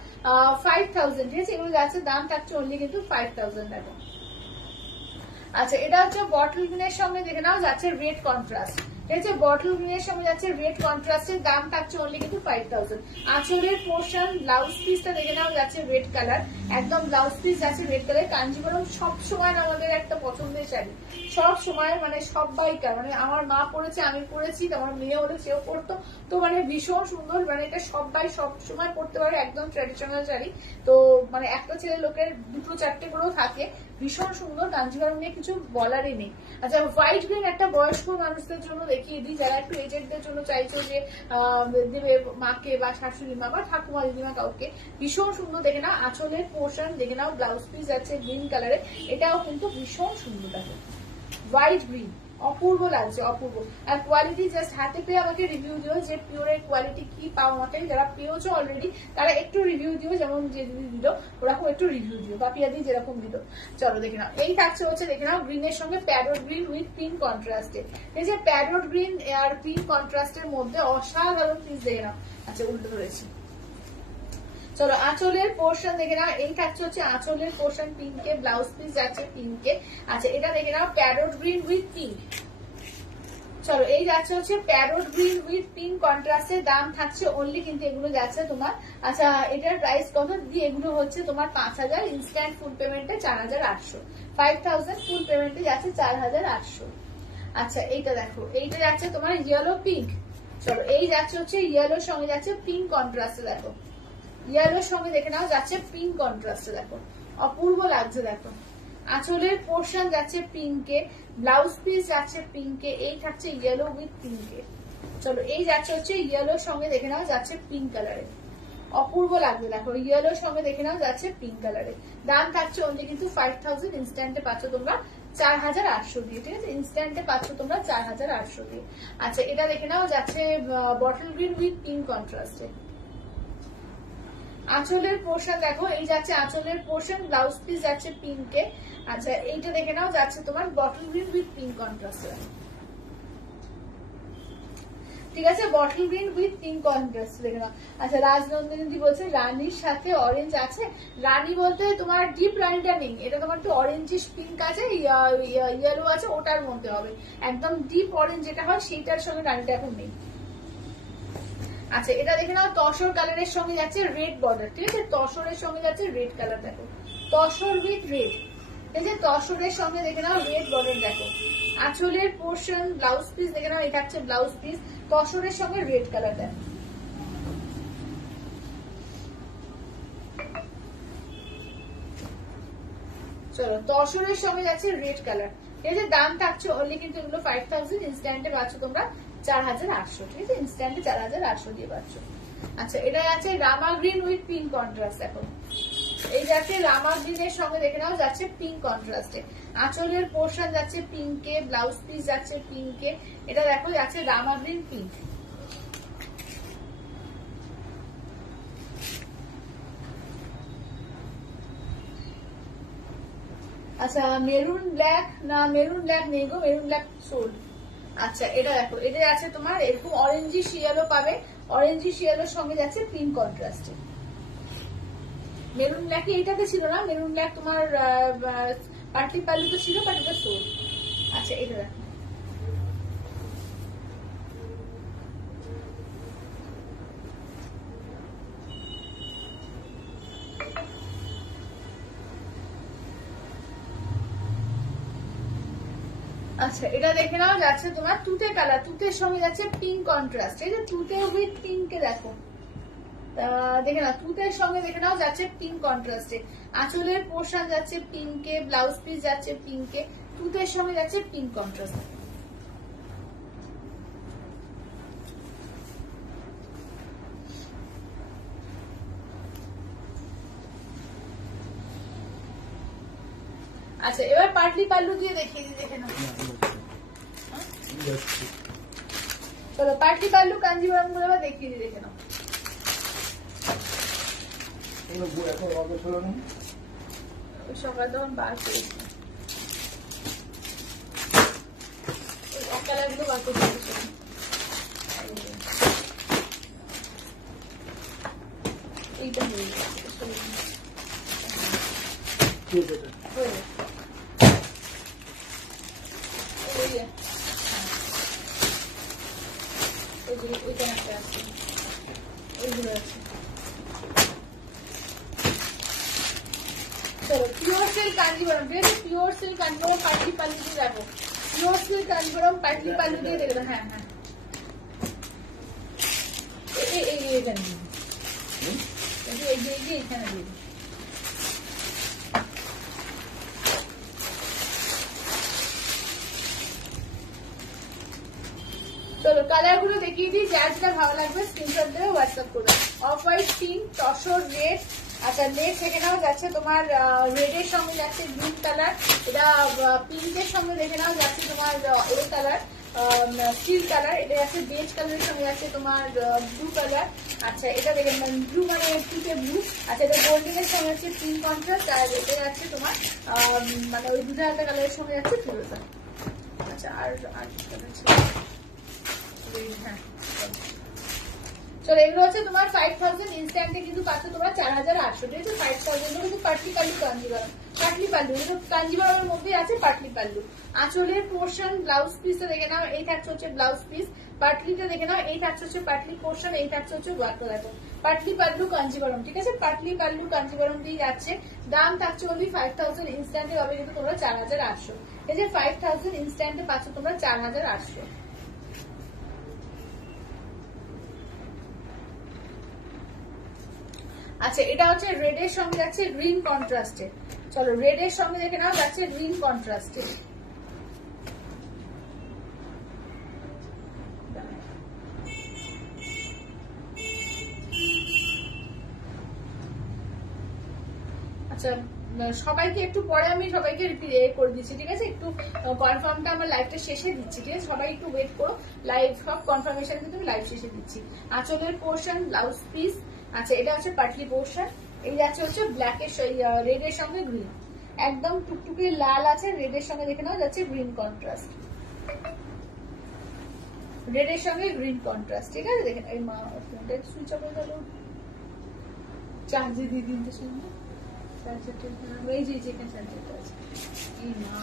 5000, ঠিক আছে? এগুলো যাচ্ছে দাম থাকছে অনলি কিন্তু 5000। দেখো আচ্ছা এটা হচ্ছে বটল গ্রিনের সঙ্গে দেখে নাও যাচ্ছে রেড কন্ট্রাস্ট, ঠিক আছে? বটল গ্রিনের সঙ্গে যাচ্ছে রেড কন্ট্রাস্টের, দাম থাকছে অনলি কিন্তু 5000। আঁচলের পোর্শন ব্লাউজ পিসটা দেখে নাও যাচ্ছে রেড কালার, একদম ব্লাউজ পিস যাচ্ছে রেড কালার। কাঞ্জিভরম সবসময় আমাদের একটা পছন্দের শাড়ি, সব সময় মানে সবাইকার, মানে আমার মা পরেছে, আমি পরেছি, আমার মেয়ে হলে সেও পরতো, তো মানে ভীষণ সুন্দর, মানে এটা সবাই সব সময় পরতে পারে, একদম ট্র্যাডিশনাল শাড়ি। তো মানে একটা ছেলে লোকের 2-4টে করেও থাকে, ভীষণ সুন্দর, কাঞ্জিভরম নিয়ে কিছু বলারই নেই। আচ্ছা হোয়াইট গ্রিন একটা বয়স্ক মানুষদের জন্য দেখিয়ে দিই, যারা একটু এজেন্টদের জন্য চাইছে যে দেবে মাকে বা শাশুড়ি মা বা ঠাকুমা দিদিমা কাউকে, ভীষণ সুন্দর। দেখে নাও আঁচলের পোর্শন, দেখে নাও ব্লাউজ পিস যাচ্ছে গ্রিন কালারে, এটাও কিন্তু ভীষণ সুন্দর, দেখো হোয়াইট গ্রিন, অপূর্ব লাগছে, অপূর্ব। আর কোয়ালিটি জাস্ট হাতে পেয়ে আমাকে রিভিউ দিও যে পিওরের কোয়ালিটি কি পাও আমাকে, যারা পেয়েছো অলরেডি তারা একটু রিভিউ দিও, যেমন যে দিদি দিল ওরকম একটু রিভিউ দিও, পাপিয়াদি যেরকম দিল। চলো দেখে নাও এই থাকছে হচ্ছে দেখে নাও গ্রিনের সঙ্গে প্যারট গ্রিন উইথ পিঙ্ক কন্ট্রাস্টে, এই যে প্যারট গ্রিন আর পিঙ্ক কন্ট্রাস্টের মধ্যে অসাধারণ পিস দেখে নাও। আচ্ছা উল্টো ধরেছি, চলো আঁচলের পোর্শন দেখে নাও, এই থাকছে হচ্ছে আঁচলের পোর্শন পিঙ্কে, ব্লাউজ পিস যাচ্ছে পিঙ্কে। আচ্ছা এটা দেখে নাও প্যারট গ্রিন উইথ পিঙ্ক। চলো এই যাচ্ছে হচ্ছে প্যারট গ্রিন উইথ পিঙ্ক কন্ট্রাস্টের, দাম থাকছে অনলি কিন্তু এগুলো যাচ্ছে তোমার, আচ্ছা এটার প্রাইস কত দিদি? এগুলো হচ্ছে তোমার 5000, ইনস্ট্যান্ট ফুল পেমেন্টে 4800, 5000 ফুল পেমেন্টে যাচ্ছে 4800। আচ্ছা এইটা দেখো, এইটা যাচ্ছে তোমার ইয়েলো পিঙ্ক। চলো এই যাচ্ছে হচ্ছে ইয়েলোর সঙ্গে যাচ্ছে পিঙ্ক কন্ট্রাস্টে, দেখো ইয়েলোর সঙ্গে দেখে নাও যাচ্ছে পিঙ্ক কন্ট্রাস্টে, দেখো অপূর্ব লাগছে। দেখো আঁচলের পোর্শন যাচ্ছে পিঙ্কে, ব্লাউজ পিস যাচ্ছে পিঙ্কে, এই থাকছে ইয়েলো উইথ পিঙ্কে। চলো এই যাচ্ছে হচ্ছে ইয়েলোর সঙ্গে দেখে নাও যাচ্ছে পিঙ্ক কালারে, অপূর্ব লাগবে। দেখো ইয়েলোর সঙ্গে দেখে নাও যাচ্ছে পিঙ্ক কালারে, দাম থাকছে অনলি কিন্তু 5000, ইনস্ট্যান্টে পাচ্ছ তোমরা 4800 দিয়ে, ঠিক আছে? ইনস্ট্যান্টে পাচ্ছ তোমরা 4800 দিয়ে। আচ্ছা এটা দেখে নাও যাচ্ছে বটল গ্রিন উইথ পিঙ্ক কন্ট্রাস্টে। আঁচলের পোর্শন দেখো, এই যাচ্ছে আঁচলের পোর্শন, ব্লাউজ পিস যাচ্ছে পিঙ্কে। আচ্ছা এইটা দেখে নাও যাচ্ছে তোমার bottle green with pink contrast, ঠিক আছে? Bottle green with pink contrast দেখে নাও। আচ্ছা রাজনন্দিনী বলছে রানীর সাথে অরেঞ্জ আছে, রানী বলতে তোমার ডিপ রানীটা নেই, এটা তোমার একটু অরেঞ্জিশ পিঙ্ক আছে, ইয়েলো আছে, ওটার মধ্যে হবে। একদম ডিপ অরেঞ্জ যেটা হয় সেইটার সঙ্গে রানীটা এখন নেই। আচ্ছা এটা দেখে নাও তসর কালারের সঙ্গে যাচ্ছে রেড বর্ডার, ঠিক আছে? তসরের সঙ্গে যাচ্ছে রেড কালার, দেখো তসর উইথ রেড, এই যে তসরের সঙ্গে দেখে নাও রেড বর্ডার। দেখো আঁচলের পোর্শন, ব্লাউজ পিস দেখে নাও, এটা হচ্ছে ব্লাউজ পিস, তসরের সঙ্গে রেড কালার। দেখো চলো তসরের সঙ্গে যাচ্ছে রেড কালার, ঠিক আছে? দাম থাকছে অনলি কিন্তু এগুলো 5000, ইনস্ট্যান্টে পাচ্ছ তোমরা 4800, ঠিক আছে? ইনস্ট্যান্টে 4800 দিয়ে পাচ্ছ। আচ্ছা এটা যাচ্ছে রামা গ্রিন উইথ পিঙ্ক কন্ট্রাস্ট, দেখো এই যাচ্ছে রামা গ্রিনের সঙ্গে দেখে নাও যাচ্ছে পিঙ্ক কন্ট্রাস্টে, আঁচলের পোর্শন যাচ্ছে পিঙ্কে, ব্লাউজ পিস যাচ্ছে পিঙ্কে, এটা দেখো যাচ্ছে রামা গ্রিন পিঙ্ক। আচ্ছা মেরুন ব্ল্যাক, না মেরুন ব্ল্যাক নেই গো, মেরুন ব্ল্যাক সোল্ড। আচ্ছা এটা দেখো, এটা আছে তোমার এরকম অরেঞ্জি শিয়ালো পাবে, অরেঞ্জি শিয়ালোর সঙ্গে যাচ্ছে পিঙ্ক কন্ট্রাস্টে। মেরুন ব্ল্যাক এইটাতে ছিল না, মেরুন ব্ল্যাক তোমার পার্টি পাল্লুতে ছিল, বাট এটা সোল্ড। আচ্ছা এটা দেখো আচ্ছা এটা দেখে নাও যাচ্ছে তোমার তুতে কালার, তুতের সঙ্গে যাচ্ছে পিঙ্ক কন্ট্রাস্ট, এই যে তুতে উইথ পিঙ্কে, দেখো দেখে নাও তুতের সঙ্গে দেখে নাও যাচ্ছে পিঙ্ক কন্ট্রাস্টে, আঁচলের পোর্শন যাচ্ছে পিঙ্কে, ব্লাউজ পিস যাচ্ছে পিঙ্কে, তুতের সঙ্গে যাচ্ছে পিঙ্ক কন্ট্রাস্ট। আচ্ছা এবার পাটলি পাল্লু দিয়ে দেখিয়ে দিই, দেখে নাও। চলো পাটলি পাল্লু কাঞ্জিবরম গুলো আবার দেখিয়ে দিই, দেখে নাও। সকাল তখন বার করেছি, কালার গুলো বার করতে এইটা হয়ে গেছে, ওইটা একটা আছে, ওইগুলো আছে। চলো পিওর সিল্ক কাঞ্জিবরম, ঠিক আছে? পিওর সিল্ক কাঞ্জিবরম পাটলি পাল্লু দিয়ে দেখো, পিওর সিল্ক কাঞ্জিবরম পাটলি পাল্লু দিয়ে দেখো। হ্যাঁ হ্যাঁ এইখানে দিয়ে এখানে দিয়ে। চলো কালার গুলো দেখিয়ে দিই, যার যেটা ভালো লাগবে স্ক্রিনশট দেবে, হোয়াটসঅ্যাপ করবে। Off white pink, tussar red. আচ্ছা নেক্সট দেখে নাও যাচ্ছে তোমার রেডের সঙ্গে যাচ্ছে গ্রিন কালার, এটা পিঙ্কের সঙ্গে দেখে নাও যাচ্ছে তোমার এই কালার স্টিল কালার, এটা যাচ্ছে বেজ কালারের সঙ্গে যাচ্ছে তোমার ব্লু কালার। আচ্ছা এটা দেখে ব্লু মানে পিঙ্কে ব্লু। আচ্ছা এটা গোল্ডেন এর সঙ্গে যাচ্ছে পিঙ্ক কন্ট্রাস্ট, আর এটা যাচ্ছে তোমার মানে ওই দুধা হালকা কালারের সঙ্গে যাচ্ছে ফিরোজা। আচ্ছা আর হ্যাঁ চলো এগুলো হচ্ছে তোমার 5000 ইনস্ট্যান্টে কিন্তু পাচ্ছ তোমরা 4800, ঠিক আছে? 5000 কিন্তু পাটলি পাল্লু কাঞ্জিভারম, পাটলি পাল্লু এটা কাঞ্জিভারমের মধ্যে আছে পাটলি পাল্লু। আঁচলের পোর্শন ব্লাউজ পিসটা দেখে নাও, এই থাকছে হচ্ছে ব্লাউজ পিস। পাটলিটা দেখে নাও, এই থাকছে হচ্ছে পাটলি পোর্শন, এই থাকছে হচ্ছে ওয়ার্কটা দেখো পাটলি পাল্লু কাঞ্জিভারম, ঠিক আছে? পাটলি পাল্লু কাঞ্জিভারম দিয়ে যাচ্ছে। দাম থাকছে only 5000 ইনস্ট্যান্টে পাবে কিন্তু তোমরা 4800, এই যে 5000 ইনস্ট্যান্টে পাচ্ছ তোমরা 4800। আচ্ছা এটা হচ্ছে রেড এর সঙ্গে যাচ্ছে গ্রিন কন্ট্রাস্টে। চলো রেড এর সঙ্গে দেখে নাও যাচ্ছে গ্রিন কন্ট্রাস্টে। আচ্ছা সবাইকে একটু পরে আমি সবাইকে করে দিচ্ছি, ঠিক আছে? একটু কনফার্মটা আমার লাইভটা শেষে দিচ্ছি, ঠিক আছে? সবাই একটু ওয়েট করো, লাইভ সব কনফার্মেশন কিন্তু আমি লাইভ শেষে দিচ্ছি। আঁচলের পোর্শন ব্লাউজ পিস। আচ্ছা এটা হচ্ছে পাটলি পোর্শন, এই যাচ্ছে হচ্ছে ব্ল্যাক এর রেড এর সঙ্গে গ্রিন, একদম টুকটুকি লাল আছে, রেড এর সঙ্গে দেখে নাও যাচ্ছে গ্রিন কন্ট্রাস্ট, রেড এর সঙ্গে গ্রিন কন্ট্রাস্ট, ঠিক আছে? দেখেন এই মা ফোনটা সুইচ অফ হয়ে গেল, চার্জে দিয়ে দিন তো শুনবো, চার্জারটা এই যে যেখানে চার্জারটা আছে, এই মা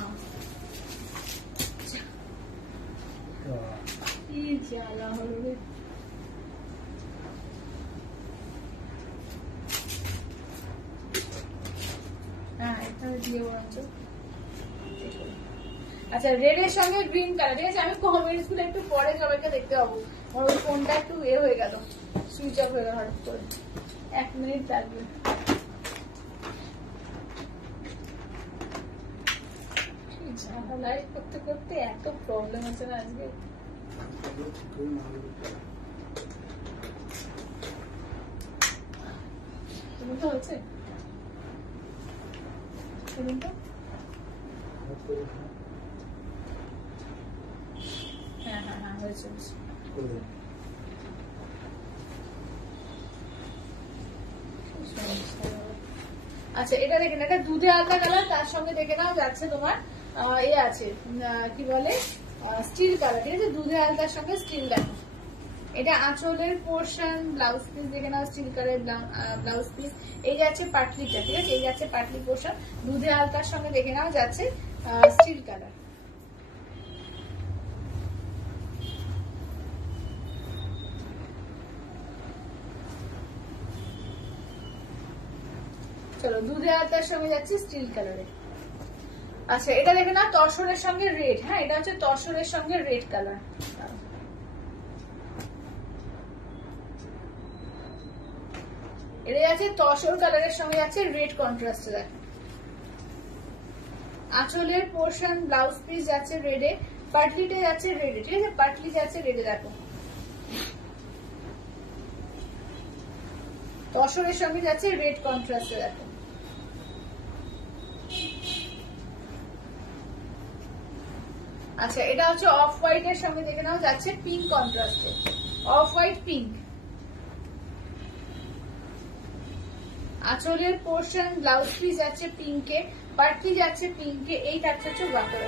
কি জ্বালা হলো রে। আচ্ছা রেড এর সঙ্গে গ্রিন কালার, ঠিক আছে? আমি কমেন্টস গুলো একটু পরে সবাইকে দেখতে পাবো, আমার ওই ফোনটা একটু হয়ে গেল, সুইচ অফ হয়ে গেল হঠাৎ করে, 1 মিনিট লাগবে। লাইভ করতে করতে এত প্রবলেম আছে না আজকে। তুমি তো হচ্ছে হ্যাঁ হ্যাঁ হ্যাঁ হয়েছে। আচ্ছা এটা দেখেন, এটা দুধে আলতা কালার, তার সঙ্গে দেখে নাও যাচ্ছে তোমার এ আছে কি বলে স্টিল কালার, ঠিক আছে? দুধে আলতার সঙ্গে স্টিল দেখো। এটা আঁচলের পোর্শন ব্লাউজ পিস দেখে নাও, স্টিল কালার ব্লাউজ পিস। এই যাচ্ছে পাটলিটা, ঠিক আছে? এই যাচ্ছে পাটলি পোর্শন, দুধে আলতার সঙ্গে দেখে নাও যাচ্ছে স্টিল কালার। চলো দুধে আলতার সঙ্গে যাচ্ছে স্টিল কালারে। আচ্ছা এটা দেখে না তসরের সঙ্গে রেড, হ্যাঁ এটা হচ্ছে তসরের সঙ্গে রেড কালার। এটা যাচ্ছে তসর কালারের সঙ্গে যাচ্ছে রেড কন্ট্রাস্ট। দেখো আঁচলের পোর্শন ব্লাউজ পিস যাচ্ছে রেডে, পাটলিটা যাচ্ছে রেডে, ঠিক আছে? পাটলি যাচ্ছে রেডে, দেখো তসরের সঙ্গে যাচ্ছে রেড কন্ট্রাস্টে। দেখো আচ্ছা এটা হচ্ছে অফ হোয়াইট এর সঙ্গে দেখে নাও যাচ্ছে পিঙ্ক কন্ট্রাস্টে, অফ হোয়াইট পিঙ্ক। আঁচলের পোর্শন ব্লাউজ পিস যাচ্ছে পিঙ্কে, পাটলি যাচ্ছে পিঙ্কে, এই থাকছে হচ্ছে ওয়াটার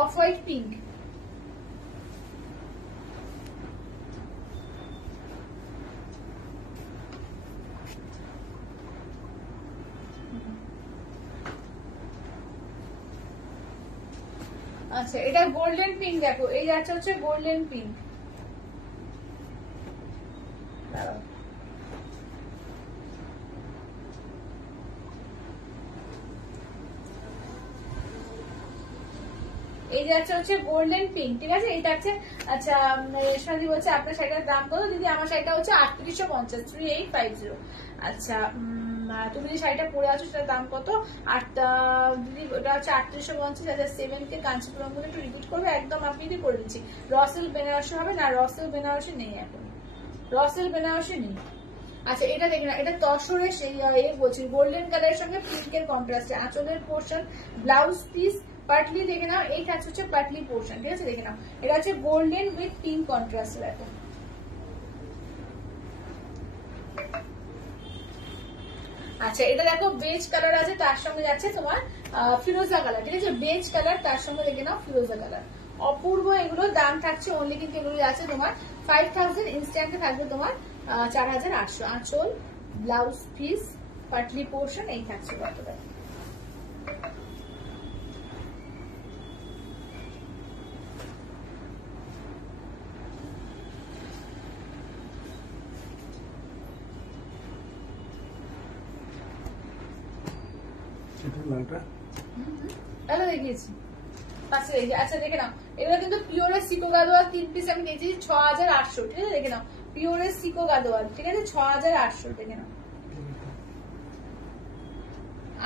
অফ হোয়াইট পিঙ্ক। আচ্ছা এটা গোল্ডেন পিঙ্ক, দেখো এই যাচ্ছে হচ্ছে গোল্ডেন পিঙ্ক। এই যাচ্ছে হচ্ছে গোল্ডেন পিঙ্ক, ঠিক আছে? এটা হচ্ছে আচ্ছা রেশমাদি বলছে আপনার শাড়িটার দাম কত? দিদি আমার শাড়িটা হচ্ছে 3850, 3850। আচ্ছা তুমি যে শাড়িটা পরে আছো সেটার দাম কত? দিদি ওটা হচ্ছে 3850। আচ্ছা 7K কাঞ্চিপুরম বলে একটু রিপিট করবে, একদম আপনি করে দিচ্ছি। রসেল বেনারসি হবে না? রসেল বেনারসি নেই এখন, রসেল বেনারসি নেই। আচ্ছা এটা দেখে না, এটা তসরের সেই বলছি গোল্ডেন কালারের সঙ্গে পিঙ্কের কন্ট্রাস্টে। আঁচলের পোর্শন ব্লাউজ পিস পাটলি দেখে নাও, এই থাকছে হচ্ছে পাটলি পোর্শন, ঠিক আছে? দেখে নাও এটা হচ্ছে গোল্ডেন উইথ পিঙ্ক কন্ট্রাস্ট। দেখো আচ্ছা এটা দেখো বেজ কালার আছে, তার সঙ্গে যাচ্ছে তোমার ফিরোজা কালার, ঠিক আছে? বেজ কালার তার সঙ্গে দেখে নাও ফিরোজা কালার, অপূর্ব এগুলো, দাম থাকছে অনলি কিন্তু এগুলো আছে তোমার 5000, ইনস্ট্যান্টে থাকবে তোমার 4800। আঁচল, ব্লাউজ পিস, পাটলি পোর্শন এই থাকছে কতটা। তাহলে দেখিয়েছি পাশে রেখে। আচ্ছা দেখে নাও, এগুলো কিন্তু পিওরের সিকো গাদোয়াল 3 পিস আমি দিয়েছি 6800, ঠিক আছে দেখে নাও, পিওরের সিকো গাদোয়াল, ঠিক আছে 6800, দেখে নাও।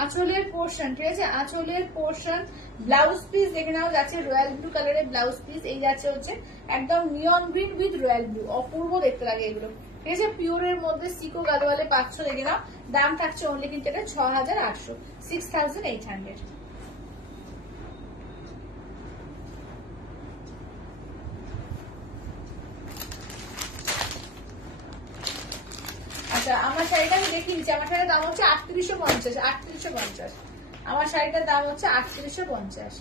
আঁচলের পোর্শন, ঠিক আছে আঁচলের পোর্শন, ব্লাউজ পিস দেখে নাও যাচ্ছে রয়্যাল ব্লু কালারের ব্লাউজ পিস, এই যাচ্ছে হচ্ছে একদম neon green with royal blue, অপূর্ব দেখতে লাগে এগুলো, ঠিক আছে পিওরের মধ্যে সিকো গাদোয়ালে পাচ্ছ, দেখে নাও। দাম থাকছে অনলি কিন্তু এটা 6800, 6800। আচ্ছা আমার শাড়িটা আমি দেখিয়ে দিচ্ছি, আমার শাড়িটার দাম হচ্ছে 3850, 3850, আমার শাড়িটার দাম হচ্ছে 3850।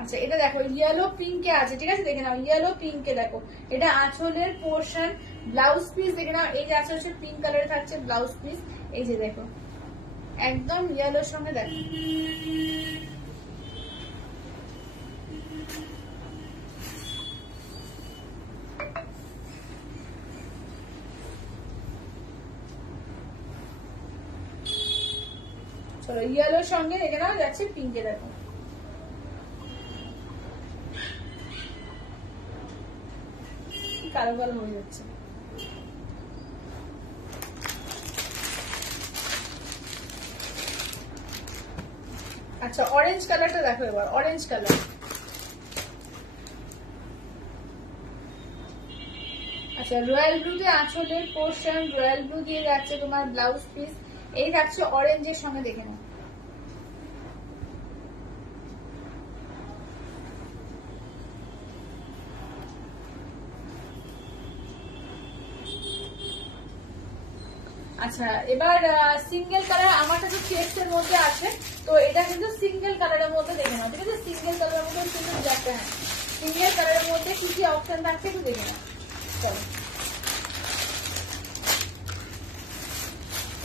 আচ্ছা এটা দেখো ইয়েলো পিঙ্কে আছে, ঠিক আছে দেখে নাও, ইয়েলো পিঙ্কে দেখো, এটা আঁচলের পোর্শন, ব্লাউজ পিস দেখে নাও, এই যে আছে হচ্ছে পিঙ্ক কালারে থাকছে ব্লাউজ পিস, এই যে দেখো একদম ইয়েলোর সঙ্গে দেখো, চলো ইয়েলোর সঙ্গে দেখে নাও যাচ্ছে পিঙ্কে, দেখো কালো কালো হয়ে যাচ্ছে। আচ্ছা অরেঞ্জ কালারটা দেখো এবার, অরেঞ্জ কালার, আচ্ছা রয়্যাল ব্লুতে আঁচলের পোর্শন, রয়্যাল ব্লু দিয়ে যাচ্ছে তোমার ব্লাউজ পিস, এই থাকছে অরেঞ্জের সঙ্গে, দেখে নাও। আচ্ছা এবার সিঙ্গেল কালার আমার কাছে চেক্স এর মধ্যে আছে, তো এটা কিন্তু সিঙ্গেল কালারের মধ্যে দেখে নাও, ঠিক আছে সিঙ্গেল কালারের মধ্যে কিন্তু একটা, হ্যাঁ সিঙ্গেল কালারের মধ্যে কি কি অপশন থাকছে একটু দেখে নাও। চলো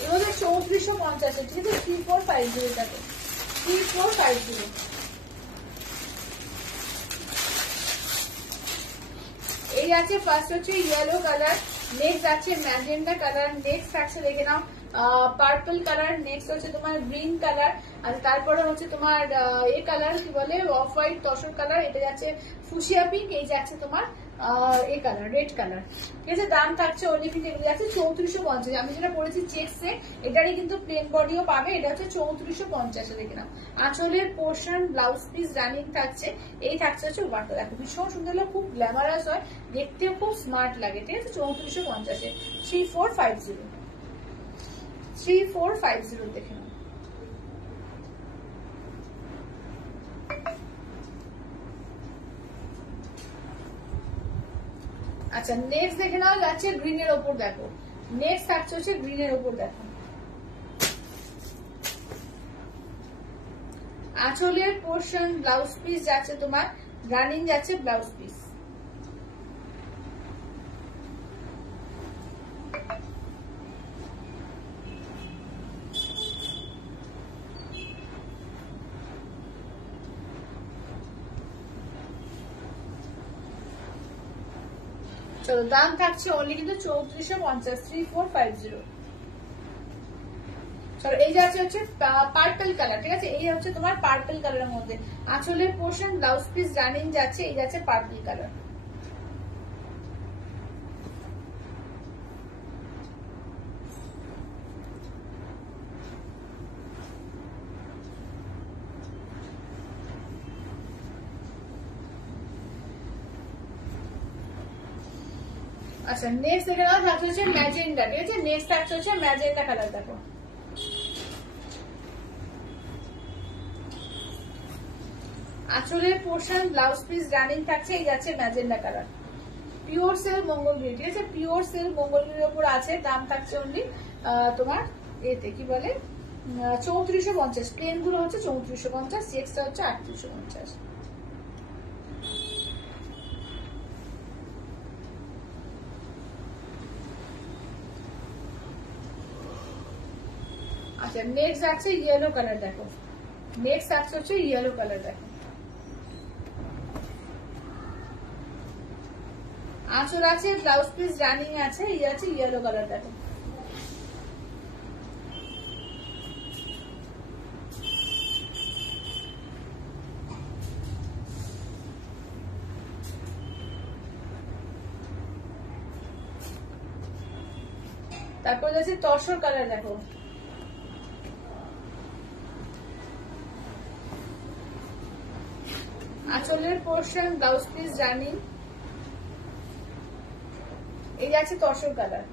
এর মধ্যে 3450, ঠিক আছে 3450, টাকা 3450। এই আছে ফার্স্ট হচ্ছে ইয়েলো কালার, নেক্সট আছে ম্যাজেন্ডা কালার, নেক্সট আছে দেখে নাও পার্পল কালার, নেক্সট হচ্ছে তোমার গ্রিন কালার, আর তারপরে হচ্ছে তোমার এই কালার কি বলে অফ হোয়াইট তসর কালার, এটা যাচ্ছে ফুশিয়া পিঙ্ক, এই যাচ্ছে তোমার এই কালার রেড কালার, ঠিক আছে দাম থাকছে অনেক কিন্তু এগুলো যাচ্ছে 3450। আমি যেটা পড়েছি চেক্সে, এটারই কিন্তু প্লেন বডিও পাবে, এটা হচ্ছে 3450 দেখে নাও। আঁচলের পোর্শন, ব্লাউজ পিস রানিং থাকছে, এই থাকছে হচ্ছে ওয়ার্কটা, দেখো ভীষণ সুন্দর লাগে, খুব গ্ল্যামারাস হয়, দেখতেও খুব স্মার্ট লাগে, ঠিক আছে 3450, 3450, 3450 দেখে নাও। আচ্ছা নেক্সট দেখে নাও যাচ্ছে গ্রিনের ওপর, দেখো নেক্সট থাকছে হচ্ছে গ্রিনের ওপর, দেখো আঁচলের পোর্শন, ব্লাউজ পিস যাচ্ছে তোমার রানিং যাচ্ছে ব্লাউজ পিস, চলো দাম থাকছে অনলি কিন্তু 3450, 3450। চলো এই যাচ্ছে হচ্ছে পার্পল কালার, ঠিক আছে এই হচ্ছে তোমার পার্পল কালারের মধ্যে আঁচলের পোর্শন, ব্লাউজ পিস রানিং যাচ্ছে, এই যাচ্ছে পার্পল কালার। আচ্ছা নেক্সট দেখে নাও থাকছে হচ্ছে ম্যাজেন্ডা, ঠিক আছে নেক্সট থাকছে হচ্ছে ম্যাজেন্ডা কালার, দেখো আঁচলের পোর্শন, ব্লাউজ পিস রানিং থাকছে, এই যাচ্ছে ম্যাজেন্ডা কালার, পিওর সেল মঙ্গলগিরি, ঠিক আছে পিওর সেল মঙ্গলগিরির উপর আছে, দাম থাকছে অনলি তোমার এতে কি বলে 3450, প্লেন গুলো হচ্ছে 3450, চেক্সটা হচ্ছে 3850। আচ্ছা নেক্সট আছে ইয়েলো কালার, দেখো নেক্সট আছে হচ্ছে ইয়েলো কালার, দেখো আঁচল আছে, ব্লাউজ পিস রানিং আছে, ইয়ে আছে ইয়েলো কালার, দেখো তারপর আছে তসর কালার, দেখো আঁচলের পোর্শন, ব্লাউজ পিস রানিং, এই আছে তসর কালার।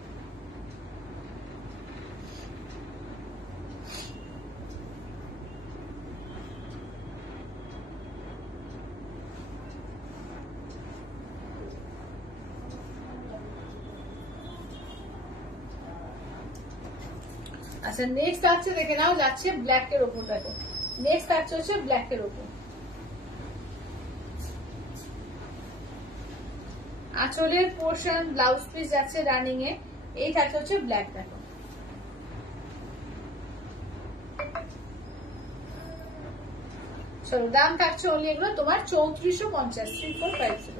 আচ্ছা নেক্সট আছে দেখে নাও, যাচ্ছে ব্ল্যাক এর উপর, দেখো নেক্সট আছে হচ্ছে ব্ল্যাক এর উপর, আঁচলের পোর্শন, ব্লাউজ পিস যাচ্ছে রানিং এ, এই থাকছে হচ্ছে ব্ল্যাক, দেখো চলো দাম থাকছে অনলি এগুলো তোমার 3450, 3450।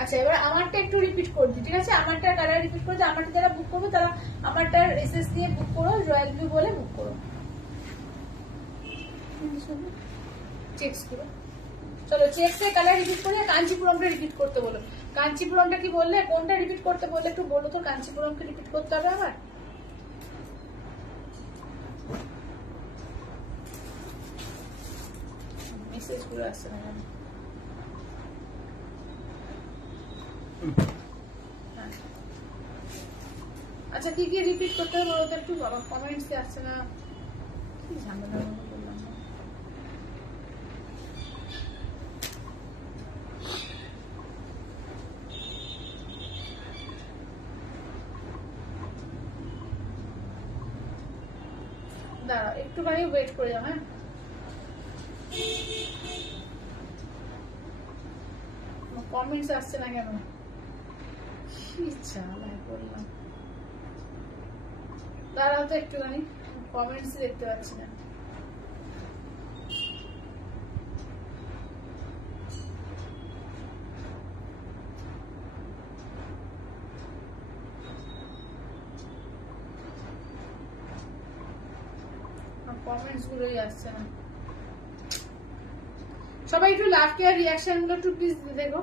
আচ্ছা এবার আমারটা একটু রিপিট করে দিই, ঠিক আছে? আমারটা কালার রিপিট করে দিই, আমারটা যারা বুক করবে তারা আমারটা এসএস দিয়ে বুক করো, রয়্যাল ব্লু বলে বুক করো, চেক্স করো। চলো চেক্স এর কালার রিপিট করে, কাঞ্চিপুরমটা রিপিট করতে বলো। কাঞ্চিপুরমটা কি বললে, কোনটা রিপিট করতে বললে একটু বলো তো, কাঞ্চিপুরমকে রিপিট করতে হবে আমার। মেসেজ গুলো আসছে না, আচ্ছা কি কি রিপিট করতে হবে বলতে একটু, বাবা কমেন্টস আসছে না, কি ঝামেলা বললাম না। দাঁড়াও একটুখানি ওয়েট করে যাও, হ্যাঁ কমেন্টস আসছে না কেন, কি ঝামেলা করলাম, দাঁড়াও তো একটুখানি, কমেন্টস দেখতে পাচ্ছি না। কমেন্টস গুলোই আসছে না, সবাই একটু লাভ কেয়ার রিয়াকশন গুলো একটু প্লিজ দেখো,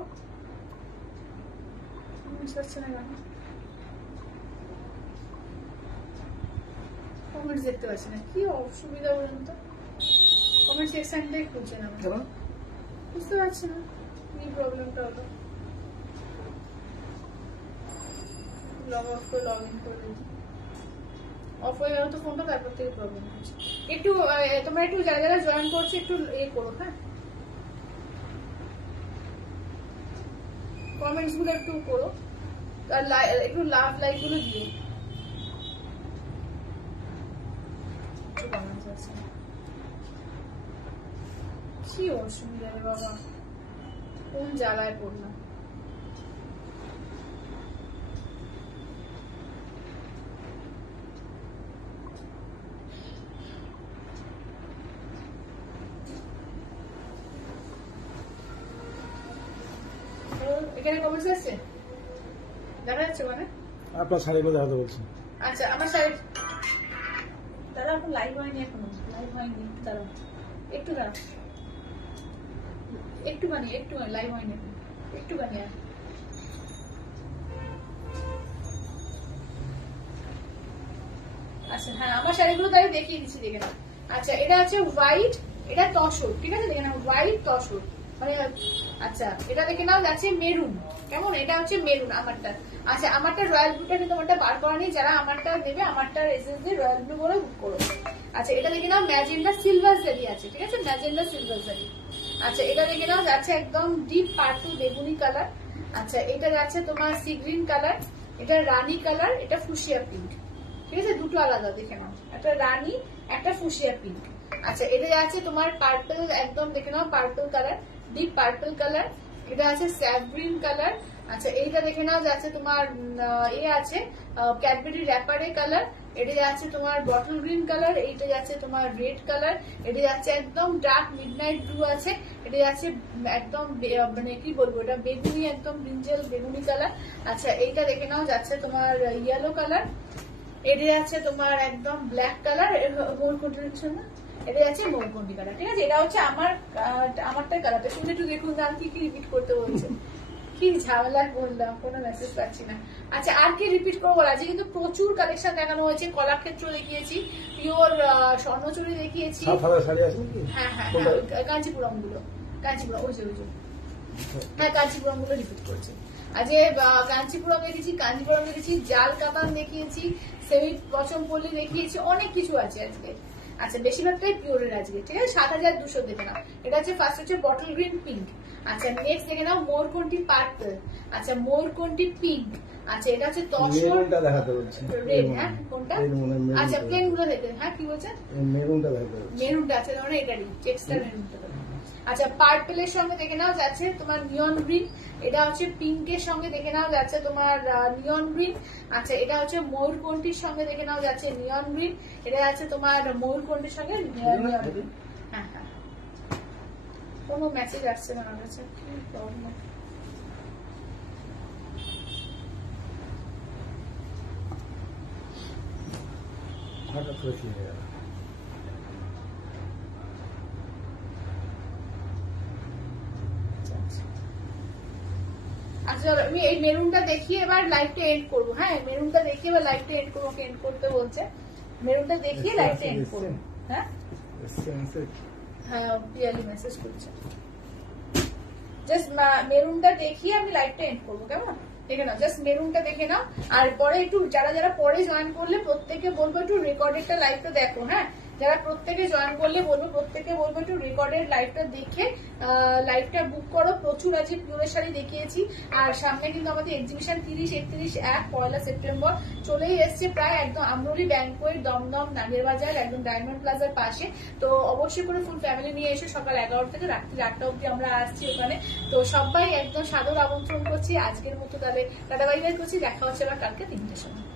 কমেন্টস আসছে না কেন, কমেন্টস দেখতে পাচ্ছি না, কি অসুবিধা বলুন তো, কমেন্ট সেকশনটাই খুলছে না, বুঝতে পারছি না কি প্রবলেমটা হলো, লগ আউট করে লগ ইন করে দিচ্ছি, অফ হয়ে গেল তো ফোনটা, তারপর থেকে প্রবলেম হচ্ছে। একটু তোমরা একটু যারা যারা জয়েন করছো একটু করো, হ্যাঁ কমেন্টস গুলো একটু করো, আর একটু লাভ লাইক গুলো দিও। কি অসুবিধা রে বাবা, কোন জ্বালায় পড়লাম। এখানে কমেন্টস আছে দেখা যাচ্ছে, মানে আপনার শাড়িগুলো দেখাতে বলছি। আচ্ছা আমার শাড়ি দাদা এখন লাইভ হয়নি, এখনো লাইভ হয়নি, দাঁড়াও একটু দাঁড়াও, একটুখানি লাইভ হয়নি, একটুখানি আচ্ছা হ্যাঁ আমার শাড়িগুলো তাই দেখিয়ে দিচ্ছি, দেখে না। আচ্ছা এটা আছে হোয়াইট, এটা তসর, ঠিক আছে দেখে না, হোয়াইট তসর মানে, আচ্ছা এটা দেখে নাও যাচ্ছে মেরুন, কেমন এটা হচ্ছে মেরুন আমারটা। আচ্ছা আমারটা রয়্যাল ব্লুটা কিন্তু আমারটা বার করা নেই, যারা আমারটা নেবে আমারটা এসএস দিয়ে রয়্যাল ব্লু বলে বুক করো। আচ্ছা এটা দেখে নাও ম্যাজেন্ডা সিলভার জারি আছে, ঠিক আছে ম্যাজেন্ডা সিলভার জারি। আচ্ছা এটা দেখে নাও যাচ্ছে একদম ডিপ পার্পল বেগুনি কালার। আচ্ছা এটা যাচ্ছে তোমার সি গ্রিন কালার, এটা রানী কালার, এটা ফুশিয়া পিঙ্ক, ঠিক আছে, দুটো আলাদা দেখে নাও, একটা রানী একটা ফুসিয়া পিঙ্ক। আচ্ছা এটা আছে তোমার পার্পল, একদম দেখে নাও purple colour, deep purple colour. এটা আছে স্যাপ গ্রিন কালার। আচ্ছা এইটা দেখে নাও যাচ্ছে তোমার আছে ক্যাডবেরি র্যাপারে কালার। এটা যাচ্ছে তোমার বটল গ্রিন কালার। এইটা যাচ্ছে তোমার রেড কালার। এটা যাচ্ছে একদম ডার্ক মিডনাইট ব্লু আছে। এটা যাচ্ছে একদম মানে কি বলবো, এটা বেগুনি, একদম ব্রিঞ্জেল বেগুনি কালার। আচ্ছা এইটা দেখে নাও যাচ্ছে তোমার ইয়েলো কালার। এটা যাচ্ছে তোমার একদম ব্ল্যাক কালার, না এটা যাচ্ছে মৌকন্ডি কালার। ঠিক আছে, এটা হচ্ছে আমারটাই কালারটা। শুনে একটু দেখুন দাম কি কি রিপিট করতে বলছে, কি ঝামেলা বললাম, কোনো মেসেজ পাচ্ছি না। আচ্ছা আর কি রিপিট করবো, আজকে কিন্তু প্রচুর কালেকশন দেখানো হয়েছে। কলাক্ষেত্র দেখিয়েছি, পিওর স্বর্ণচুরি দেখিয়েছি, হ্যাঁ হ্যাঁ হ্যাঁ কাঞ্চিপুরম গুলো, কাঞ্চিপুরম ওই যে হ্যাঁ কাঞ্চিপুরম গুলো রিপিট করছে। আজকে কাঞ্চিপুরম দেখেছি, কাঞ্চিপুরম দেখেছি, জাল কাতান দেখিয়েছি, সেমি পচমপল্লী দেখিয়েছি, অনেক কিছু আছে আজকে। আচ্ছা বেশিরভাগটাই পিওরের আজকে। ঠিক আছে, 7200 দেখে নাও। এটা হচ্ছে ফার্স্ট হচ্ছে বটল গ্রিন পিঙ্ক। আচ্ছা নেক্সট দেখে নাও মোরকন্টি পার্পল। আচ্ছা মোরকন্টি পিঙ্ক। আচ্ছা এটা হচ্ছে তসর রেড। হ্যাঁ কোনটা? আচ্ছা প্লেন গুলো দেখে, হ্যাঁ কি বলছেন? মেরুনটা আছে, ধরো এটারই চেক্সটা মেরুনটা। আচ্ছা পার্পলের সঙ্গে দেখে নাও যাচ্ছে তোমার নিয়ন গ্রিন। এটা হচ্ছে পিঙ্কের সঙ্গে দেখে নাও যাচ্ছে তোমার নিয়ন গ্রিন। আচ্ছা এটা হচ্ছে ময়ূরকণ্ঠীর সঙ্গে দেখে নাও যাচ্ছে নিয়ন গ্রিন। এটা যাচ্ছে তোমার ময়ূরকণ্ঠীর সঙ্গে নিয়ন গ্রিন। হ্যাঁ হ্যাঁ কোনো মেসেজ আসছে না আমার কাছে, আচ্ছা আমি এই মেরুনটা দেখিয়ে এবার লাইভটা এন্ড করবো। হ্যাঁ মেরুনটা দেখিয়ে এবার লাইভটা এন্ড করবো, এন্ড করতে বলছে। মেরুনটা দেখিয়ে লাইভটা এন্ড করবো। হ্যাঁ হ্যাঁ পিয়ালি মেসেজ করছে, জাস্ট মেরুনটা দেখিয়ে আমি লাইভটা এন্ড করবো, কেমন? দেখে নাও, জাস্ট মেরুনটা দেখে নাও। আর পরে একটু যারা যারা পরে জয়েন করলে প্রত্যেকে বলবো একটু রেকর্ডেডটা লাইভটা দেখো। হ্যাঁ যারা প্রত্যেকে জয়েন করলে বলবো, প্রত্যেকে বলবো একটু রেকর্ডেড লাইভটা দেখে লাইভটা বুক করো। প্রচুর আজকে পিওরের শাড়ি দেখিয়েছি। আর সামনে কিন্তু আমাদের এক্সিবিশন 30, 31, 1 পয়লা সেপ্টেম্বর চলেই এসছে প্রায়, একদম আমরুলি ব্যাংকোয়েট দমদম নাগের বাজার একদম ডায়মন্ড প্লাজার পাশে। তো অবশ্যই করে ফুল ফ্যামিলি নিয়ে এসে সকাল 11 থেকে রাত্রি 8টা অব্দি আমরা আসছি ওখানে। তো সবাই একদম সাদর আমন্ত্রণ করছি। আজকের মতো তাহলে টাটা বাই বাই করছি, দেখা হচ্ছে আবার কালকে 3টের সময়।